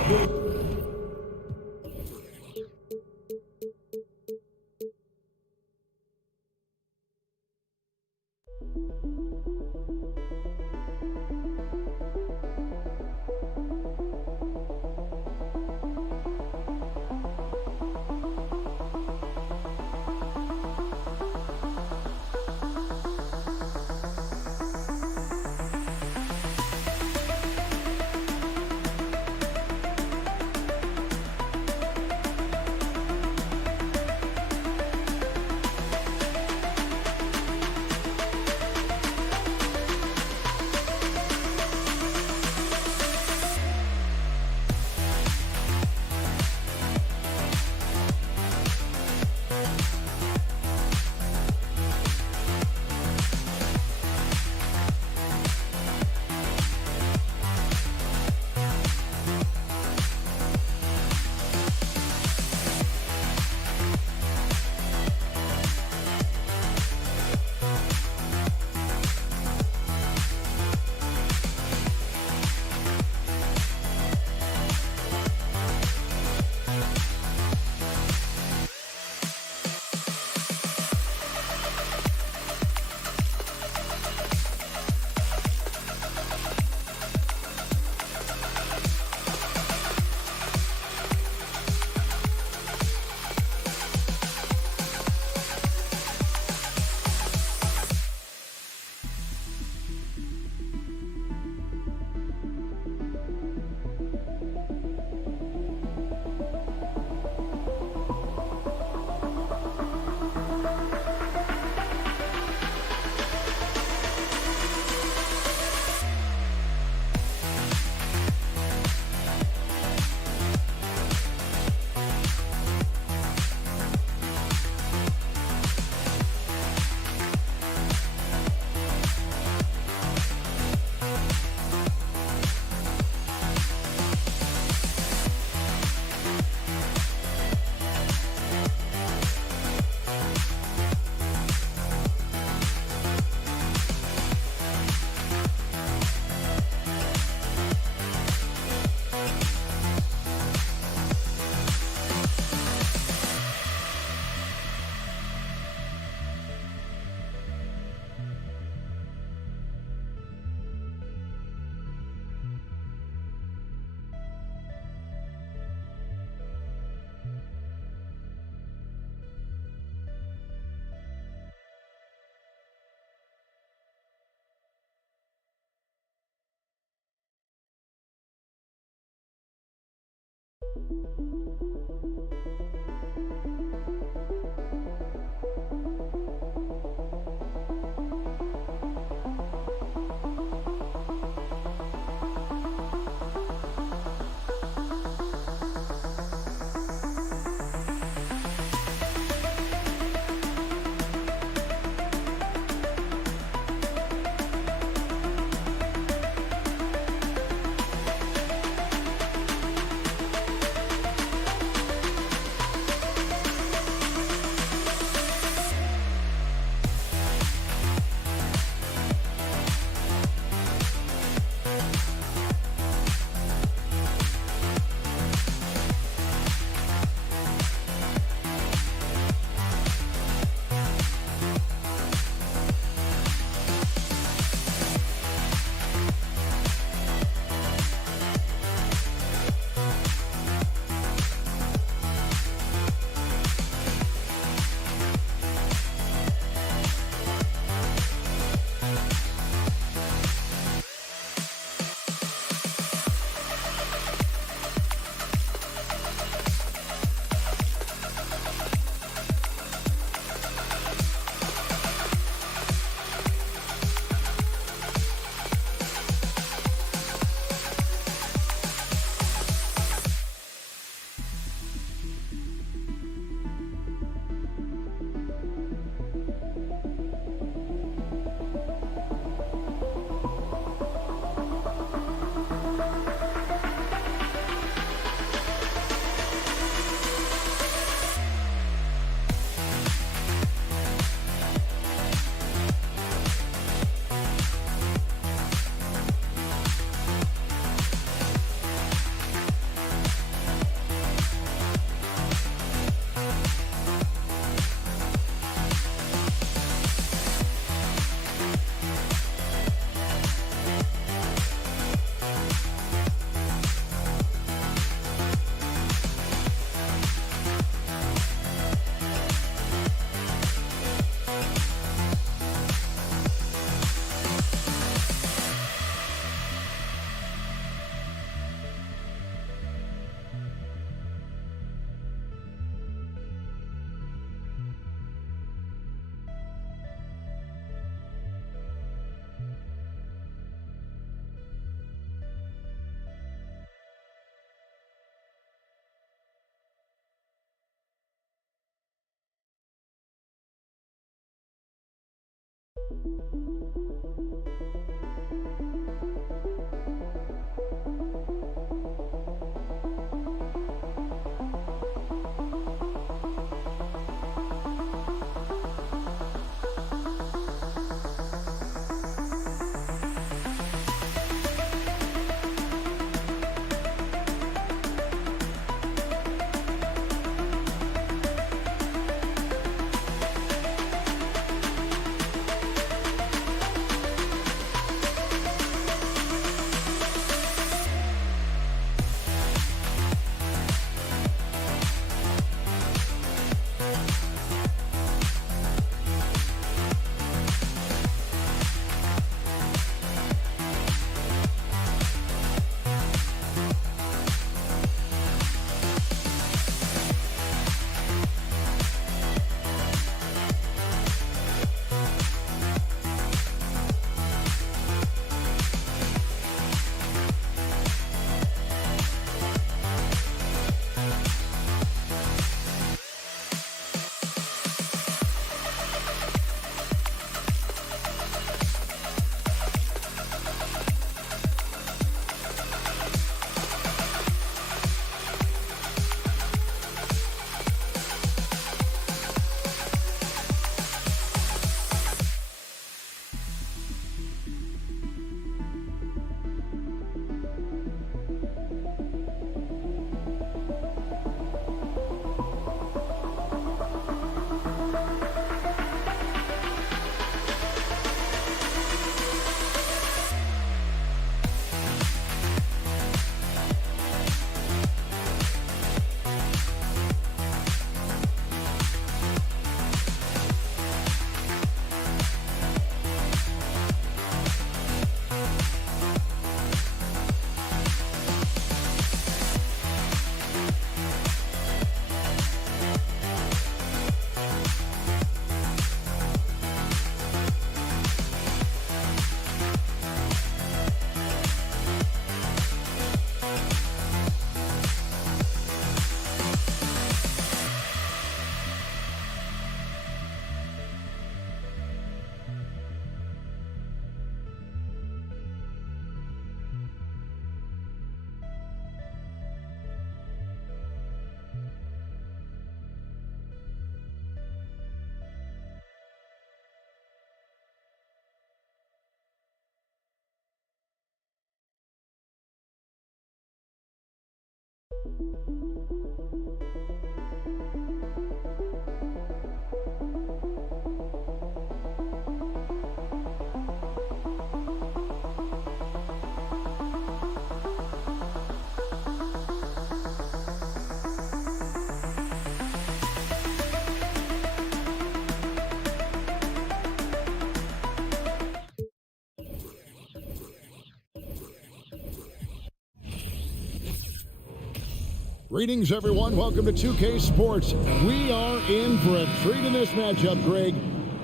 Greetings, everyone. Welcome to 2K Sports. We are in for a treat in this matchup, Greg,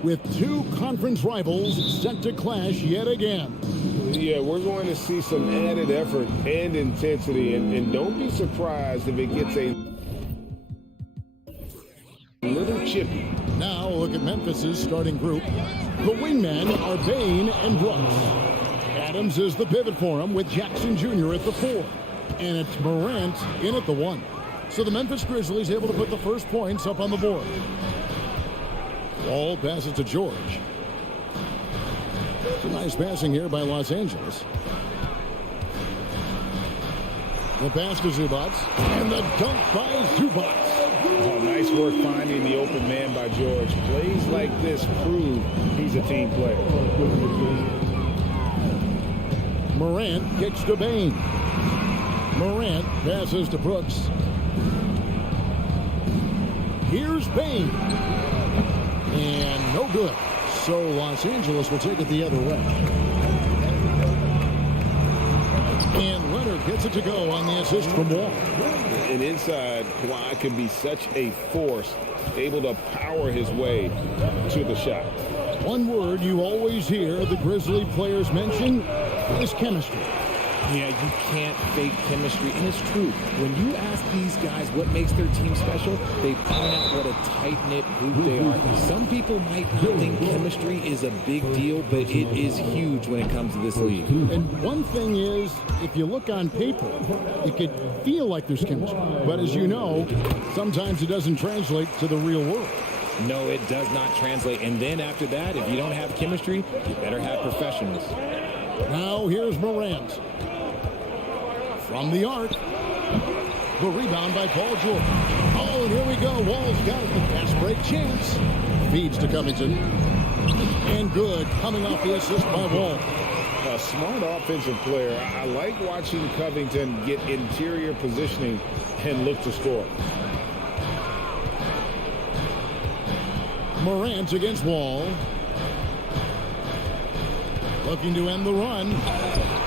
with two conference rivals set to clash yet again. Yeah, we're going to see some added effort and intensity, and don't be surprised if it gets a little chippy. Now, look at Memphis's starting group. The wingmen are Bain and Brooks. Adams is the pivot for him with Jackson Jr. at the 4. And it's Morant in at the 1. So the Memphis Grizzlies able to put the first points up on the board. Wall passes to George. It's a nice passing here by Los Angeles. The pass to Zubats. And the dunk by Zubats. Oh, nice work finding the open man by George. Plays like this prove he's a team player. Morant kicks to Bain. Morant passes to Brooks. Here's Bain. And no good. So Los Angeles will take it the other way. And Leonard gets it to go on the assist from Wall. And inside, Kawhi can be such a force, able to power his way to the shot. One word you always hear the Grizzly players mention is chemistry. Yeah, you can't fake chemistry, and it's true. When you ask these guys what makes their team special, they point out what a tight-knit group they are. Some people might not think chemistry is a big deal, but it is huge when it comes to this league. And one thing is, if you look on paper, it could feel like there's chemistry. But as you know, sometimes it doesn't translate to the real world. No, it does not translate. And then after that, if you don't have chemistry, you better have professionals. Now here's Morant. From the arc. The rebound by Paul George. Oh, and here we go. Wall's got it. The fast break chance. Feeds to Covington. And good. Coming off the assist by Wall. A smart offensive player. I like watching Covington get interior positioning and look to score. Morant against Wall. Looking to end the run.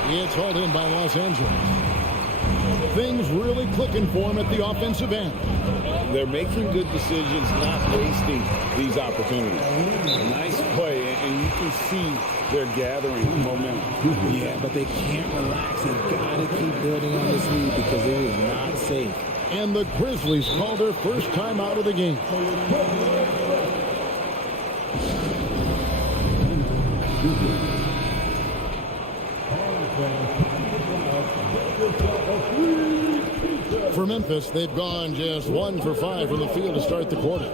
It's hauled in by Los Angeles. Things really clicking for him at the offensive end. They're making good decisions, not wasting these opportunities. Nice play, and you can see they're gathering momentum. Yeah, but they can't relax. They've got to keep building on this lead because it is not safe. And the Grizzlies call their first time out of the game. For Memphis, they've gone just 1 for 5 from the field to start the quarter.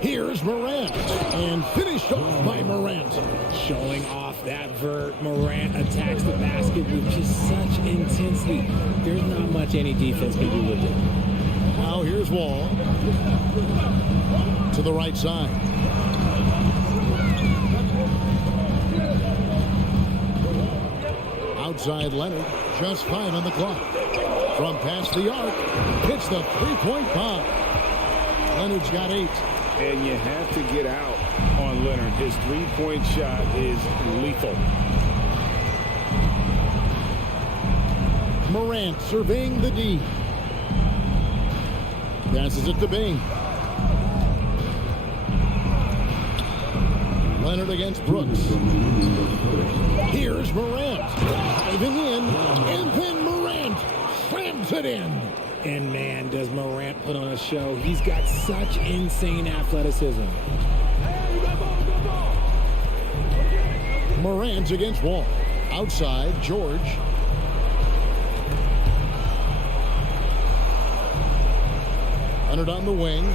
Here's Morant, and finished off by Morant. Showing off that vert, Morant attacks the basket with just such intensity. There's not much any defense can do with it. Now here's Wall. To the right side. Outside Leonard, just 5 on the clock. From past the arc, hits the three-point bomb. Leonard's got 8. And you have to get out on Leonard. His three-point shot is lethal. Morant surveying the D. Passes it to Bain. Leonard against Brooks. Here's Morant. Diving in, and then Morant slams it in. And man, does Morant put on a show. He's got such insane athleticism. Morant against Wall. Outside, George. Leonard on the wing.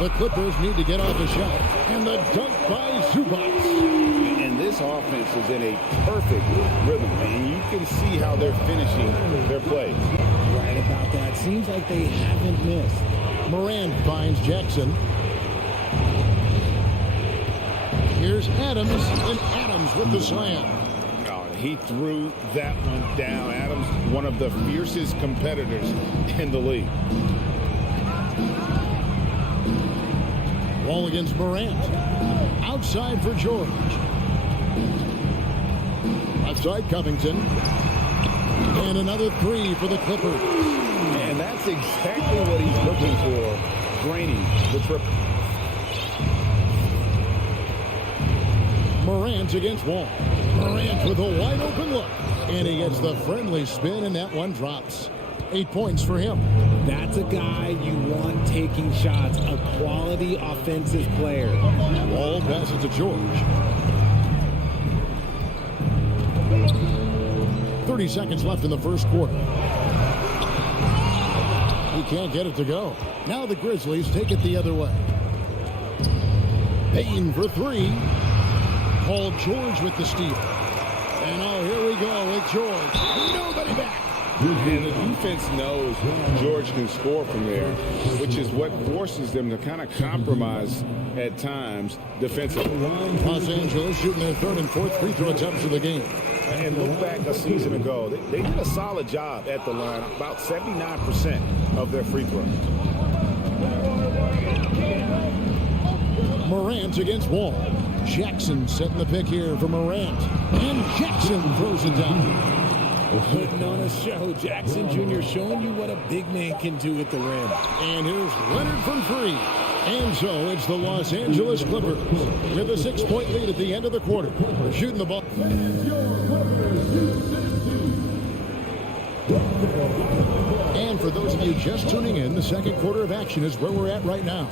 The Clippers need to get off the shot. And the dunk by Zubats. And this this offense is in a perfect rhythm, and you can see how they're finishing their play. Right about that. Seems like they haven't missed. Morant finds Jackson. Here's Adams, and Adams with the slam. Oh, he threw that one down. Adams, one of the fiercest competitors in the league. Wall against Morant. Outside for George. Outside Covington. And another three for the Clippers. And that's exactly what he's looking for. Draining the triple. Morant against Wall. Morant with a wide open look. And he gets the friendly spin, and that one drops. 8 points for him. That's a guy you want taking shots, a quality offensive player. Wall passes to George. 30 seconds left in the first quarter. He can't get it to go. Now the Grizzlies take it the other way. Payne for three. Paul George with the steal. And here we go with George. Nobody back. And the defense knows George can score from there, which is what forces them to kind of compromise at times defensively. Los Angeles shooting their third and fourth free throw attempts of the game. And look back a season ago, they did a solid job at the line, about 79% of their free throws. Morant against Wall. Jackson setting the pick here for Morant. And Jackson throws it down. Putting on a show. Jackson Jr. showing you what a big man can do at the rim. And here's Leonard from three. And so it's the Los Angeles Clippers with a 6-point lead at the end of the quarter. Shooting the ball. And for those of you just tuning in, the second quarter of action is where we're at right now.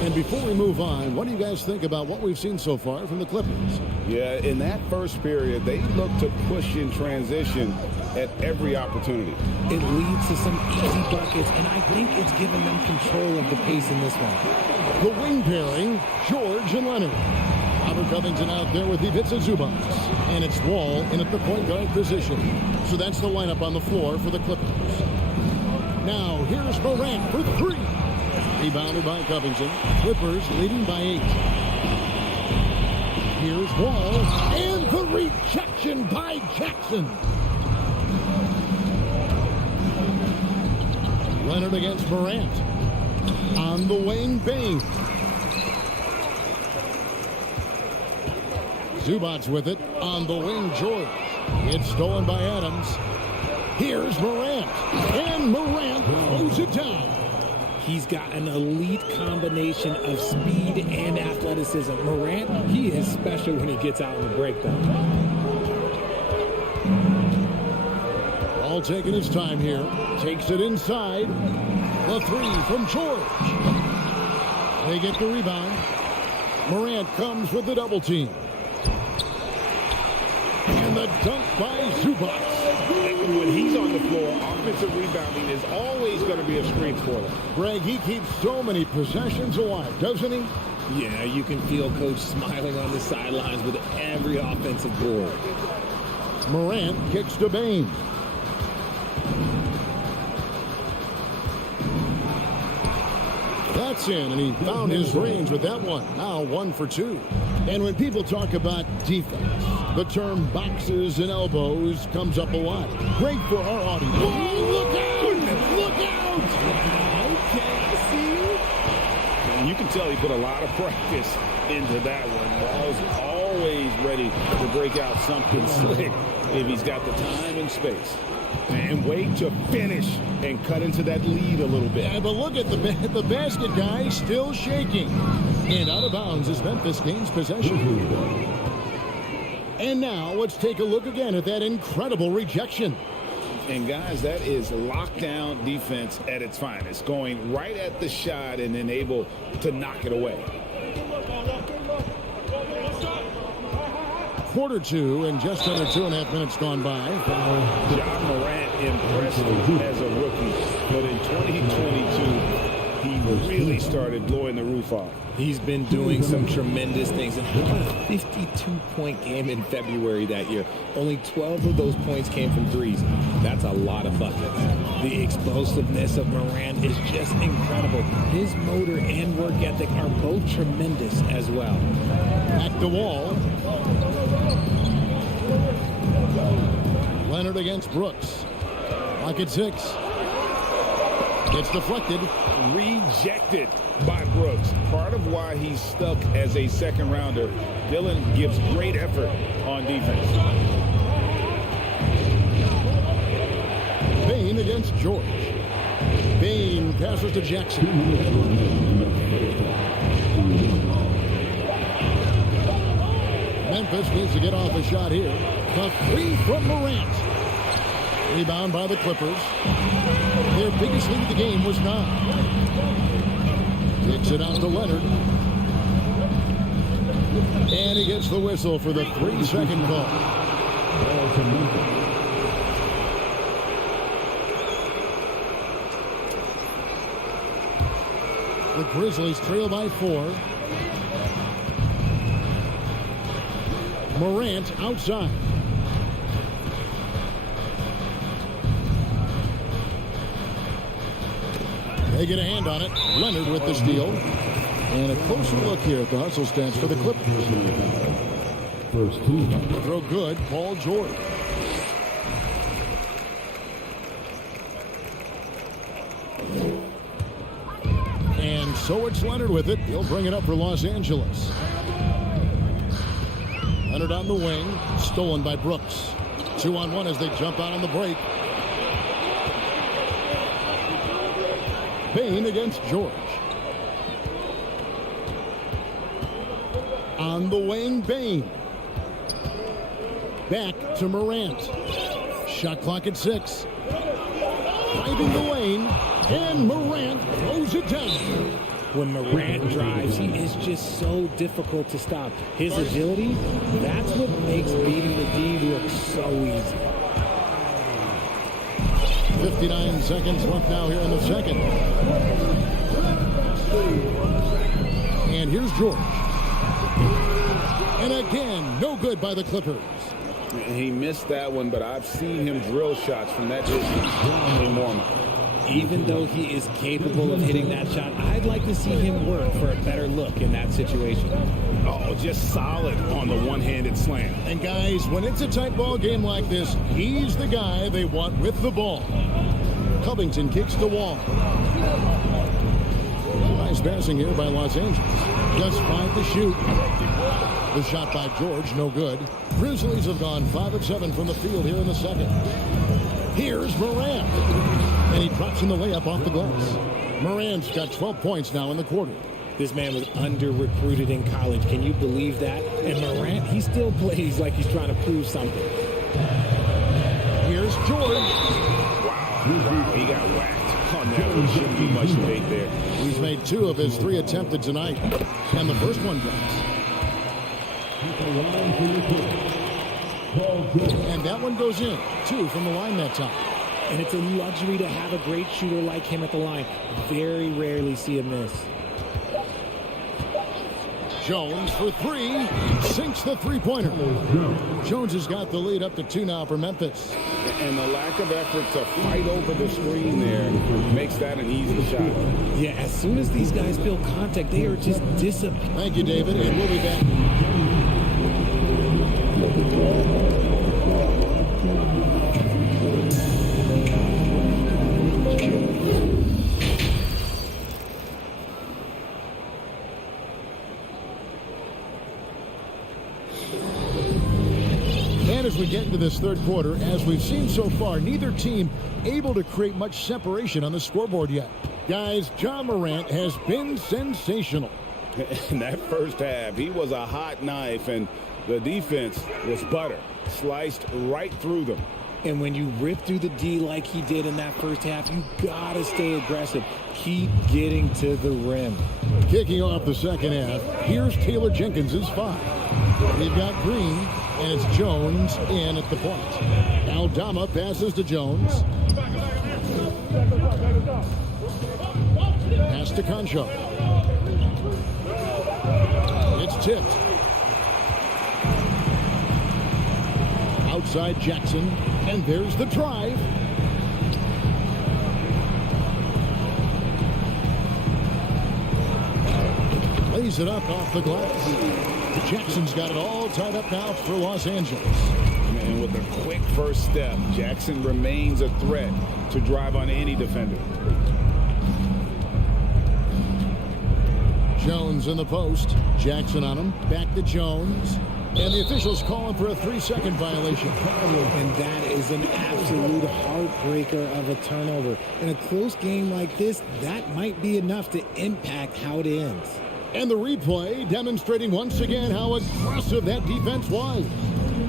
And before we move on, what do you guys think about what we've seen so far from the Clippers? Yeah, in that first period, they looked to push in transition at every opportunity. It leads to some easy buckets, and I think it's given them control of the pace in this one. The wing pairing, George and Leonard. Robert Covington out there with Ivica Zubac. And it's Wall in at the point guard position. So that's the lineup on the floor for the Clippers. Now, here's Morant for three. Rebounded by Covington. Clippers leading by 8. Here's Wall. And the rejection by Jackson. Leonard against Morant. On the wing, Payne. Zubac's with it. On the wing, George. It's stolen by Adams. Here's Morant. And Morant throws it down. He's got an elite combination of speed and athleticism. Morant, he is special when he gets out in the breakdown. All taking his time here. Takes it inside. The three from George. They get the rebound. Morant comes with the double team. And the dunk by Zubac. When he's on the floor, offensive rebounding is always going to be a strength for them. Greg, he keeps so many possessions alive, doesn't he? Yeah, you can feel Coach smiling on the sidelines with every offensive board. Morant kicks to Payne. That's in, and he found his range with that one. Now 1 for 2. And when people talk about defense, the term boxes and elbows comes up a lot. Great for our audience. Oh, look out! Look out! Okay, I see you. And you can tell he put a lot of practice into that one. Wall's always ready to break out something slick if he's got the time and space. And wait to finish and cut into that lead a little bit. Yeah, but look at the basket guy still shaking. And out of bounds as Memphis gains possession. And now let's take a look again at that incredible rejection. And guys, that is lockdown defense at its finest. Going right at the shot and then able to knock it away. Quarter 2 and just under 2.5 minutes gone by. John Morant impressive as a rookie, but in 2022, he really started blowing the roof off. He's been doing some tremendous things. And how about a 52-point game in February that year? Only 12 of those points came from threes. That's a lot of buckets. The explosiveness of Morant is just incredible. His motor and work ethic are both tremendous as well. Back the wall. Leonard against Brooks. Clock at 6. It's deflected. Rejected by Brooks. Part of why he's stuck as a second rounder. Dillon gives great effort on defense. Bain against George. Bain passes to Jackson. Memphis needs to get off a shot here. The three from Morant. Rebound by the Clippers. Their biggest lead of the game was 9. Kicks it out to Leonard. And he gets the whistle for the 3-second call. The Grizzlies trail by 4. Morant outside. They get a hand on it. Leonard with the steal. And a closer look here at the hustle stance for the Clippers. First team. Throw good. Paul George. And so it's Leonard with it. He'll bring it up for Los Angeles. Leonard on the wing. Stolen by Brooks. 2-on-1 as they jump out on the break. Bain against George. On the wing, Bain. Back to Morant. Shot clock at 6. Driving the lane, and Morant throws it down. When Morant drives, he is just so difficult to stop. His agility, that's what makes beating the D look so easy. 59 seconds left now here in the second. And here's George. And again, no good by the Clippers. He missed that one, but I've seen him drill shots from that distance in Norman. Even though he is capable of hitting that shot, I'd like to see him work for a better look in that situation. Oh, just solid on the one-handed slam. And guys, when it's a tight ball game like this, he's the guy they want with the ball. Covington kicks the wall. Nice passing here by Los Angeles. Just 5 to shoot. The shot by George, no good. Grizzlies have gone 5 of 7 from the field here in the second. Here's Morant. And he drops in the layup off the glass. Morant's got 12 points now in the quarter. This man was under-recruited in college. Can you believe that? And Morant, he still plays like he's trying to prove something. Here's George. Wow, he got whacked on that one. Shouldn't be much debate there. He's made 2 of his 3 attempted tonight. And the first one drops. And that one goes in. 2 from the line that time. And it's a luxury to have a great shooter like him at the line. Very rarely see him miss. Jones for 3. Sinks the three-pointer. Jones has got the lead up to 2 now for Memphis. And the lack of effort to fight over the screen there makes that an easy shot. Yeah, as soon as these guys feel contact, they are just disappearing. Thank you, David, and we'll be back. And as we get into this third quarter, as we've seen so far, neither team able to create much separation on the scoreboard yet. Guys, Ja Morant has been sensational. In that first half, he was a hot knife, and the defense was butter. Sliced right through them. And when you rip through the D like he did in that first half, you gotta stay aggressive. Keep getting to the rim. Kicking off the second half, here's Taylor Jenkins' 5. We've got Green, and it's Jones in at the point. Aldama passes to Jones. Pass to Concho. It's tipped. Outside Jackson, and there's the drive. Lays it up off the glass. Jackson's got it all tied up now for Los Angeles. And with a quick first step, Jackson remains a threat to drive on any defender. Jones in the post. Jackson on him. Back to Jones. And the officials call him for a 3-second violation. And that is an absolute heartbreaker of a turnover. In a close game like this, that might be enough to impact how it ends. And the replay demonstrating once again how aggressive that defense was.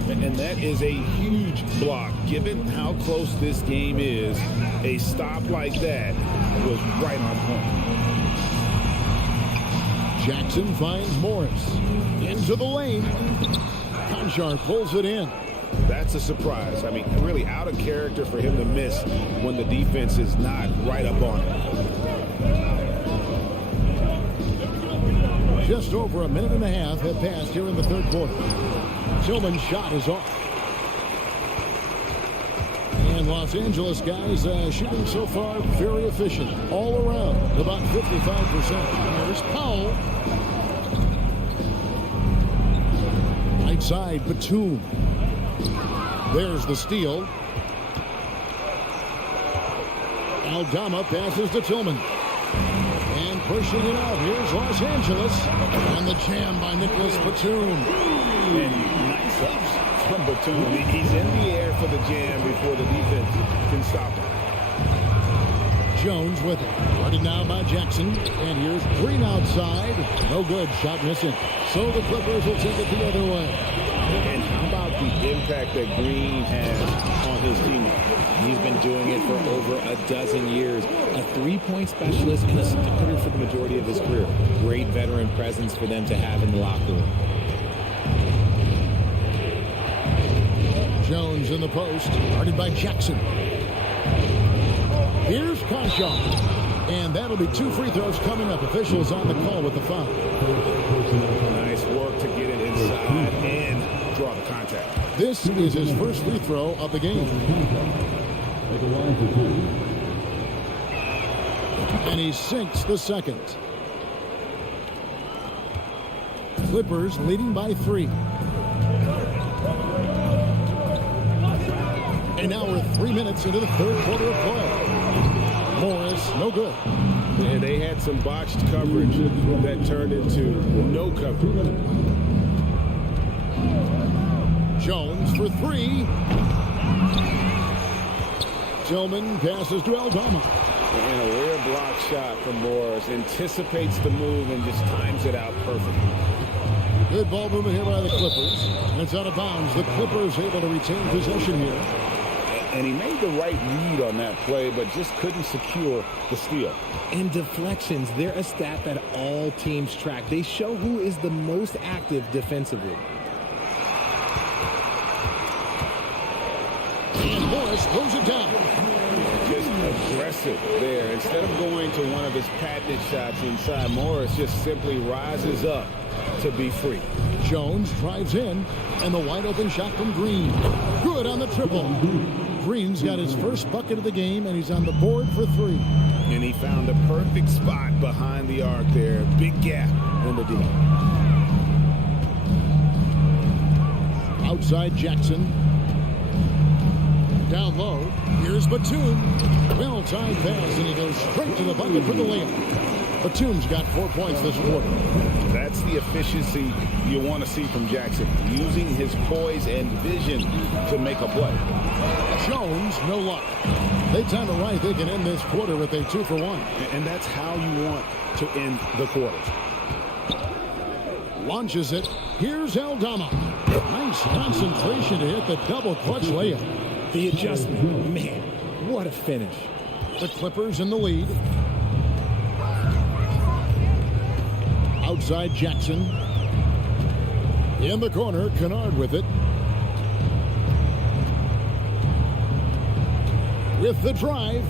And that is a huge block. Given how close this game is, a stop like that was right on point. Jackson finds Morris. Into the lane. Conchar pulls it in. That's a surprise. I mean, really out of character for him to miss when the defense is not right up on him. Just over a minute and a half have passed here in the third quarter. Tillman's shot is off. And Los Angeles guys shooting so far very efficient. All around, about 55%. There's Powell. Right side, Batum. There's the steal. Aldama passes to Tillman. And pushing it out. Here's Los Angeles. And the jam by Nicholas Batum. And nice ups from Batum. He's in the air for the jam before the defense can stop him. Jones with it. Guarded now by Jackson. And here's Green outside. No good. Shot missing. So the Clippers will take it the other way. And how about the impact that Green has on his team? He's been doing it for over a dozen years. A three-point specialist and a starter for the majority of his career. Great veteran presence for them to have in the locker room. Jones in the post. Guarded by Jackson. Here's Concho. And that'll be 2 free throws coming up. Officials on the call with the foul. Nice work to get it inside and draw the contact. This is his first free throw of the game. And he sinks the second. Clippers leading by 3. And now we're 3 minutes into the third quarter of play. Morris, no good. And they had some botched coverage that turned into no coverage. Jones for 3. Tillman passes to Aldama. And a rare block shot from Morris. Anticipates the move and just times it out perfectly. Good ball movement here by the Clippers. And it's out of bounds. The Clippers able to retain possession here. And he made the right read on that play, but just couldn't secure the steal. And deflections, they're a stat that all teams track. They show who is the most active defensively. And Morris throws it down. Just aggressive there. Instead of going to one of his patented shots inside, Morris just simply rises up to be free. Jones drives in, and the wide open shot from Green. Good on the triple. Green's got his first bucket of the game, and he's on the board for 3. And he found the perfect spot behind the arc there. Big gap in the D. Outside Jackson. Down low. Here's Batum. Well-timed pass, and he goes straight to the bucket for the layup. Batum's got 4 points this quarter. That's the efficiency you want to see from Jackson. Using his poise and vision to make a play. Jones, no luck. They time it right. They can end this quarter with a 2 for 1. And that's how you want to end the quarter. Launches it. Here's Aldama. Nice concentration to hit the double clutch layup. The adjustment, man, what a finish. The Clippers in the lead. Outside Jackson. In the corner, Kennard with it. With the drive.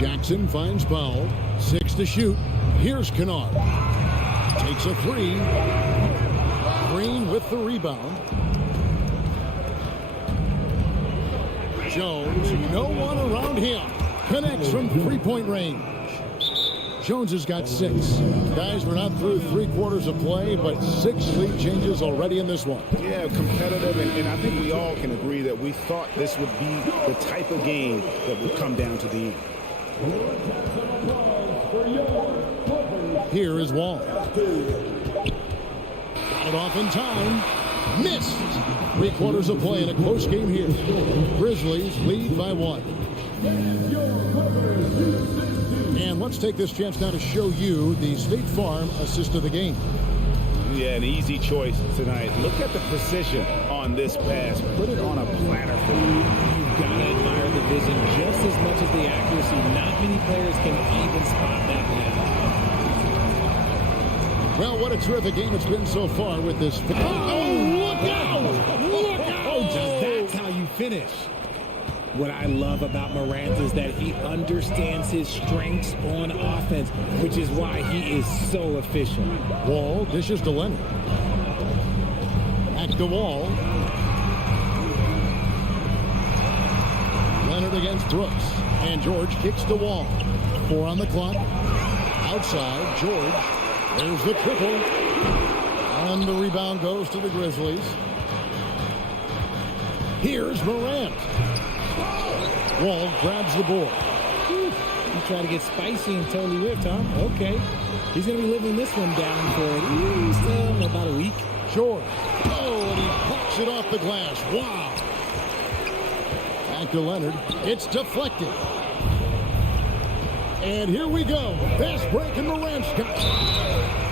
Jackson finds Powell. 6 to shoot. Here's Kennard. Takes a 3. Green with the rebound. Jones, no one around him. Connects from three-point range. Jones has got 6. Guys, we're not through 3 quarters of play, but 6 lead changes already in this one. Yeah, competitive, and I think we all can agree that we thought this would be the type of game that would come down to the end. Here is Wall. Got it off in time. Missed. 3 quarters of play in a close game here. Grizzlies lead by 1. And let's take this chance now to show you the State Farm assist of the game. Yeah, an easy choice tonight. Look at the precision on this pass. Put it on a platter for you. You've got to admire the vision just as much as the accuracy. Not many players can even spot that pass. Well, what a terrific game it's been so far with this. Oh, look out! Look out! That's how you finish. What I love about Morant is that he understands his strengths on offense, which is why he is so efficient. Wall dishes to Leonard. Back to Wall. Leonard against Brooks. And George kicks to Wall. 4 on the clock. Outside, George. There's the triple. And the rebound goes to the Grizzlies. Here's Morant. Wall grabs the board. You try to get spicy and totally ripped, huh? Okay. He's going to be living this one down for about a week. George. Oh, and he pops it off the glass. Wow. Back to Leonard. It's deflected. And here we go. Fast break and Morant's got it.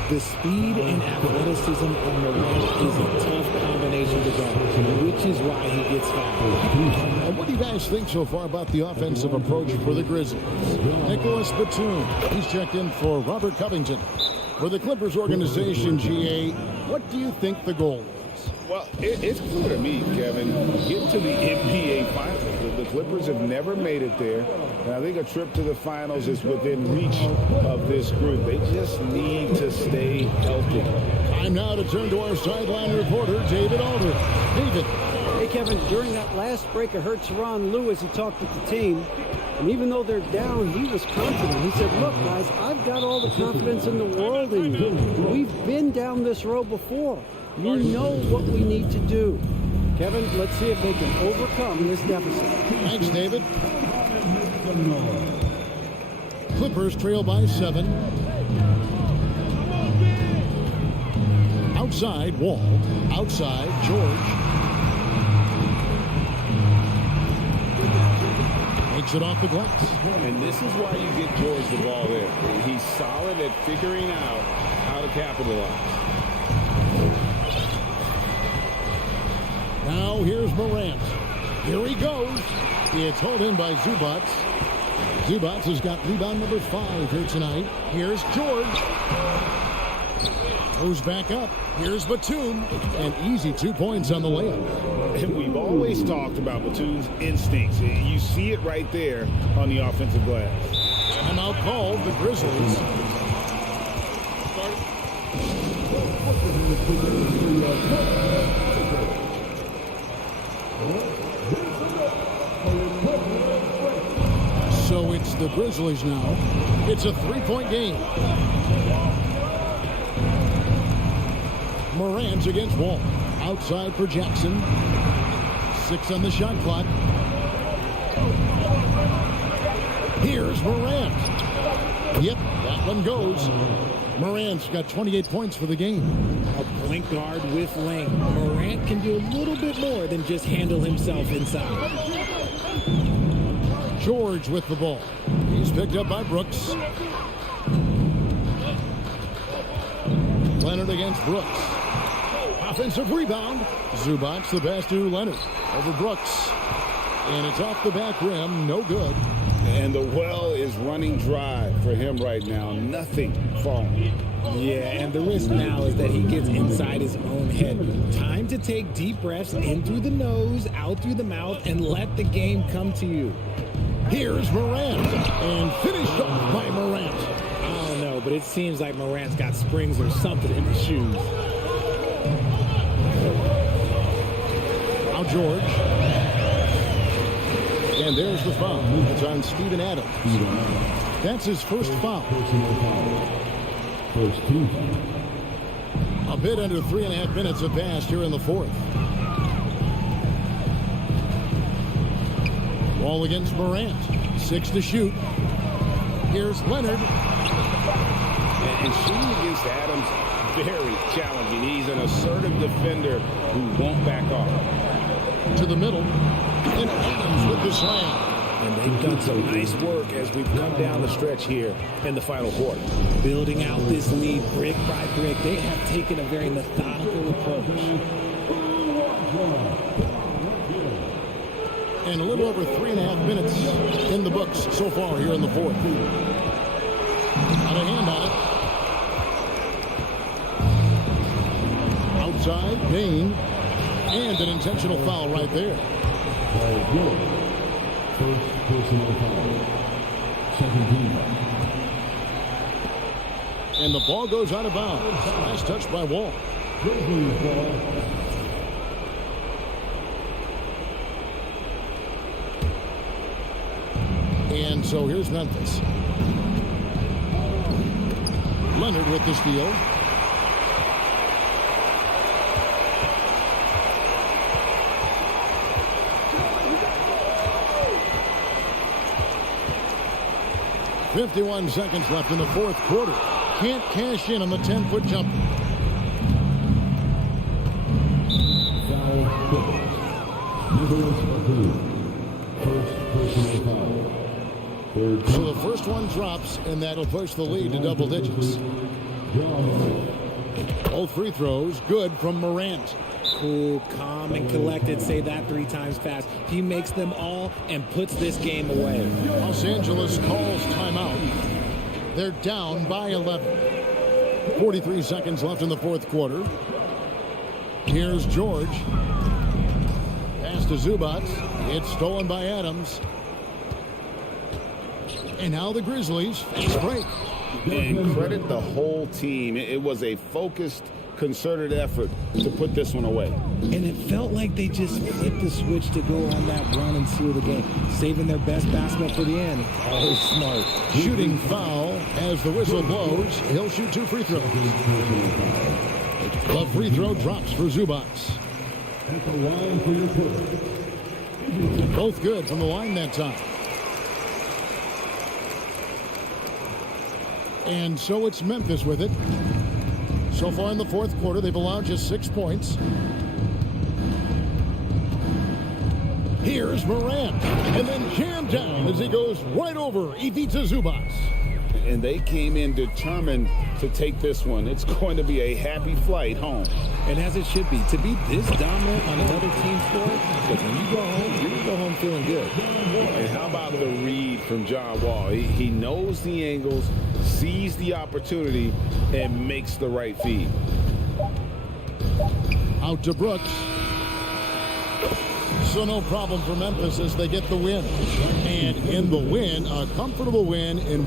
The speed and athleticism of Morant is a tough combination to guard, which is why he gets fouled. What do you guys think so far about the offensive approach for the Grizzlies? Nicholas Batum, he's checked in for Robert Covington. For the Clippers organization, GA, what do you think the goal is? Well, it's clear to me, Kevin, get to the NBA Finals. The Clippers have never made it there, and I think a trip to the Finals is within reach of this group. They just need to stay healthy. Time now to turn to our sideline reporter, David Alder. David. Hey, Kevin, during that last break, I heard Teron Lewis, he talked with the team, and even though they're down, he was confident. He said, look, guys, I've got all the confidence in the world in you. We've been down this road before. You know what we need to do. Kevin, let's see if they can overcome this deficit. Thanks, David. Clippers trail by 7. Outside, Wall. Outside, George. Takes it off the glass. And this is why you get George the ball there. He's solid at figuring out how to capitalize. Now here's Morant. Here he goes. It's hauled in by Zubac. Zubac has got rebound number 5 here tonight. Here's George. Goes back up. Here's Batum. An easy 2 points on the layup. And we've always talked about Batum's instincts. You see it right there on the offensive glass. Timeout called, the Grizzlies. So it's the Grizzlies now. It's a 3-point game. Morant against Wall. Outside for Jackson. 6 on the shot clock. Here's Morant. Yep, that one goes. Morant's got 28 points for the game. A point guard with length. Morant can do a little bit more than just handle himself inside. George with the ball. He's picked up by Brooks. Leonard against Brooks. Offensive rebound. Zubac the pass to Leonard. Over Brooks. And it's off the back rim. No good. And the well is running dry for him right now. Nothing falling. Yeah, and the risk now is that he gets inside his own head. Time to take deep breaths in through the nose, out through the mouth, and let the game come to you. Here's Morant, and finished off by Morant. I don't know, but it seems like Morant's got springs or something in his shoes. Now George. And there's the foul. It's on Steven Adams. That's his first foul. First team foul. A bit under 3.5 minutes have passed here in the fourth. Ball against Morant. 6 to shoot. Here's Leonard. And shooting against Adams, very challenging. He's an assertive defender who won't back off. To the middle. And Adams with the slam. And they've done some nice work as we've come down the stretch here in the final quarter. Building out this lead brick by brick, they have taken a very methodical approach. And a little over 3.5 minutes in the books so far here in the fourth. Got a hand on it. Outside, Payne. And an intentional foul right there. First personal foul. Second team foul. And the ball goes out of bounds. Last touch by Wall. Grizzlies ball. And so here's Memphis. Leonard with the steal. .51 seconds left in the fourth quarter. Can't cash in on the 10-foot jumper. Foul equivalent. Nicholas approved. First personal foul. Third So the first one drops, and that'll push the lead to double digits. Both free throws good from Morant. Cool, calm, and collected. Say that 3 times fast. He makes them all and puts this game away. Los Angeles calls timeout. They're down by 11. 43 seconds left in the fourth quarter. Here's George. Pass to Zubac. It's stolen by Adams. And now the Grizzlies fast break. And credit the whole team. It was a focused, concerted effort to put this one away. And it felt like they just flipped the switch to go on that run and seal the game, saving their best basketball for the end. Always smart. Shooting foul as the whistle blows. He'll shoot 2 free throws. The free throw drops for Zubac. At the line for your quarter. Both good from the line that time. And so it's Memphis with it. So far in the fourth quarter, they've allowed just 6 points. Here's Morant. And then jammed down as he goes right over Ivica Zubac. And they came in determined to take this one. It's going to be a happy flight home. And as it should be, to be this dominant on another team's floor, look, when you go home, you're going to go home feeling good. And how about the read from John Wall? He knows the angles, sees the opportunity, and makes the right feed. Out to Brooks. So no problem for Memphis as they get the win. And in the win, a comfortable win in